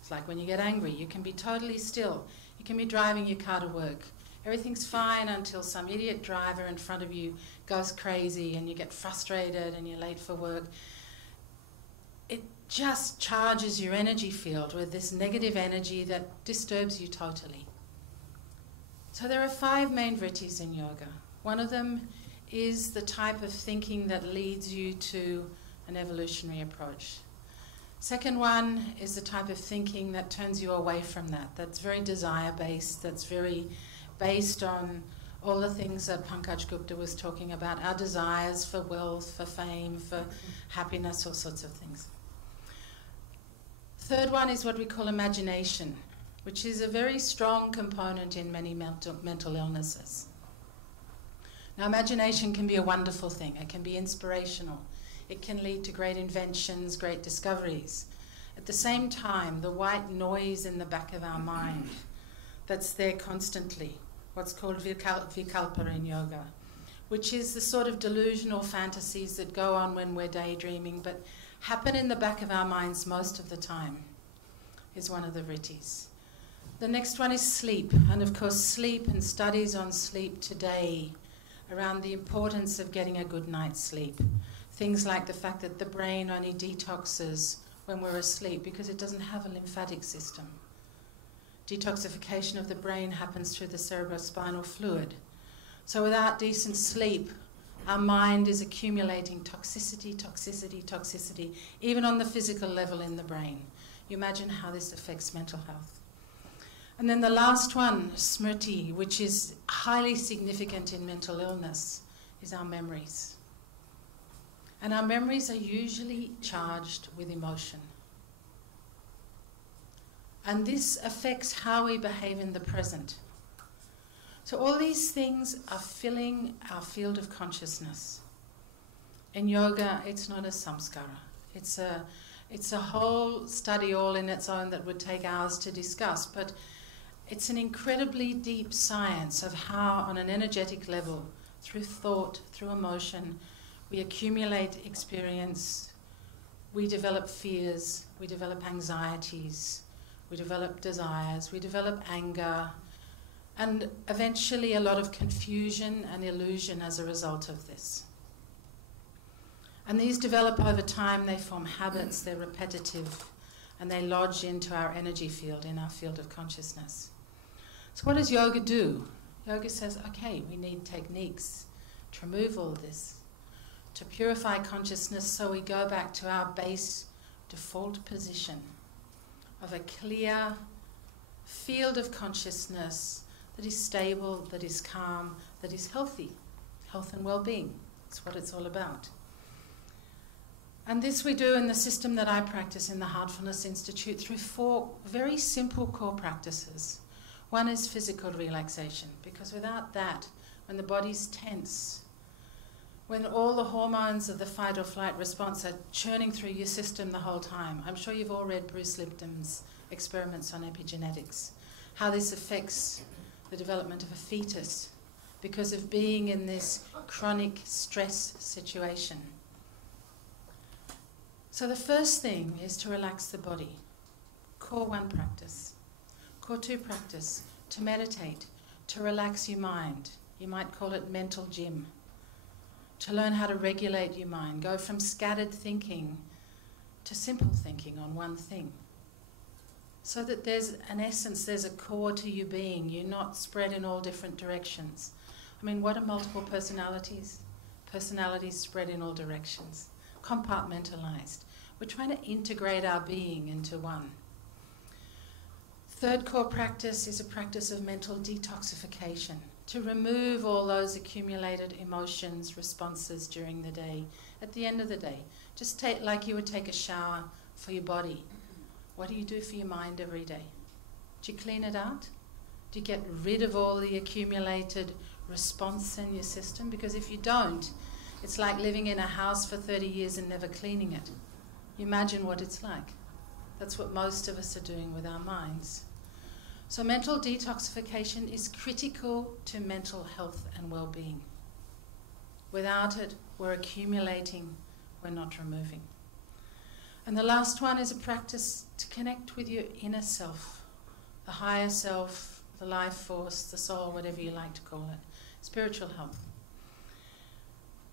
It's like when you get angry, you can be totally still. You can be driving your car to work. Everything's fine until some idiot driver in front of you goes crazy and you get frustrated and you're late for work. It just charges your energy field with this negative energy that disturbs you totally. So there are 5 main vrittis in yoga. One of them is the type of thinking that leads you to an evolutionary approach. Second one is the type of thinking that turns you away from that. That's very desire-based, that's very based on all the things that Pankaj Gupta was talking about, our desires for wealth, for fame, for happiness, all sorts of things. Third one is what we call imagination, which is a very strong component in many mental illnesses. Now, imagination can be a wonderful thing. It can be inspirational. It can lead to great inventions, great discoveries. At the same time, the white noise in the back of our mind that's there constantly, what's called vikalpa in yoga, which is the sort of delusional fantasies that go on when we're daydreaming, but happen in the back of our minds most of the time, is one of the vrittis. The next one is sleep, and of course sleep and studies on sleep today around the importance of getting a good night's sleep. Things like the fact that the brain only detoxes when we're asleep because it doesn't have a lymphatic system. Detoxification of the brain happens through the cerebrospinal fluid. So without decent sleep, our mind is accumulating toxicity, toxicity, toxicity, even on the physical level in the brain. You imagine how this affects mental health. And then the last one, smriti, which is highly significant in mental illness, is our memories. And our memories are usually charged with emotion. And this affects how we behave in the present. So all these things are filling our field of consciousness. In yoga, it's not a samskara. It's a whole study all in its own that would take hours to discuss, but it's an incredibly deep science of how, on an energetic level, through thought, through emotion, we accumulate experience, we develop fears, we develop anxieties, we develop desires, we develop anger, and eventually a lot of confusion and illusion as a result of this. And these develop over time, they form habits, they're repetitive, and they lodge into our energy field, in our field of consciousness. So what does yoga do? Yoga says, okay, we need techniques to remove all this, to purify consciousness so we go back to our base default position of a clear field of consciousness that is stable, that is calm, that is healthy. Health and well-being, that's what it's all about. And this we do in the system that I practice in the Heartfulness Institute through 4 very simple core practices. One is physical relaxation, because without that, when the body's tense, when all the hormones of the fight or flight response are churning through your system the whole time. I'm sure you've all read Bruce Lipton's experiments on epigenetics, how this affects the development of a fetus because of being in this chronic stress situation. So the first thing is to relax the body. Core 1 practice. Core 2 practice, to meditate, to relax your mind. You might call it mental gym. To learn how to regulate your mind, go from scattered thinking to simple thinking on one thing. So that there's an essence, there's a core to your being. You're not spread in all different directions. I mean, what are multiple personalities? Personalities spread in all directions, compartmentalized. We're trying to integrate our being into one. Third core practice is a practice of mental detoxification, to remove all those accumulated emotions, responses during the day. At the end of the day, just take like you would take a shower for your body. What do you do for your mind every day? Do you clean it out? Do you get rid of all the accumulated response in your system? Because if you don't, it's like living in a house for 30 years and never cleaning it. You imagine what it's like. That's what most of us are doing with our minds. So mental detoxification is critical to mental health and well-being. Without it, we're accumulating, we're not removing. And the last one is a practice to connect with your inner self, the higher self, the life force, the soul, whatever you like to call it, spiritual health.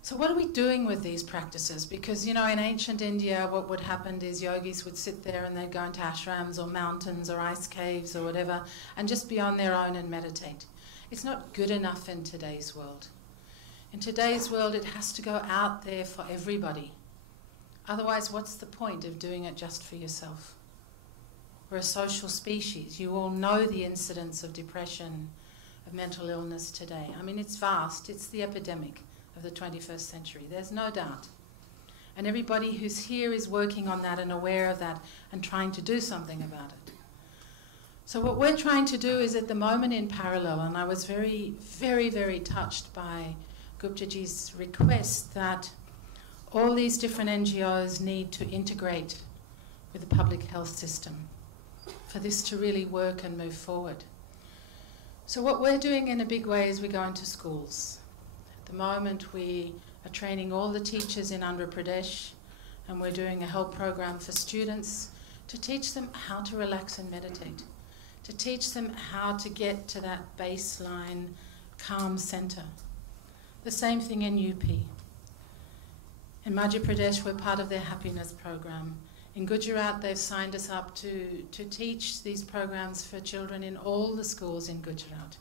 So what are we doing with these practices? Because, you know, in ancient India, what would happen is yogis would sit there and they'd go into ashrams or mountains or ice caves or whatever and just be on their own and meditate. It's not good enough in today's world. In today's world, it has to go out there for everybody. Otherwise, what's the point of doing it just for yourself? We're a social species. You all know the incidence of depression, of mental illness today. I mean, it's vast. It's the epidemic of the 21st century. There's no doubt. And everybody who's here is working on that and aware of that and trying to do something about it. So what we're trying to do is at the moment in parallel, and I was very, very, very touched by Guptaji's request that all these different NGOs need to integrate with the public health system for this to really work and move forward. So what we're doing in a big way is we go into schools. At the moment we are training all the teachers in Andhra Pradesh, and we're doing a help program for students to teach them how to relax and meditate, to teach them how to get to that baseline calm center. The same thing in UP. In Madhya Pradesh, we're part of their happiness program. In Gujarat, they've signed us up to teach these programs for children in all the schools in Gujarat,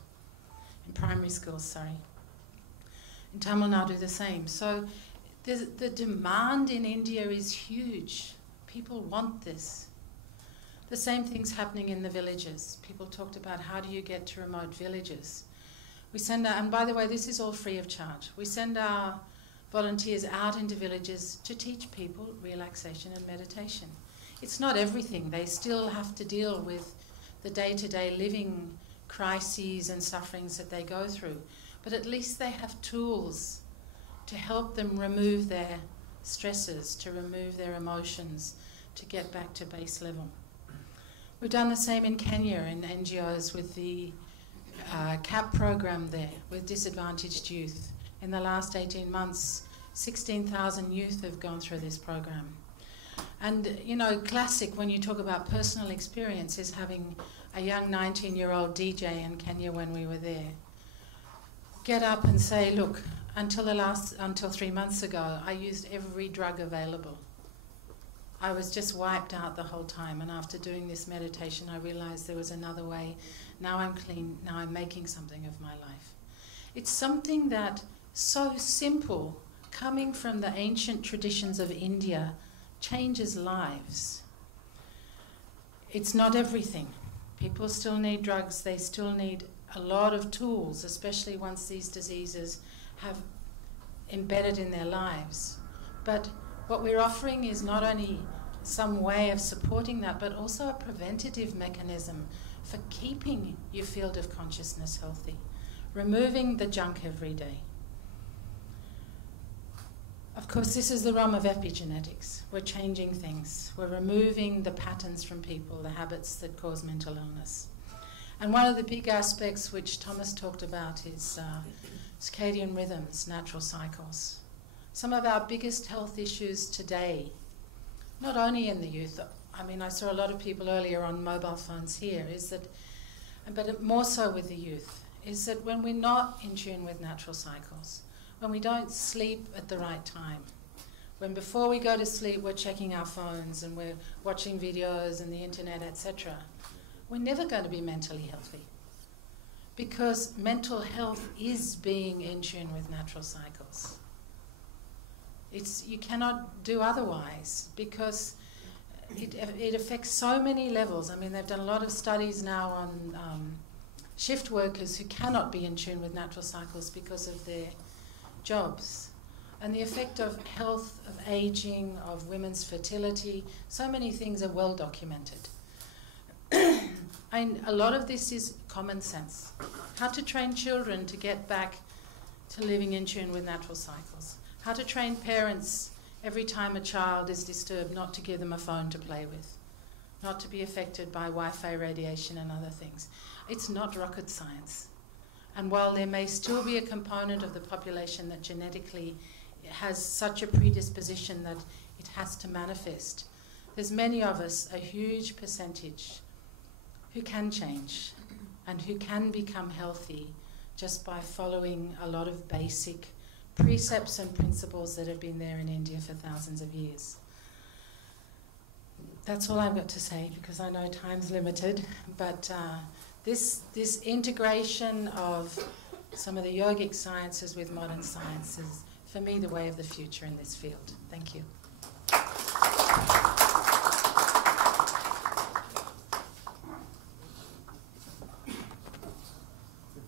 in primary schools, sorry. In Tamil Nadu, the same. So the demand in India is huge. People want this. The same thing's happening in the villages. People talked about how do you get to remote villages. We send our, and by the way, this is all free of charge. We send our volunteers out into villages to teach people relaxation and meditation. It's not everything. They still have to deal with the day-to-day living crises and sufferings that they go through. But at least they have tools to help them remove their stresses, to remove their emotions, to get back to base level. We've done the same in Kenya in NGOs with the CAP program there with disadvantaged youth. In the last 18 months, 16,000 youth have gone through this program. And, you know, classic when you talk about personal experience is having a young 19-year-old DJ in Kenya when we were there get up and say, look, until 3 months ago, I used every drug available. I was just wiped out the whole time, and after doing this meditation, I realized there was another way. Now I'm clean, now I'm making something of my life. It's something that so simple, coming from the ancient traditions of India, changes lives. It's not everything. People still need drugs, they still need a lot of tools, especially once these diseases have embedded in their lives. But what we're offering is not only some way of supporting that, but also a preventative mechanism for keeping your field of consciousness healthy, removing the junk every day. Of course, this is the realm of epigenetics. We're changing things. We're removing the patterns from people, the habits that cause mental illness. And one of the big aspects which Thomas talked about is circadian rhythms, natural cycles. Some of our biggest health issues today, not only in the youth, I mean, I saw a lot of people earlier on mobile phones here, is that, but more so with the youth, is that when we're not in tune with natural cycles, when we don't sleep at the right time, when before we go to sleep we're checking our phones and we're watching videos and the internet, etc., we're never going to be mentally healthy. Because mental health is being in tune with natural cycles. You cannot do otherwise, because it affects so many levels. I mean, they've done a lot of studies now on shift workers who cannot be in tune with natural cycles because of their jobs. And the effect of health, of aging, of women's fertility, so many things are well documented. And a lot of this is common sense. How to train children to get back to living in tune with natural cycles. How to train parents every time a child is disturbed not to give them a phone to play with, not to be affected by Wi-Fi radiation and other things. It's not rocket science. And while there may still be a component of the population that genetically has such a predisposition that it has to manifest, there's many of us, a huge percentage, who can change and who can become healthy just by following a lot of basic precepts and principles that have been there in India for thousands of years. That's all I've got to say, because I know time's limited, but this integration of some of the yogic sciences with modern science is, for me, the way of the future in this field. Thank you.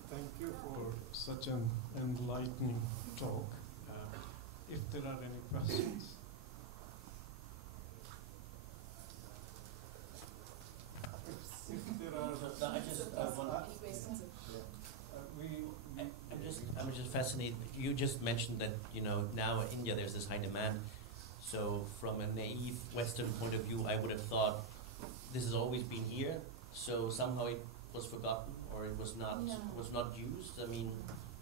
Thank you for such an enlightening talk. If there are any questions. If there are, I just want. I'm just fascinated. You just mentioned that now in India there's this high demand. So from a naive Western point of view, I would have thought this has always been here. So somehow it was forgotten, or it was not used. I mean,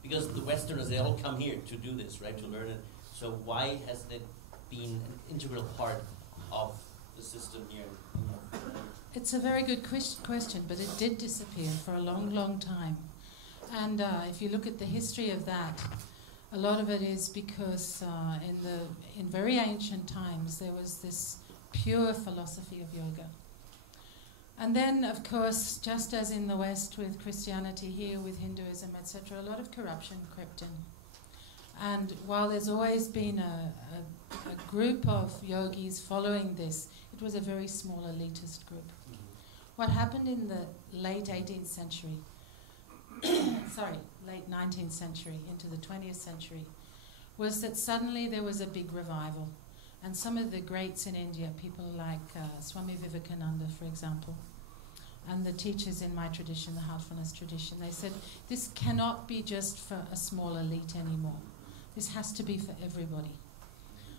because the Westerners, they all come here to do this, right, to learn it. So why hasn't it been an integral part of the system here? It's a very good question, but it did disappear for a long, long time. And if you look at the history of that, a lot of it is because in very ancient times there was this pure philosophy of yoga. And then, of course, just as in the West with Christianity, here with Hinduism, etc., a lot of corruption crept in. And while there's always been a group of yogis following this, it was a very small elitist group. what happened in the late 18th century, late 19th century into the 20th century, was that suddenly there was a big revival. And some of the greats in India, people like Swami Vivekananda, for example, and the teachers in my tradition, the heartfulness tradition, they said, this cannot be just for a small elite anymore. This has to be for everybody.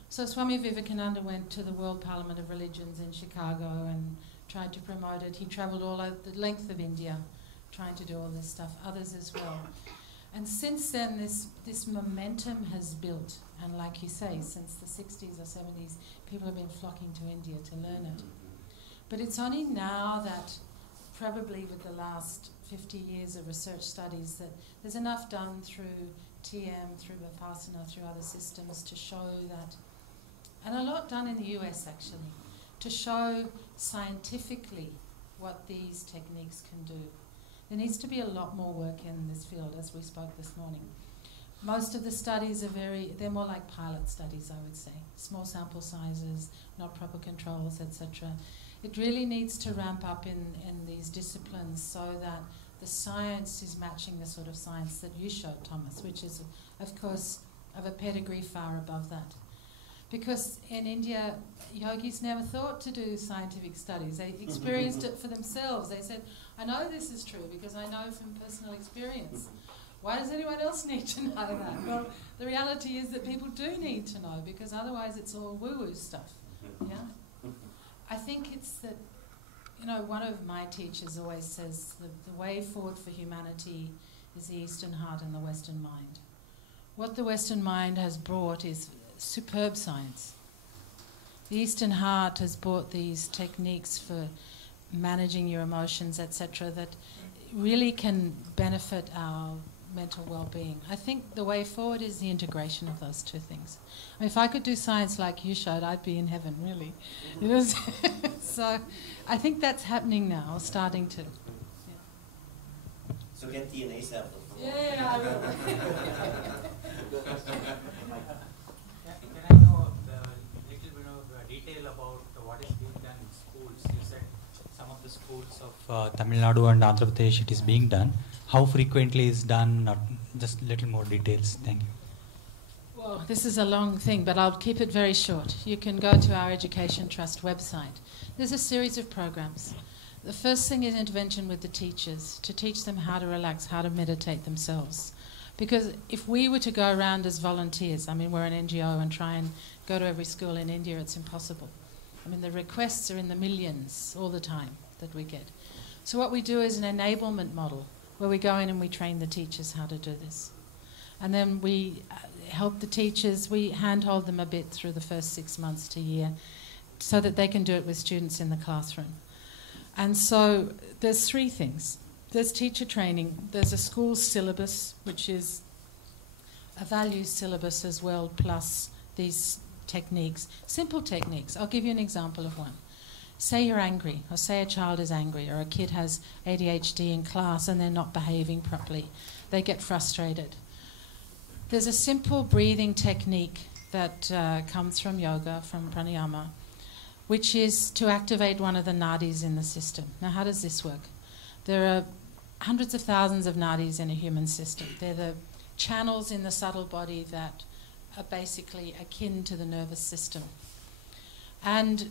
So Swami Vivekananda went to the World Parliament of Religions in Chicago and tried to promote it. He travelled all over the length of India trying to do all this stuff, others as well. And since then, this momentum has built. And like you say, since the 60s or 70s, people have been flocking to India to learn it. But it's only now that, probably with the last 50 years of research studies, that there's enough done through TM, through Vipassana, through other systems to show that, and a lot done in the US actually, to show scientifically what these techniques can do. There needs to be a lot more work in this field, as we spoke this morning. Most of the studies are they're more like pilot studies, I would say. Small sample sizes, not proper controls, etc. It really needs to ramp up in these disciplines so that the science is matching the sort of science that you showed, Thomas, which is, of course, of a pedigree far above that. Because in India, yogis never thought to do scientific studies. They experienced it for themselves. They said, I know this is true because I know from personal experience. Why does anyone else need to know that? Well, the reality is that people do need to know because otherwise it's all woo-woo stuff. Yeah? I think it's that, one of my teachers always says the way forward for humanity is the Eastern heart and the Western mind. What the Western mind has brought is superb science. The Eastern heart has brought these techniques for managing your emotions, etc., that really can benefit our mental well-being. I think the way forward is the integration of those two things. I mean, if I could do science like you showed, I'd be in heaven, really. So I think that's happening now, starting to. Yeah. So get DNA samples. Yeah, I will. Can I know a little bit of detail about what is being done in schools? You said some of the schools of Tamil Nadu and Andhra Pradesh it is being done. How frequently is done? Just a little more details. Thank you. Well, this is a long thing, but I'll keep it very short. You can go to our Education Trust website. There's a series of programs. The first thing is intervention with the teachers, to teach them how to relax, how to meditate themselves. Because if we were to go around as volunteers, I mean, we're an NGO and try and go to every school in India, it's impossible. I mean, the requests are in the millions all the time that we get. So what we do is an enablement model, where we go in and we train the teachers how to do this. And then we help the teachers, we handhold them a bit through the first 6 months to a year so that they can do it with students in the classroom. And so there's three things. There's teacher training, there's a school syllabus, which is a values syllabus as well, plus these techniques, simple techniques. I'll give you an example of one. Say you're angry, or say a child is angry, or a kid has ADHD in class and they're not behaving properly. They get frustrated. There's a simple breathing technique that comes from yoga, from pranayama, which is to activate one of the nadis in the system. Now, how does this work? There are hundreds of thousands of nadis in a human system. They're the channels in the subtle body that are basically akin to the nervous system. And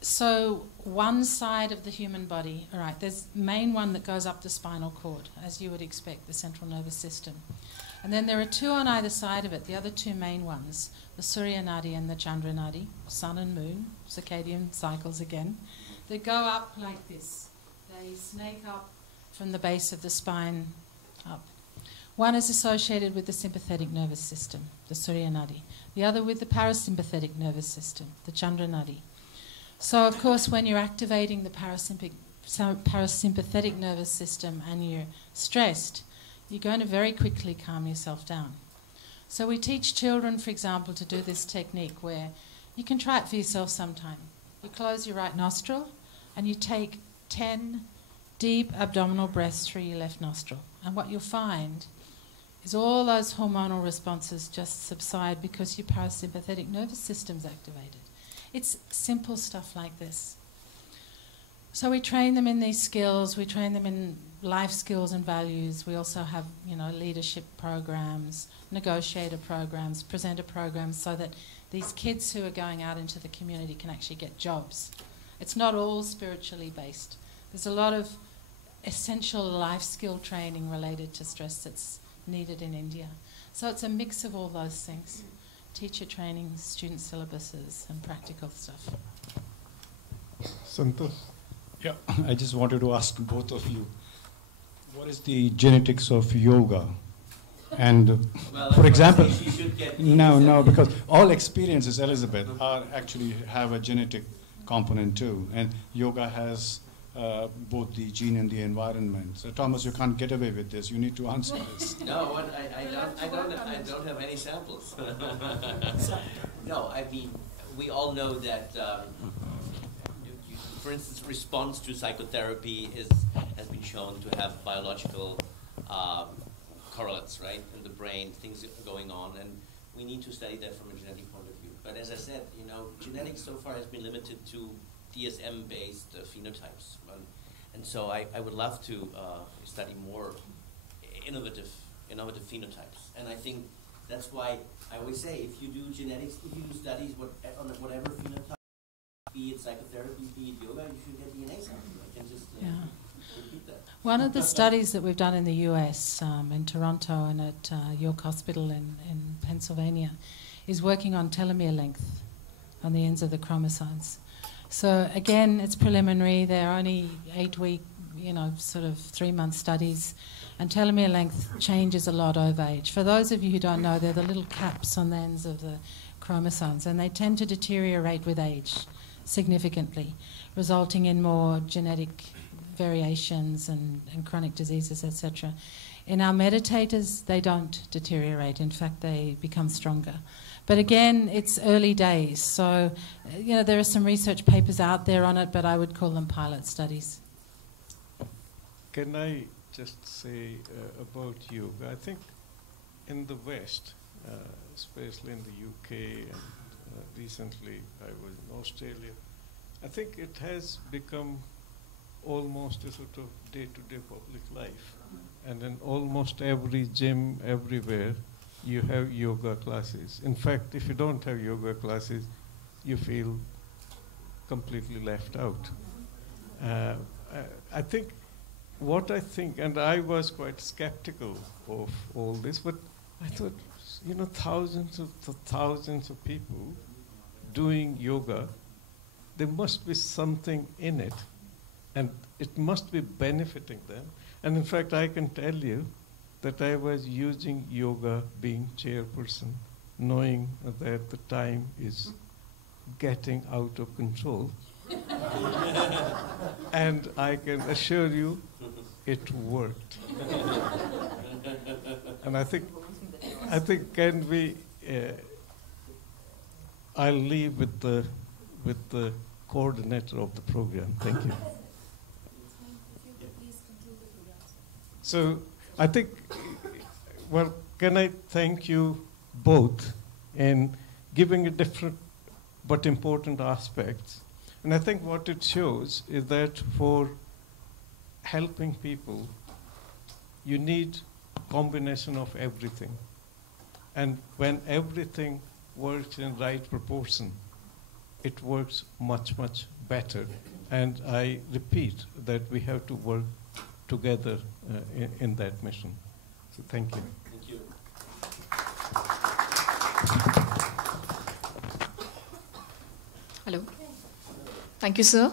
so one side of the human body, all right, there's the main one that goes up the spinal cord, as you would expect, the central nervous system. And then there are two on either side of it, the other two main ones, the Surya Nadi and the Chandra Nadi, sun and moon, circadian cycles again. They go up like this. They snake up from the base of the spine up. One is associated with the sympathetic nervous system, the Surya Nadi. The other with the parasympathetic nervous system, the Chandra Nadi. So, of course, when you're activating the parasympathetic nervous system and you're stressed, you're going to very quickly calm yourself down. So we teach children, for example, to do this technique where you can try it for yourself sometime. You close your right nostril and you take 10 deep abdominal breaths through your left nostril. And what you'll find is all those hormonal responses just subside because your parasympathetic nervous system's activated. It's simple stuff like this. So we train them in these skills, we train them in life skills and values. We also have, leadership programs, negotiator programs, presenter programs, so that these kids who are going out into the community can actually get jobs. It's not all spiritually based. There's a lot of essential life skill training related to stress that's needed in India. So it's a mix of all those things. Teacher training, student syllabuses, and practical stuff. Santosh? Yeah, I just wanted to ask both of you, what is the genetics of yoga? And for example, no, because all experiences, Elizabeth, are actually have a genetic component too. And yoga has both the gene and the environment. So Thomas, you can't get away with this. You need to answer this. No, I don't have any samples. No, I mean, we all know that, for instance, response to psychotherapy has been shown to have biological correlates, right, in the brain, things are going on, and we need to study that from a genetic point of view. But as I said, genetics so far has been limited to DSM-based phenotypes, and so I would love to study more innovative phenotypes. And I think that's why I always say, if you do genetics, if you do studies on whatever phenotype, be it psychotherapy, be it yoga, you should get DNA samples. I can just repeat that. One of the studies that we've done in the US, in Toronto and at York Hospital in Pennsylvania, is working on telomere length on the ends of the chromosomes. So again, it's preliminary. They're only 8-week, sort of 3-month studies. And telomere length changes a lot over age. For those of you who don't know, they're the little caps on the ends of the chromosomes, and they tend to deteriorate with age significantly, resulting in more genetic variations and chronic diseases, etc. In our meditators, they don't deteriorate. In fact, they become stronger. But again, it's early days, so there are some research papers out there on it, but I would call them pilot studies. Can I just say about yoga? I think in the West, especially in the UK, and recently I was in Australia, I think it has become almost a sort of day-to-day public life. And in almost every gym, everywhere, you have yoga classes. In fact, if you don't have yoga classes, you feel completely left out. I think, and I was quite skeptical of all this, but I thought, thousands of people doing yoga, there must be something in it, and it must be benefiting them. And in fact, I can tell you that I was using yoga being chairperson, knowing that the time is getting out of control. And I can assure you, it worked. And I think can we, I'll leave with the coordinator of the program. Thank you. So I think, can I thank you both in giving a different but important aspects. And I think what it shows is that for helping people, you need combination of everything. And when everything works in right proportion, it works much, much better. And I repeat that we have to work together in that mission. So thank you. Thank you. Hello. Thank you, sir.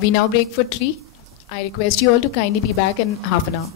We now break for tea. I request you all to kindly be back in half an hour.